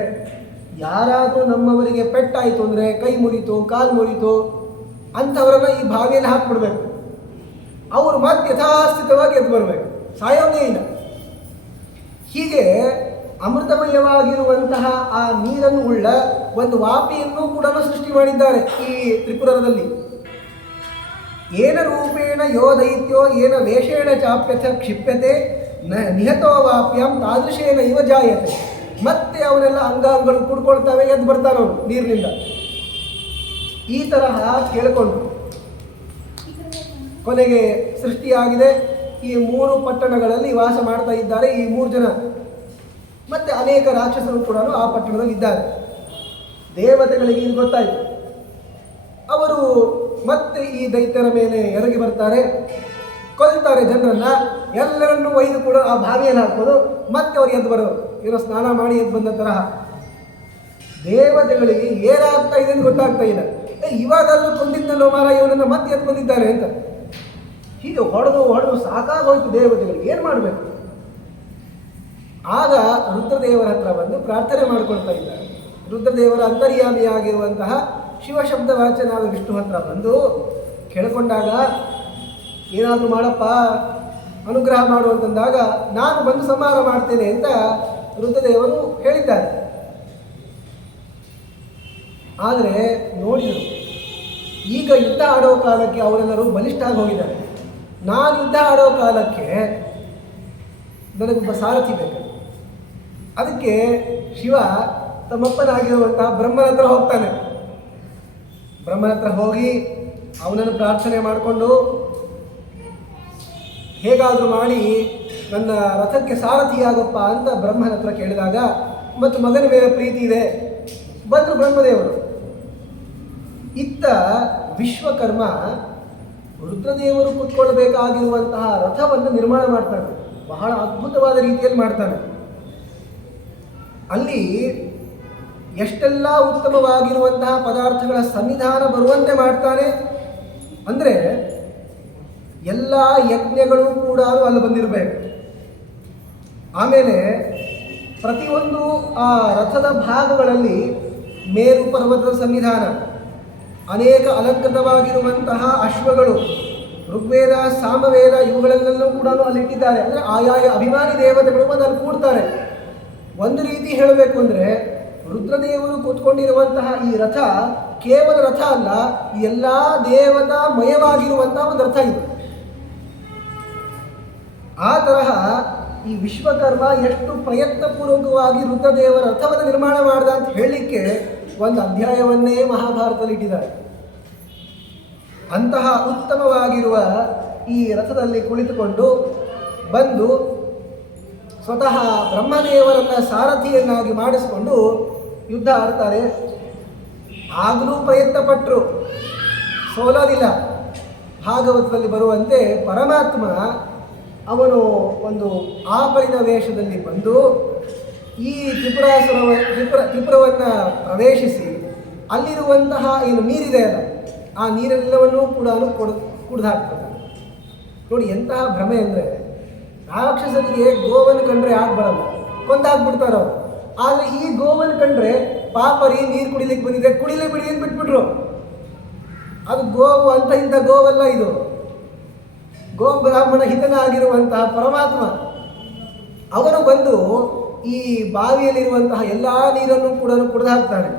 ಯಾರಾದರೂ ನಮ್ಮವರಿಗೆ ಪೆಟ್ಟಾಯಿತು ಅಂದರೆ, ಕೈ ಮುರಿತು, ಕಾಲು ಮುರಿತು ಅಂಥವರೆಲ್ಲ ಈ ಬಾವಿಯಲ್ಲಿ ಹಾಕಿಬಿಡ್ಬೇಕು. ಅವರು ಮತ್ತೆ ಯಥಾಸ್ಥಿತವಾಗಿ ಎದ್ದು ಬರಬೇಕು, ಸಾಯೋದೇ ಇಲ್ಲ. ಹೀಗೆ ಅಮೃತಮಯವಾಗಿರುವಂತಹ ಆ ನೀರನ್ನು ಉಳ್ಳ ಒಂದು ವಾಪಿಯನ್ನು ಕೂಡ ಸೃಷ್ಟಿ ಮಾಡಿದ್ದಾರೆ ಈ ತ್ರಿಪುರದಲ್ಲಿ. ಏನ ರೂಪೇಣ ಯೋ ದೈತ್ಯೋ ಏನ ವೇಷೇಣ ಚಾಪ್ಯಥ ಕ್ಷಿಪ್ಯತೆ ನಿಹತೋ ವಾಪ್ಯಂ ತಾದೃಶೇನ ಇವ ಜಾಯತೆ. ಮತ್ತೆ ಅವನೆಲ್ಲ ಅಂಗಾಂಗಗಳು ಕುಡ್ಕೊಳ್ತವೆ, ಎದ್ದು ಬರ್ತಾನವನು ನೀರಿನಿಂದ. ಈ ತರಹ ಕೇಳಿಕೊಂಡು ಕೊನೆಗೆ ಸೃಷ್ಟಿಯಾಗಿದೆ. ಈ 3 ಪಟ್ಟಣಗಳಲ್ಲಿ ವಾಸ ಮಾಡ್ತಾ ಇದ್ದಾರೆ ಈ 3 ಜನ. ಮತ್ತೆ ಅನೇಕ ರಾಕ್ಷಸರು ಕೂಡ ಆ ಪಟ್ಟಣದಲ್ಲಿ ಇದ್ದಾರೆ. ದೇವತೆಗಳಿಗೆ ಇದು ಗೊತ್ತಾಯಿತು. ಅವರು ಮತ್ತೆ ಈ ದೈತ್ಯರ ಮೇಲೆ ಎರಗಿ ಬರ್ತಾರೆ, ಕೊಲ್ತಾರೆ ಜನರನ್ನ. ಎಲ್ಲರನ್ನೂ ಒಯ್ದು ಕೂಡ ಆ ಬಾವಿಯಲ್ಲಿ ಹಾಕೋದು. ಮತ್ತೆ ಅವ್ರು ಎದ್ದು ಬರೋರು, ಏನೋ ಸ್ನಾನ ಮಾಡಿ ಎದ್ದು ಬಂದ ತರಹ. ದೇವತೆಗಳಿಗೆ ಏನಾಗ್ತಾ ಇದೆ ಅಂತ ಗೊತ್ತಾಗ್ತಾ ಇಲ್ಲ. ಇವಾಗಲ್ಲೂ ಕೊಂದಿದ್ದಲ್ಲೋ ಮಾರ, ಇವನನ್ನು ಮತ್ತೆ ಎದ್ದು ಬಂದಿದ್ದಾರೆ ಅಂತ. ಹೀಗೆ ಹೊಡೆದು ಸಾಕಾಗೋಯ್ತು ದೇವತೆಗಳಿಗೆ. ಏನು ಮಾಡಬೇಕು? ಆಗ ರುದ್ರದೇವರ ಹತ್ರ ಬಂದು ಪ್ರಾರ್ಥನೆ ಮಾಡಿಕೊಳ್ತಾ ಇದ್ದಾರೆ. ರುದ್ರದೇವರ ಅಂತರ್ಯಾಮಿಯಾಗಿರುವಂತಹ ಶಿವಶಬ್ದ ವಾಚನಾದ ವಿಷ್ಣು ಹತ್ರ ಬಂದು ಕೇಳಿಕೊಂಡಾಗ, ಏನಾದರೂ ಮಾಡಪ್ಪ, ಅನುಗ್ರಹ ಮಾಡು ಅಂತಂದಾಗ, ನಾನು ಬಂದು ಸಂಹಾರ ಮಾಡ್ತೇನೆ ಅಂತ ರುದ್ರದೇವರು ಹೇಳಿದ್ದಾರೆ. ಆದರೆ ನೋಡಿದರು, ಈಗ ಯುದ್ಧ ಆಡೋ ಕಾಲಕ್ಕೆ ಅವರೆಲ್ಲರೂ ಬಲಿಷ್ಠ ಆಗಿ ಹೋಗಿದ್ದಾರೆ. ನಾನು ಯುದ್ಧ ಆಡೋ ಕಾಲಕ್ಕೆ ನನಗೊಬ್ಬ ಸಾರಥಿ ಬೇಕು. ಅದಕ್ಕೆ ಶಿವ ತಮ್ಮಪ್ಪನಾಗಿರುವಂತಹ ಬ್ರಹ್ಮನ ಹತ್ರ ಹೋಗ್ತಾನೆ. ಬ್ರಹ್ಮನ ಹತ್ರ ಹೋಗಿ ಅವನನ್ನು ಪ್ರಾರ್ಥನೆ ಮಾಡಿಕೊಂಡು, ಹೇಗಾದರೂ ಮಾಡಿ ನನ್ನ ರಥಕ್ಕೆ ಸಾರಥಿಯಾಗಪ್ಪ ಅಂತ ಬ್ರಹ್ಮನ ಹತ್ರ ಕೇಳಿದಾಗ, ಮತ್ತು ಮಗನ ಮೇಲೆ ಪ್ರೀತಿ ಇದೆ, ಬಂದರು ಬ್ರಹ್ಮದೇವರು. ಇತ್ತ ವಿಶ್ವಕರ್ಮ ರುದ್ರದೇವರು ಕೂತ್ಕೊಳ್ಬೇಕಾಗಿರುವಂತಹ ರಥವನ್ನು ನಿರ್ಮಾಣ ಮಾಡ್ತಾನೆ. ಬಹಳ ಅದ್ಭುತವಾದ ರೀತಿಯಲ್ಲಿ ಮಾಡ್ತಾನೆ. ಅಲ್ಲಿ ಎಷ್ಟೆಲ್ಲ ಉತ್ತಮವಾಗಿರುವಂತಹ ಪದಾರ್ಥಗಳ ಸನ್ನಿಧಾನ ಬರುವಂತೆ ಮಾಡ್ತಾನೆ. ಅಂದರೆ ಎಲ್ಲ ಯಜ್ಞಗಳು ಕೂಡ ಅಲ್ಲಿ ಬಂದಿರಬೇಕು. ಆಮೇಲೆ ಪ್ರತಿಯೊಂದು ಆ ರಥದ ಭಾಗಗಳಲ್ಲಿ ಮೇರು ಪರ್ವತದ ಸನ್ನಿಧಾನ, ಅನೇಕ ಅಲಂಕೃತವಾಗಿರುವಂತಹ ಅಶ್ವಗಳು, ಋಗ್ವೇದ ಸಾಮವೇದ ಇವುಗಳನ್ನೆಲ್ಲೂ ಕೂಡ ಅಲ್ಲಿಟ್ಟಿದ್ದಾರೆ. ಅಂದರೆ ಆಯಾಯ ಅಭಿಮಾನಿ ದೇವತೆಗಳು ಬಂದು ಅಲ್ಲಿ ಕೂಡ್ತಾರೆ. ಒಂದು ರೀತಿ ಹೇಳಬೇಕು ಅಂದರೆ ರುದ್ರದೇವರು ಕೂತ್ಕೊಂಡಿರುವಂತಹ ಈ ರಥ ಕೇವಲ ರಥ ಅಲ್ಲ, ಈ ಎಲ್ಲ ದೇವತಾಮಯವಾಗಿರುವಂತಹ ಒಂದು ರಥ ಇದು. ಆ ತರಹ ಈ ವಿಶ್ವಕರ್ಮ ಎಷ್ಟು ಪ್ರಯತ್ನಪೂರ್ವಕವಾಗಿ ರುದ್ರದೇವರ ರಥವನ್ನು ನಿರ್ಮಾಣ ಮಾಡಿದ ಅಂತ ಹೇಳಲಿಕ್ಕೆ ಒಂದು ಅಧ್ಯಾಯವನ್ನೇ ಮಹಾಭಾರತದಲ್ಲಿ ಇಟ್ಟಿದ್ದಾರೆ. ಅಂತಹ ಉತ್ತಮವಾಗಿರುವ ಈ ರಥದಲ್ಲಿ ಕುಳಿತುಕೊಂಡು ಬಂದು ಸ್ವತಃ ಬ್ರಹ್ಮದೇವರನ್ನ ಸಾರಥಿಯನ್ನಾಗಿ ಮಾಡಿಸಿಕೊಂಡು ಯುದ್ಧ ಆಡ್ತಾರೆ. ಆಗಲೂ ಪ್ರಯತ್ನಪಟ್ಟರು, ಸೋಲೋದಿಲ್ಲ. ಭಾಗವತದಲ್ಲಿ ಬರುವಂತೆ ಪರಮಾತ್ಮ ಅವನು ಒಂದು ಆಪರಿನ ವೇಷದಲ್ಲಿ ಬಂದು ಈ ತ್ರಿಪುರವನ್ನು ಪ್ರವೇಶಿಸಿ ಅಲ್ಲಿರುವಂತಹ ಏನು ನೀರಿದೆ ಅಲ್ಲ, ಆ ನೀರೆಲ್ಲವನ್ನೂ ಕೂಡ ಕುಡಿದು ಹಾಕ್ತಾನೆ. ನೋಡಿ ಎಂತಹ ಭ್ರಮೆ ಅಂದರೆ, ರಾಕ್ಷಸರಿಗೆ ಗೋವನ್ನು ಕಂಡ್ರೆ ಆಗ ಬರಲ್ಲ, ಕೊಂದಾಕ್ಬಿಡ್ತಾರೆ ಅವರು. ಆದರೆ ಈ ಗೋವನ್ನು ಕಂಡ್ರೆ ಪಾಪರಿ ನೀರು ಕುಡಿಲಿಕ್ಕೆ ಬಂದಿದೆ, ಕುಡಿಲೇ ಬಿಡಿ ಅಂತ ಬಿಟ್ಬಿಟ್ರು. ಅದು ಗೋವು ಅಂತ ಇಂಥ ಗೋವಲ್ಲ, ಇದು ಗೋ ಬ್ರಾಹ್ಮಣ ಹಿತನಾಗಿರುವಂತಹ ಪರಮಾತ್ಮ. ಅವನು ಬಂದು ಈ ಬಾವಿಯಲ್ಲಿರುವಂತಹ ಎಲ್ಲ ನೀರನ್ನು ಕೂಡ ಕುಡಿದು ಹಾಕ್ತಾನೆ.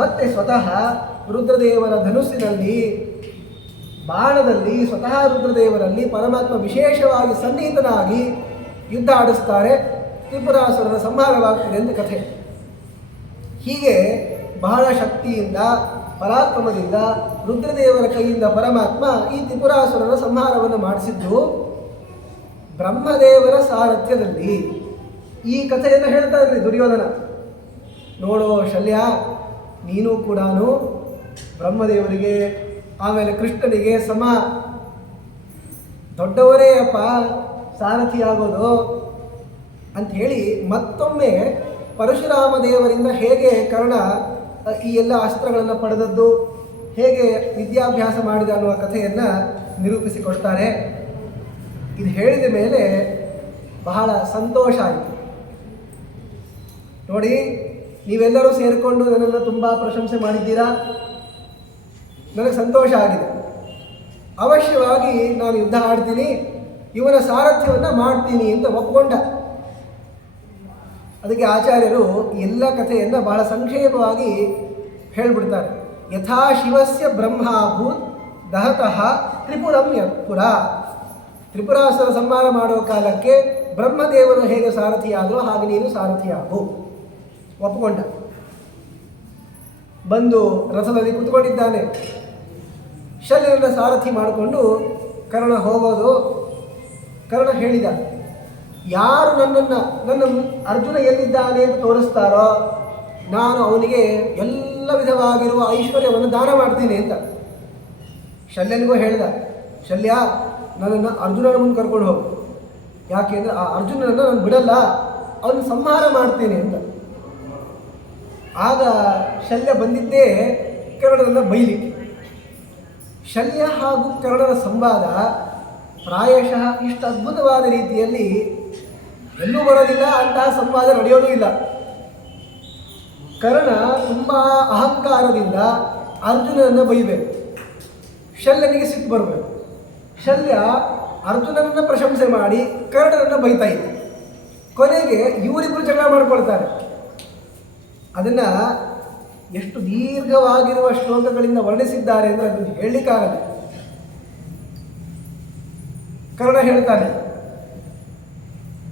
ಮತ್ತೆ ಸ್ವತಃ ರುದ್ರದೇವರ ಧನುಸ್ಸಿನಲ್ಲಿ ಬಾಣದಲ್ಲಿ ಸ್ವತಃ ರುದ್ರದೇವರಲ್ಲಿ ಪರಮಾತ್ಮ ವಿಶೇಷವಾಗಿ ಸನ್ನಿಹಿತನಾಗಿ ಯುದ್ಧ ಆಡಿಸ್ತಾರೆ. ತ್ರಿಪುರಾಸುರನ ಸಂಹಾರವಾಗ್ತದೆ ಎಂದು ಕಥೆ. ಹೀಗೆ ಬಹಳ ಶಕ್ತಿಯಿಂದ ಪರಾಕ್ರಮದಿಂದ ರುದ್ರದೇವರ ಕೈಯಿಂದ ಪರಮಾತ್ಮ ಈ ತ್ರಿಪುರಾಸುರನ ಸಂಹಾರವನ್ನು ಮಾಡಿಸಿದ್ದು ಬ್ರಹ್ಮದೇವರ ಸಾರಥ್ಯದಲ್ಲಿ. ಈ ಕಥೆಯನ್ನು ಹೇಳ್ತಾ ಇದ್ರಿ ದುರ್ಯೋಧನ. ನೋಡೋ ಶಲ್ಯ, ನೀನು ಕೂಡ ಬ್ರಹ್ಮದೇವರಿಗೆ ಆಮೇಲೆ ಕೃಷ್ಣನಿಗೆ ಸಮ ದೊಡ್ಡವರೇ ಅಪ್ಪ ಸಾರಥಿಯಾಗೋದು ಅಂತ ಹೇಳಿ ಮತ್ತೊಮ್ಮೆ ಪರಶುರಾಮ ದೇವರಿಂದ ಹೇಗೆ ಕರ್ಣ ಈ ಎಲ್ಲ ಅಸ್ತ್ರಗಳನ್ನು ಪಡೆದದ್ದು, ಹೇಗೆ ವಿದ್ಯಾಭ್ಯಾಸ ಮಾಡಿದ ಅನ್ನುವ ಕಥೆಯನ್ನು ನಿರೂಪಿಸಿಕೊಡ್ತಾರೆ. ಇದು ಹೇಳಿದ ಮೇಲೆ ಬಹಳ ಸಂತೋಷ ಆಯಿತು. ನೋಡಿ, ನೀವೆಲ್ಲರೂ ಸೇರಿಕೊಂಡು ನನ್ನನ್ನು ತುಂಬ ಪ್ರಶಂಸೆ ಮಾಡಿದ್ದೀರಾ, ನನಗೆ ಸಂತೋಷ ಆಗಿದೆ. ಅವಶ್ಯವಾಗಿ ನಾನು ಯುದ್ಧ ಆಡ್ತೀನಿ, ಇವನ ಸಾರಥ್ಯವನ್ನು ಮಾಡ್ತೀನಿ ಅಂತ ಒಪ್ಕೊಂಡ. ಅದಕ್ಕೆ ಆಚಾರ್ಯರು ಎಲ್ಲ ಕಥೆಯನ್ನು ಬಹಳ ಸಂಕ್ಷೇಪವಾಗಿ ಹೇಳಿಬಿಡ್ತಾರೆ. ಯಥಾ ಶಿವಸ್ಯ ಬ್ರಹ್ಮಾಭೂತ್ ದಹತಃ ತ್ರಿಪುರಂ ಯತ್ಪುರ. ತ್ರಿಪುರಾಸುರ ಸಂಹಾರ ಮಾಡುವ ಕಾಲಕ್ಕೆ ಬ್ರಹ್ಮದೇವರು ಹೇಗೆ ಸಾರಥಿಯಾದರೂ ಹಾಗೆ ನೀನು ಸಾರಥಿಯಾಗು. ಒಪ್ಪಿಕೊಂಡ. ಬಂದು ರಥದಲ್ಲಿ ಕೂತ್ಕೊಂಡಿದ್ದಾನೆ. ಶಲ್ಯನನ್ನು ಸಾರಥಿ ಮಾಡಿಕೊಂಡು ಕರ್ಣ ಹೋಗೋದು. ಕರ್ಣ ಹೇಳಿದ, ಯಾರು ನನ್ನ ಅರ್ಜುನ ಎಲ್ಲಿದ್ದಾನೆ ಅಂತ ತೋರಿಸ್ತಾರೋ ನಾನು ಅವನಿಗೆ ಎಲ್ಲ ವಿಧವಾಗಿರುವ ಐಶ್ವರ್ಯವನ್ನು ದಾನ ಮಾಡ್ತೀನಿ ಅಂತ. ಶಲ್ಯನಿಗೂ ಹೇಳಿದ, ಶಲ್ಯ ನನ್ನನ್ನು ಅರ್ಜುನನ ಮುಂದೆ ಕರ್ಕೊಂಡು ಹೋಗು. ಯಾಕೆಂದರೆ ಆ ಅರ್ಜುನನನ್ನು ನಾನು ಬಿಡಲ್ಲ, ಅವನು ಸಂಹಾರ ಮಾಡ್ತೀನಿ ಅಂತ. ಆಗ ಶಲ್ಯ ಬಂದಿದ್ದೇ ಕರ್ಣನನ್ನು ಬೈಲಿಕ್ಕೆ. ಶಲ್ಯ ಹಾಗೂ ಕರ್ಣನ ಸಂವಾದ ಪ್ರಾಯಶಃ ಇಷ್ಟು ಅದ್ಭುತವಾದ ರೀತಿಯಲ್ಲಿ ಎಲ್ಲೂ ಬರೋದಿಲ್ಲ, ಅಂತಹ ಸಂವಾದ ನಡೆಯೋದೂ ಇಲ್ಲ. ಕರ್ಣ ತುಂಬ ಅಹಂಕಾರದಿಂದ ಅರ್ಜುನನನ್ನು ಬೈಬೇಕು, ಶಲ್ಯನಿಗೆ ಸಿಟ್ಟು ಬರಬೇಕು. ಶಲ್ಯ ಅರ್ಜುನನನ್ನು ಪ್ರಶಂಸೆ ಮಾಡಿ ಕರ್ಣನನ್ನು ಬೈತಾ ಇದ್ದ. ಕೊನೆಗೆ ಇವರಿಬ್ಬರು ಜಗಳ ಮಾಡ್ಕೊಳ್ತಾರೆ. ಅದನ್ನು ಎಷ್ಟು ದೀರ್ಘವಾಗಿರುವ ಶ್ಲೋಕಗಳಿಂದ ವರ್ಣಿಸಿದ್ದಾರೆ ಅಂದರೆ ಅದನ್ನು ಹೇಳಲಿಕ್ಕಾಗಲ್ಲ. ಕರ್ಣ ಹೇಳ್ತಾನೆ,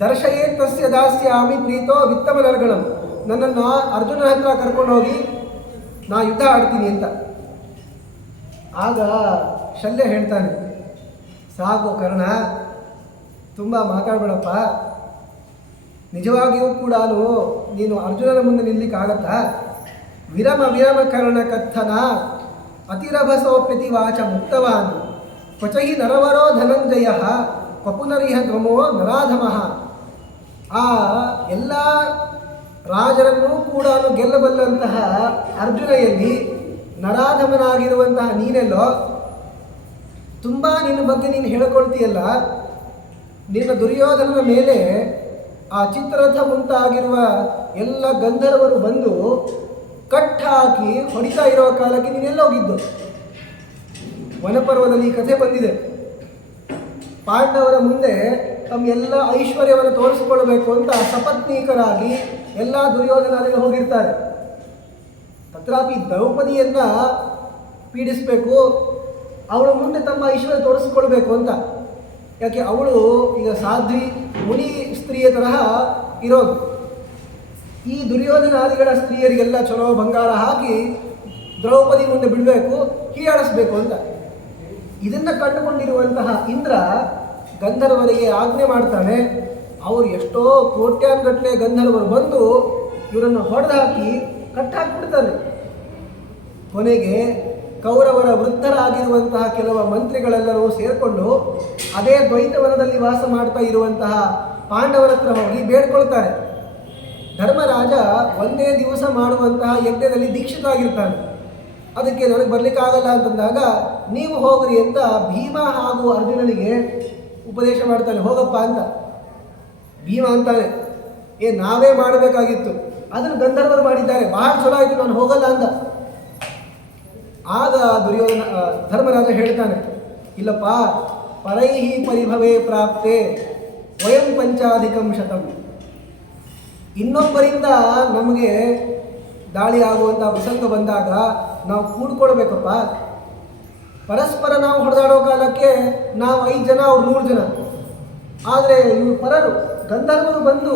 ದರ್ಶಯೇ ತಸ್ಯ ದಾಸ್ಯಾಮಿ ಪ್ರೀತೋ ವಿತ್ತಮನರ್ಗಳಂ. ನನ್ನನ್ನು ಅರ್ಜುನನ ಹತ್ರ ಕರ್ಕೊಂಡು ಹೋಗಿ ನಾ ಯುದ್ಧ ಆಡ್ತೀನಿ ಅಂತ. ಆಗ ಶಲ್ಯ ಹೇಳ್ತಾನೆ, ಸಾಕು ಕರ್ಣ, ತುಂಬ ಮಾತಾಡಬೇಡಪ್ಪ. ನಿಜವಾಗಿಯೂ ಕೂಡ ನೀನು ಅರ್ಜುನನ ಮುಂದೆ ನಿಲ್ಲಿಕ್ಕಾಗತ್ತಾ? ವಿರಮ ವಿರಮ ಕರ್ಣ ಕಥನ ಅತಿರಭಸೋಪ್ಯತಿ ವಾಚ ಮುಕ್ತವಾನ್ ಕ್ವಚಹಿ ನರವರೋ ಧನಂಜಯ ಕಪುನರಿಹ ಧ್ವಮೋ ನರಾಧಮಃ. ಆ ಎಲ್ಲ ರಾಜರನ್ನೂ ಕೂಡ ಗೆಲ್ಲಬಲ್ಲಂತಹ ಅರ್ಜುನ ಎಲ್ಲಿ, ನರಾಧಮನಾಗಿರುವಂತಹ ನೀನೆಲ್ಲೋ? ತುಂಬ ನಿನ್ನ ಬಗ್ಗೆ ನೀನು ಹೇಳಿಕೊಳ್ತೀಯಲ್ಲ. ನಿನ್ನ ದುರ್ಯೋಧನನ ಮೇಲೆ ಆ ಚಿತ್ರರಥ ಮುಂತಾಗಿರುವ ಎಲ್ಲ ಗಂಧರ್ವರು ಬಂದು ಕಟ್ ಹಾಕಿ ಹೊಡಿತಾ ಇರೋ ಕಾಲಕ್ಕೆ ನೀನೆಲ್ಲೋಗಿದ್ದು? ವನಪರ್ವದಲ್ಲಿ ಈ ಕಥೆ ಬಂದಿದೆ. ಪಾಂಡವರ ಮುಂದೆ ತಮ್ಮ ಎಲ್ಲ ಐಶ್ವರ್ಯವನ್ನು ತೋರಿಸಿಕೊಳ್ಬೇಕು ಅಂತ ಸಪತ್ನೀಕರಾಗಿ ಎಲ್ಲ ದುರ್ಯೋಧನರಿಗೆ ಹೋಗಿರ್ತಾರೆ. ತತ್ರಾಪಿ ದ್ರೌಪದಿಯನ್ನು ಪೀಡಿಸಬೇಕು, ಅವಳ ಮುಂದೆ ತಮ್ಮ ಐಶ್ವರ್ಯ ತೋರಿಸ್ಕೊಳ್ಬೇಕು ಅಂತ. ಯಾಕೆ ಅವಳು ಈಗ ಸಾಧ್ವಿ ಮುನಿ ಸ್ತ್ರೀಯ ತರಹ ಇರೋದು. ಈ ದುರ್ಯೋಧನಾದಿಗಳ ಸ್ತ್ರೀಯರಿಗೆಲ್ಲ ಚಲೋ ಬಂಗಾರ ಹಾಕಿ ದ್ರೌಪದಿ ಮುಂದೆ ಬಿಡಬೇಕು, ಹೀಯಾಳಿಸ್ಬೇಕು ಅಂತ. ಇದನ್ನು ಕಂಡುಕೊಂಡಿರುವಂತಹ ಇಂದ್ರ ಗಂಧರ್ವರಿಗೆ ಆಜ್ಞೆ ಮಾಡ್ತಾನೆ. ಅವರು ಎಷ್ಟೋ ಕೋಟ್ಯಾನುಗಟ್ಟಲೆ ಗಂಧರ್ವರು ಬಂದು ಇವರನ್ನು ಹೊಡೆದು ಹಾಕಿ ಕಟ್ಟಾಕ್ಬಿಡ್ತಾರೆ. ಕೊನೆಗೆ ಕೌರವರ ವೃದ್ಧರಾಗಿರುವಂತಹ ಕೆಲವು ಮಂತ್ರಿಗಳೆಲ್ಲರೂ ಸೇರಿಕೊಂಡು ಅದೇ ದ್ವೈತವನದಲ್ಲಿ ವಾಸ ಮಾಡ್ತಾ ಇರುವಂತಹ ಪಾಂಡವರ ಹತ್ರ ಹೋಗಿ ಬೇಡ್ಕೊಳ್ತಾರೆ. ಧರ್ಮರಾಜ ಒಂದೇ ದಿವಸ ಮಾಡುವಂತಹ ಯಜ್ಞದಲ್ಲಿ ದೀಕ್ಷಿತಾಗಿರ್ತಾನೆ, ಅದಕ್ಕೆ ನನಗೆ ಬರಲಿಕ್ಕಾಗಲ್ಲ ಅಂತಂದಾಗ ನೀವು ಹೋಗ್ರಿ ಅಂತ ಭೀಮ ಹಾಗೂ ಅರ್ಜುನನಿಗೆ ಉಪದೇಶ ಮಾಡ್ತಾನೆ, ಹೋಗಪ್ಪ ಅಂತ. ಭೀಮ ಅಂತಾನೆ, ನಾವೇ ಮಾಡಬೇಕಾಗಿತ್ತು, ಅದನ್ನು ಗಂಧರ್ವರು ಮಾಡಿದ್ದಾರೆ, ಬಹಳ ಚಲೋ ಆಯಿತು, ನಾನು ಹೋಗಲ್ಲ ಅಂದ. ಆಗ ಧರ್ಮರಾಜ ಹೇಳ್ತಾನೆ, ಇಲ್ಲಪ್ಪ, ಪರೈಹಿ ಪರಿಭವೇ ಪ್ರಾಪ್ತೆ ವಯಂ ಪಂಚಾಧಿಕಂ ಶತಂ. ಇನ್ನೊಬ್ಬರಿಂದ ನಮಗೆ ದಾಳಿ ಆಗುವಂಥ ಪ್ರಸಂಗ ಬಂದಾಗ ನಾವು ಕೂಡ್ಕೊಳ್ಬೇಕಪ್ಪ. ಪರಸ್ಪರ ನಾವು ಹೊಡೆದಾಡೋ ಕಾಲಕ್ಕೆ ನಾವು 5 ಜನ, ಅವ್ರು 100 ಜನ. ಆದರೆ ಇವರು ಪರರು ಗಂಧರ್ವರು ಬಂದು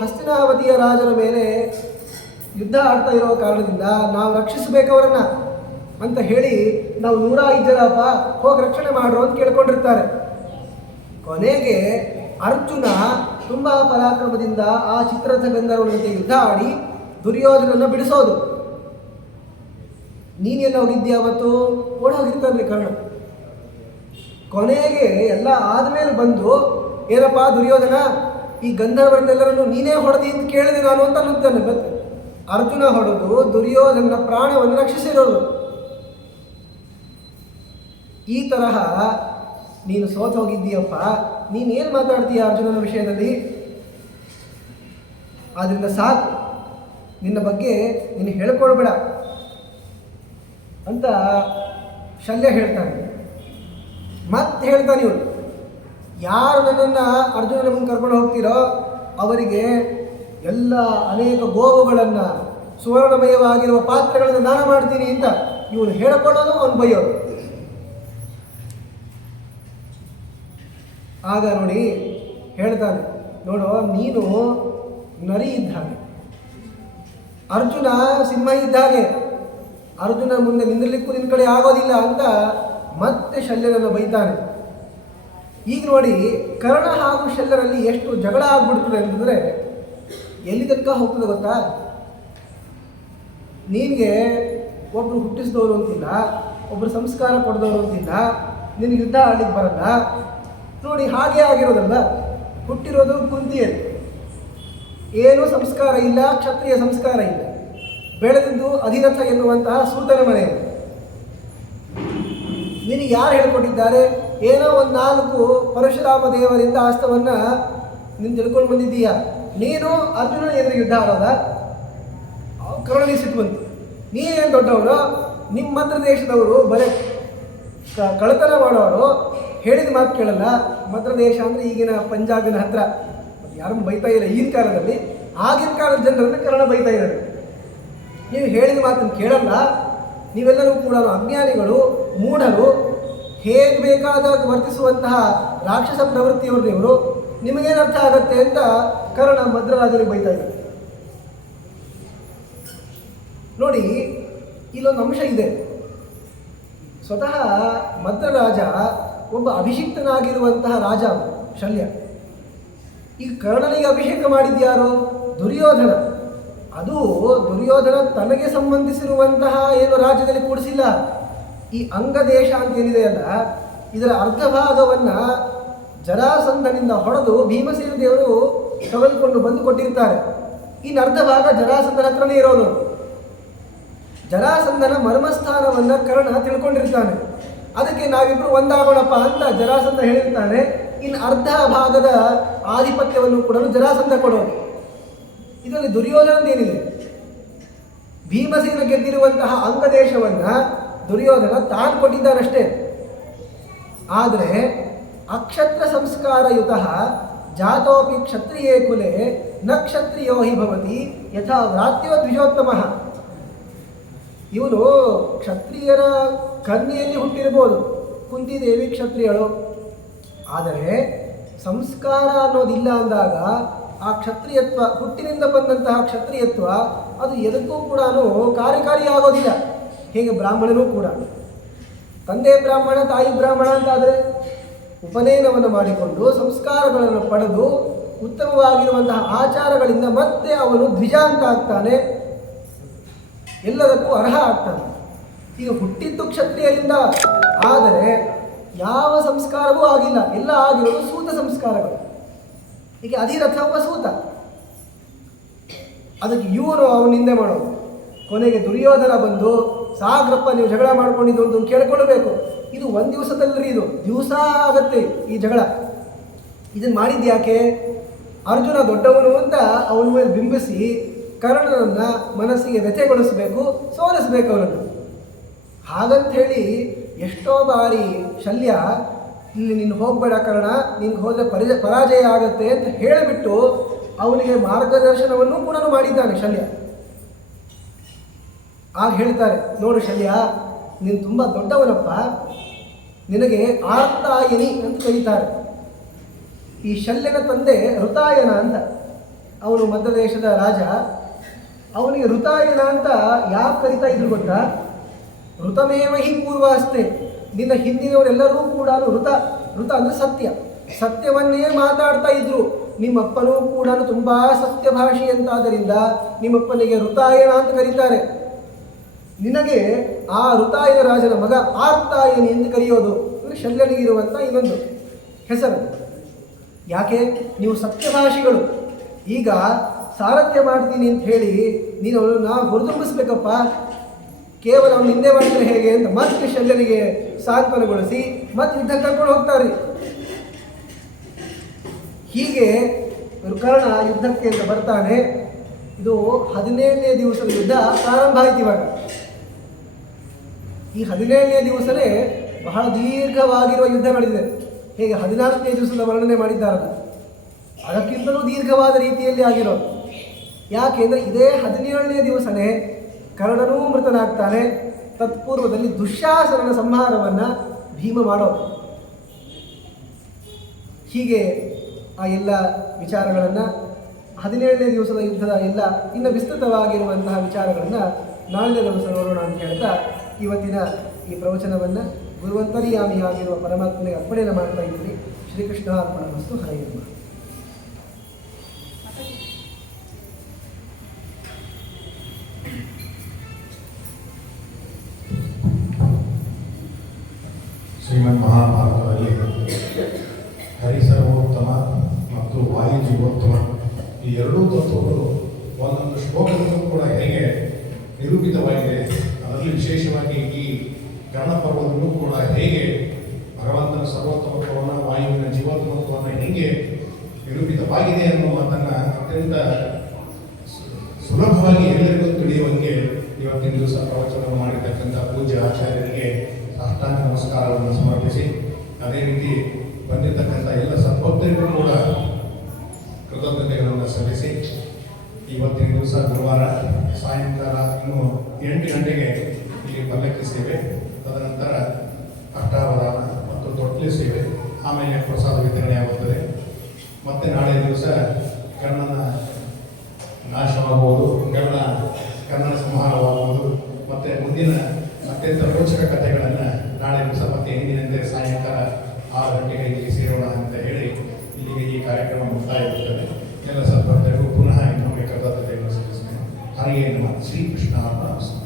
ಹಸ್ತಿನಾವತಿಯ ರಾಜರ ಮೇಲೆ ಯುದ್ಧ ಆಡ್ತಾ ಇರೋ ಕಾರಣದಿಂದ ನಾವು ರಕ್ಷಿಸಬೇಕವರನ್ನ ಅಂತ ಹೇಳಿ ನಾವು 105 ಜನಪ್ಪ, ಹೋಗಿ ರಕ್ಷಣೆ ಮಾಡ್ರು ಅಂತ ಕೇಳ್ಕೊಂಡಿರ್ತಾರೆ. ಕೊನೆಗೆ ಅರ್ಜುನ ತುಂಬ ಪರಾಕ್ರಮದಿಂದ ಆ ಚಿತ್ರರಥ ಗಂಧರ್ವರ ಜೊತೆ ಯುದ್ಧ ಆಡಿ ದುರ್ಯೋಧನನ್ನು ಬಿಡಿಸೋದು. ನೀನೆಲ್ಲ ಹೋಗಿದ್ದೀಯ ಅವತ್ತು? ಓಡೋಗಿರ್ತಾನೆ ಕರ್ಣ. ಕೊನೆಗೆ ಎಲ್ಲ ಆದಮೇಲೆ ಬಂದು, ಏನಪ್ಪ ದುರ್ಯೋಧನ, ಈ ಗಂಧರ್ವರನ್ನೆಲ್ಲರನ್ನು ನೀನೇ ಹೊಡೆದಿ ಅಂತ ಕೇಳಿದೆ ನಾನು ಅಂತ ಅನ್ನುತ್ತಾನೆ. ಮತ್ತೆ ಅರ್ಜುನ ಹೊಡೆದು ದುರ್ಯೋಧನ ಪ್ರಾಣವನ್ನು ರಕ್ಷಿಸಿರೋದು. ಈ ತರಹ ನೀನು ಸೋತು ಹೋಗಿದ್ದೀಯಪ್ಪ, ನೀನೇನು ಮಾತಾಡ್ತೀಯ ಅರ್ಜುನನ ವಿಷಯದಲ್ಲಿ? ಆದ್ದರಿಂದ ಸಾಕು, ನಿನ್ನ ಬಗ್ಗೆ ನೀನು ಹೇಳ್ಕೊಳ್ಬೇಡ ಅಂತ ಶಲ್ಯ ಹೇಳ್ತಾನೆ. ಮತ್ತೆ ಹೇಳ್ತಾನೆ ಇವನು, ಯಾರು ನನ್ನನ್ನು ಅರ್ಜುನನ ಮುಂದೆ ಕರ್ಕೊಂಡು ಹೋಗ್ತೀರೋ ಅವರಿಗೆ ಎಲ್ಲ ಅನೇಕ ಗೋವುಗಳನ್ನು, ಸುವರ್ಣಮಯವಾಗಿರುವ ಪಾತ್ರೆಗಳನ್ನು ದಾನ ಮಾಡ್ತೀನಿ ಅಂತ ಇವನು ಹೇಳ್ಕೊಳ್ಳೋದು, ಅವನು ಬೈಯೋದು. ಆಗ ನೋಡಿ ಹೇಳ್ತಾನೆ, ನೋಡು ನೀನು ನರಿ ಇದ್ದ ಹಾಗೆ, ಅರ್ಜುನ ಸಿಂಹ ಇದ್ದ ಹಾಗೆ, ಅರ್ಜುನ ಮುಂದೆ ನಿಂದಿರ್ಲಿಕ್ಕೂ ನಿನ್ನ ಕಡೆ ಆಗೋದಿಲ್ಲ ಅಂತ ಮತ್ತೆ ಶಲ್ಯನನ್ನು ಬೈತಾನೆ. ಈಗ ನೋಡಿ ಕರ್ಣ ಹಾಗೂ ಶಲ್ಯರಲ್ಲಿ ಎಷ್ಟು ಜಗಳ ಆಗ್ಬಿಡ್ತದೆ ಅಂತಂದರೆ ಎಲ್ಲಿ ತನಕ ಹೋಗ್ತದೆ ಗೊತ್ತಾ? ನಿನಗೆ ಒಬ್ಬರು ಹುಟ್ಟಿಸಿದವರು ಅಂತಿಲ್ಲ, ಒಬ್ಬರು ಸಂಸ್ಕಾರ ಕೊಡಿದವರು ಅಂತಿಲ್ಲ, ನಿನಗೆ ಯುದ್ಧ ಆಡ್ಲಿಕ್ಕೆ ಬರಲ್ಲ. ನೋಡಿ ಹಾಗೆ ಆಗಿರೋದಲ್ಲ, ಹುಟ್ಟಿರೋದು ಕುಂತಿಯಲ್ಲಿ, ಏನೂ ಸಂಸ್ಕಾರ ಇಲ್ಲ, ಕ್ಷತ್ರಿಯ ಸಂಸ್ಕಾರ ಇಲ್ಲ, ಬೆಳೆದಿದ್ದು ಅಧಿರಥ ಎನ್ನುವಂತಹ ಸೂತನ ಮನೆಯಲ್ಲಿ. ನಿನಗೆ ಯಾರು ಹೇಳ್ಕೊಟ್ಟಿದ್ದಾರೆ? ಏನೋ ಒಂದು 4 ಪರಶುರಾಮ ದೇವರಿಂದ ಅಸ್ತ್ರವನ್ನು ನೀನು ತಿಳ್ಕೊಂಡು ಬಂದಿದ್ದೀಯ. ನೀನು ಅರ್ಜುನ ಎದುರು ಯುದ್ಧ ಆಡೋದ? ಕರ್ಣನಿಗೆ ಸಿಟ್ಟು ಬಂತು. ನೀನೇನು ದೊಡ್ಡವನು? ನಿಮ್ಮ ಮಂತ್ರ ದೇಶದವರು ಬರೀ ಕಳ್ಳತನ ಮಾಡೋರು, ಹೇಳಿದ ಮಾತು ಕೇಳಲ್ಲ. ಮಂತ್ರ ದೇಶ ಅಂದರೆ ಈಗಿನ ಪಂಜಾಬಿನ ಹತ್ರ, ಯಾರನ್ನು ಬೈತಾ ಇಲ್ಲ ಈಗಿನ ಕಾಲದಲ್ಲಿ. ಆಗಿನ ಕಾಲದ ಜನರನ್ನು ಕರ್ಣ ಬೈತಾ ಇದ್ದಾರೆ. ನೀವು ಹೇಳಿದ ಮಾತನ್ನು ಕೇಳಲ್ಲ, ನೀವೆಲ್ಲರೂ ಕೂಡ ಅಜ್ಞಾನಿಗಳು, ಮೂಢರು, ಹೇಗೆ ಬೇಕಾದಾಗ ವರ್ತಿಸುವಂತಹ ರಾಕ್ಷಸ ಪ್ರವೃತ್ತಿಯವರು ನೀವು, ನಿಮಗೇನು ಅರ್ಥ ಆಗತ್ತೆ ಅಂತ ಕರ್ಣ ಮದ್ರರಾಜರಿಗೆ ಬೈತಾ ಇದ್ದಾರೆ. ನೋಡಿ ಇಲ್ಲೊಂದು ಅಂಶ ಇದೆ. ಸ್ವತಃ ಮದ್ರರಾಜ ಒಬ್ಬ ಅಭಿಷಿಕ್ತನಾಗಿರುವಂತಹ ರಾಜ ಶಲ್ಯ. ಈ ಕರ್ಣನಿಗೆ ಅಭಿಷೇಕ ಮಾಡಿದ್ಯಾರೋ? ದುರ್ಯೋಧನ. ಅದು ದುರ್ಯೋಧನ ತನಗೆ ಸಂಬಂಧಿಸಿರುವಂತಹ ಏನು ರಾಜ್ಯದಲ್ಲಿ ಕೂಡಿಸಿಲ್ಲ. ಈ ಅಂಗದೇಶ ಅಂತ ಏನಿದೆಯಲ್ಲ, ಇದರ ಅರ್ಧ ಭಾಗವನ್ನು ಜರಾಸಂಧನಿಂದ ಹೊಡೆದು ಭೀಮಸೇನ ದೇವರು ತೆಗೆದುಕೊಂಡು ಬಂದು ಕೊಟ್ಟಿರ್ತಾರೆ. ಇನ್ನು ಅರ್ಧ ಭಾಗ ಜರಾಸಂಧನ ಹತ್ರನೇ ಇರೋದು. ಜರಾಸಂಧನ ಮರ್ಮಸ್ಥಾನವನ್ನು ಕರ್ಣ ತಿಳ್ಕೊಂಡಿರ್ತಾನೆ. ಅದಕ್ಕೆ ನಾವಿಬ್ಬರು ಒಂದಾಗೋಣಪ್ಪ ಅಂತ ಜರಾಸಂಧ ಹೇಳಿರ್ತಾನೆ. ಇನ್ನು ಅರ್ಧ ಭಾಗದ ಆಧಿಪತ್ಯವನ್ನು ಕೂಡ ಜರಾಸಂಧ ಕೊಡೋದು. ಇದರಲ್ಲಿ ದುರ್ಯೋಧನದೇನಿದೆ? ಭೀಮಸೇನ ಗೆದ್ದಿರುವಂತಹ ಅಂಗದೇಶವನ್ನು ದುರ್ಯೋಧನ ತಾನು ಕೊಟ್ಟಿದ್ದಾನಷ್ಟೇ. ಆದರೆ ಅಕ್ಷತ್ರ ಸಂಸ್ಕಾರಯುತ ಜಾತೋಪಿ ಕ್ಷತ್ರಿಯೇ ಕುಲೆ ನ ಕ್ಷತ್ರಿಯೋ ಹಿ ಭವತಿ ಯಥಾ ವ್ರಾತ್ಯೋ ದ್ವಿಜೋತ್ತಮ. ಇವನು ಕ್ಷತ್ರಿಯರ ಕನ್ಯೆಯಲ್ಲಿ ಹುಟ್ಟಿರ್ಬೋದು, ಕುಂತಿದೇವಿ ಕ್ಷತ್ರಿಯಳು. ಆದರೆ ಸಂಸ್ಕಾರ ಅನ್ನೋದಿಲ್ಲ ಅಂದಾಗ ಆ ಕ್ಷತ್ರಿಯತ್ವ, ಹುಟ್ಟಿನಿಂದ ಬಂದಂತಹ ಕ್ಷತ್ರಿಯತ್ವ ಅದು ಎದಕ್ಕೂ ಕೂಡ ಕಾರ್ಯಕಾರಿ ಆಗೋದಿಲ್ಲ. ಹೇಗೆ ಬ್ರಾಹ್ಮಣನೂ ಕೂಡ ತಂದೆ ಬ್ರಾಹ್ಮಣ ತಾಯಿ ಬ್ರಾಹ್ಮಣ ಅಂತಾದರೆ ಉಪನಯನವನ್ನು ಮಾಡಿಕೊಂಡು ಸಂಸ್ಕಾರಗಳನ್ನು ಪಡೆದು ಉತ್ತಮವಾಗಿರುವಂತಹ ಆಚಾರಗಳಿಂದ ಮತ್ತೆ ಅವನು ದ್ವಿಜ ಅಂತ ಆಗ್ತಾನೆ, ಎಲ್ಲದಕ್ಕೂ ಅರ್ಹ ಆಗ್ತಾನೆ. ಈಗ ಹುಟ್ಟಿದ್ದು ಕ್ಷತ್ರಿಯರಿಂದ, ಆದರೆ ಯಾವ ಸಂಸ್ಕಾರವೂ ಆಗಿಲ್ಲ, ಎಲ್ಲ ಆಗಿರೋದು ಸೂತ ಸಂಸ್ಕಾರಗಳು. ಈಗ ಅಧಿರಥ ಒಬ್ಬ ಸೂತ, ಅದಕ್ಕೆ ಇವನು ಅವನಿಂದೆ ಮಾಡೋದು. ಕೊನೆಗೆ ದುರ್ಯೋಧನ ಬಂದು ಸಾಗ್ರಪ್ಪ ನೀವು ಜಗಳ ಮಾಡ್ಕೊಂಡಿದ್ದು ಅಂತ ಕೇಳ್ಕೊಳ್ಬೇಕು. ಇದು ಒಂದು ದಿವಸದಲ್ಲರಿ, ಇದು ದಿವಸ ಆಗತ್ತೆ ಈ ಜಗಳ. ಇದನ್ನು ಮಾಡಿದ್ದು ಯಾಕೆ? ಅರ್ಜುನ ದೊಡ್ಡವನು ಅಂತ ಅವನ ಮೇಲೆ ಬಿಂಬಿಸಿ ಕರ್ಣನನ್ನು ಮನಸ್ಸಿಗೆ ವ್ಯಥೆಗೊಳಿಸಬೇಕು, ಸೋಲಿಸಬೇಕು ಅವನನ್ನು. ಹಾಗಂತ ಹೇಳಿ ಎಷ್ಟೋ ಬಾರಿ ಶಲ್ಯ ಇಲ್ಲಿ ನೀನು ಹೋಗಬೇಡ ಕರ್ಣ, ನಿನ್ಗೆ ಹೋದರೆ ಪರಾಜಯ ಆಗತ್ತೆ ಅಂತ ಹೇಳಿಬಿಟ್ಟು ಅವನಿಗೆ ಮಾರ್ಗದರ್ಶನವನ್ನು ಕೂಡ ಮಾಡಿದ್ದಾನೆ ಶಲ್ಯ. ಆಗ ಹೇಳ್ತಾರೆ, ನೋಡು ಶಲ್ಯ, ನೀನು ತುಂಬ ದೊಡ್ಡವನಪ್ಪ, ನಿನಗೆ ಆರ್ತಾಯನಿ ಅಂತ ಕರೀತಾರೆ. ಈ ಶಲ್ಯನ ತಂದೆ ಋತಾಯನ ಅಂತ, ಅವನು ಮಧ್ಯದೇಶದ ರಾಜ. ಅವನಿಗೆ ಋತಾಯನ ಅಂತ ಯಾಕೆ ಕರಿತಾ ಇದ್ರು ಗೊತ್ತಾ? ಋತಮೇವ ಹಿ ಪೂರ್ವಾಸ್ತೆ, ನಿನ್ನ ಹಿಂದಿನವರೆಲ್ಲರೂ ಕೂಡ ಋತ ಅಂದರೆ ಸತ್ಯ, ಸತ್ಯವನ್ನೇ ಮಾತಾಡ್ತಾ ಇದ್ರು. ನಿಮ್ಮಪ್ಪನೂ ಕೂಡ ತುಂಬ ಸತ್ಯಭಾಷಿ ಅಂತಾದ್ದರಿಂದ ನಿಮ್ಮಪ್ಪನಿಗೆ ಋತಾಯನ ಅಂತ ಕರೀತಾರೆ. ನಿನಗೆ ಆ ಋತಾಯನ ರಾಜನ ಮಗ ಆರ್ತಾಯನಿ ಎಂದು ಕರೆಯೋದು ಅಂದರೆ ಶಲ್ಯನಿಗಿರುವಂಥ ಇನ್ನೊಂದು ಹೆಸರು. ಯಾಕೆ? ನೀವು ಸತ್ಯಭಾಷಿಗಳು. ಈಗ ಸಾರಥ್ಯ ಮಾಡ್ತೀನಿ ಅಂತ ಹೇಳಿ ನೀನು ಅವನನ್ನು ಹೊರತುಂಬಿಸ್ಬೇಕಪ್ಪ, ಕೇವಲ ಅವನು ನಿಂದೆ ಮಾಡಿದರೆ ಹೇಗೆ ಅಂತ ಮತ್ತೆ ಶಲ್ಯನಿಗೆ ಸಾಂತ್ವನಗೊಳಿಸಿ ಮತ್ತೆ ಯುದ್ಧ ಕರ್ಕೊಂಡು ಹೋಗ್ತಾರೆ. ಹೀಗೆ ಕರ್ಣ ಯುದ್ಧಕ್ಕೆ ಅಂತ ಬರ್ತಾನೆ. ಇದು 17ನೇ ದಿವಸದ ಯುದ್ಧ ಪ್ರಾರಂಭ ಆಯ್ತು. ಇವಾಗ ಈ 17ನೇ ದಿವಸನೇ ಬಹಳ ದೀರ್ಘವಾಗಿರುವ ಯುದ್ಧಗಳಿದೆ. ಹೇಗೆ 14ನೇ ದಿವಸದ ವರ್ಣನೆ ಮಾಡಿದ್ದಾರಲ್ಲ, ಅದಕ್ಕಿಂತಲೂ ದೀರ್ಘವಾದ ರೀತಿಯಲ್ಲಿ ಆಗಿರೋದು. ಯಾಕೆಂದರೆ ಇದೇ 17ನೇ ದಿವಸನೇ ಕರ್ಣನೂ ಮೃತನಾಗ್ತಾನೆ. ತತ್ಪೂರ್ವದಲ್ಲಿ ದುಶ್ಯಾಸನನ ಸಂಹಾರವನ್ನು ಭೀಮ ಮಾಡೋದು. ಹೀಗೆ ಆ ಎಲ್ಲ ವಿಚಾರಗಳನ್ನು 17ನೇ ದಿವಸದ ಯುದ್ಧದ ಎಲ್ಲ ಇನ್ನು ವಿಸ್ತೃತವಾಗಿರುವಂತಹ ವಿಚಾರಗಳನ್ನು ನಾಳಿನ ದಿವಸ ನೋಡೋಣ ಅಂತ ಹೇಳ್ತಾ ಇವತ್ತಿನ ಈ ಪ್ರವಚನವನ್ನು ಗುರುವಂತರ್ಯಾಮಿಯಾಗಿರುವ ಪರಮಾತ್ಮನಿಗೆ ಅರ್ಪಣೆಯನ್ನು ಮಾಡ್ತಾ ಇದ್ದೀನಿ. ಶ್ರೀಕೃಷ್ಣ ಅರ್ಪಣಮಸ್ತು. ಹರೇ ನಮಃ. ಶ್ರೀಮದ್ ಮಹಾಭಾರತದಲ್ಲಿ ಹರಿಸರ್ವೋತ್ತಮ ಮತ್ತು ವಾಯು ಜೀವೋತ್ತಮ ಈ ಎರಡೂ ತತ್ವಗಳು ಒಂದೊಂದು ಶ್ಲೋಕದಲ್ಲೂ ಕೂಡ ಹೇಗೆ ನಿರೂಪಿತವಾಗಿದೆ, ಅದರಲ್ಲಿ ವಿಶೇಷವಾಗಿ ಈ ಕರ್ಣಪರ್ವದಲ್ಲೂ ಕೂಡ ಹೇಗೆ ಭಗವಂತನ ಸರ್ವೋತ್ತಮತ್ವವನ್ನು, ವಾಯುವಿನ ಜೀವೋತ್ತಮತ್ವವನ್ನು ಹೇಗೆ ನಿರೂಪಿತವಾಗಿದೆ ಅನ್ನುವುದನ್ನು ಅತ್ಯಂತ ಸುಲಭವಾಗಿ ಎಲ್ಲರಿಗೂ ತಿಳಿಯುವಂತೆ ಇವತ್ತಿನ ದಿವಸ ಪ್ರವಚನವನ್ನು ಮಾಡಿರ್ತಕ್ಕಂಥ ಪೂಜ್ಯ ಆಚಾರ್ಯರಿಗೆ ಸಾಷ್ಟಾಂಗ ನಮಸ್ಕಾರವನ್ನು ಸಮರ್ಪಿಸಿ, ಅದೇ ರೀತಿ ಬಂದಿರತಕ್ಕಂಥ ಎಲ್ಲ ಸದ್ಭಕ್ತರಿಗೂ ಕೂಡ ಕೃತಜ್ಞತೆಗಳನ್ನು ಸಲ್ಲಿಸಿ, ಇವತ್ತಿನ ದಿವಸ ಗುರುವಾರ ಸಾಯಂಕಾಲ ಇನ್ನು 8 ಗಂಟೆಗೆ ಇಲ್ಲಿ ಪಲ್ಲಕ್ಕಿ ಸೇವೆ, ತದನಂತರ ಅಷ್ಟಾವಧಾನ ಮತ್ತು ತೊಟ್ಲಿ ಸೇವೆ, ಆಮೇಲೆ ಪ್ರಸಾದ ವಿತರಣೆ ಆಗುತ್ತದೆ. ಮತ್ತೆ ನಾಳೆ ದಿವಸ ಕರ್ಣನ ನಾಶವಾಗುವುದು, ಕರ್ಣನ ಸಂಹಾರವಾಗುವುದು, ಮತ್ತು ಮುಂದಿನ ಅತ್ಯಂತ ರೋಚಕ ಕಥೆಗಳನ್ನು ನಾಳೆ ದಿವಸ ಮತ್ತೆ ಎಂದಿನಂತೆ ಸಾಯಂಕಾಲ 6 ಗಂಟೆಗೆ ಇಲ್ಲಿ ಸೇರೋಣ ಅಂತ ಹೇಳಿ ಇಲ್ಲಿಗೆ ಈ ಕಾರ್ಯಕ್ರಮ ಮುಕ್ತಾಯವಾಗುತ್ತದೆ. ಎಲ್ಲ ಸದ್ಭಕ್ತರಿಗೂ ಪುನಃ ಇನ್ನೊಮ್ಮೆ ಕೃತಜ್ಞತೆಯನ್ನು ಸಲ್ಲಿಸ್ತೇನೆ. ಹರಿಯೇ ನಮಃ. ಶ್ರೀಕೃಷ್ಣ ಅರ್ಪಣಮಸ್ತು.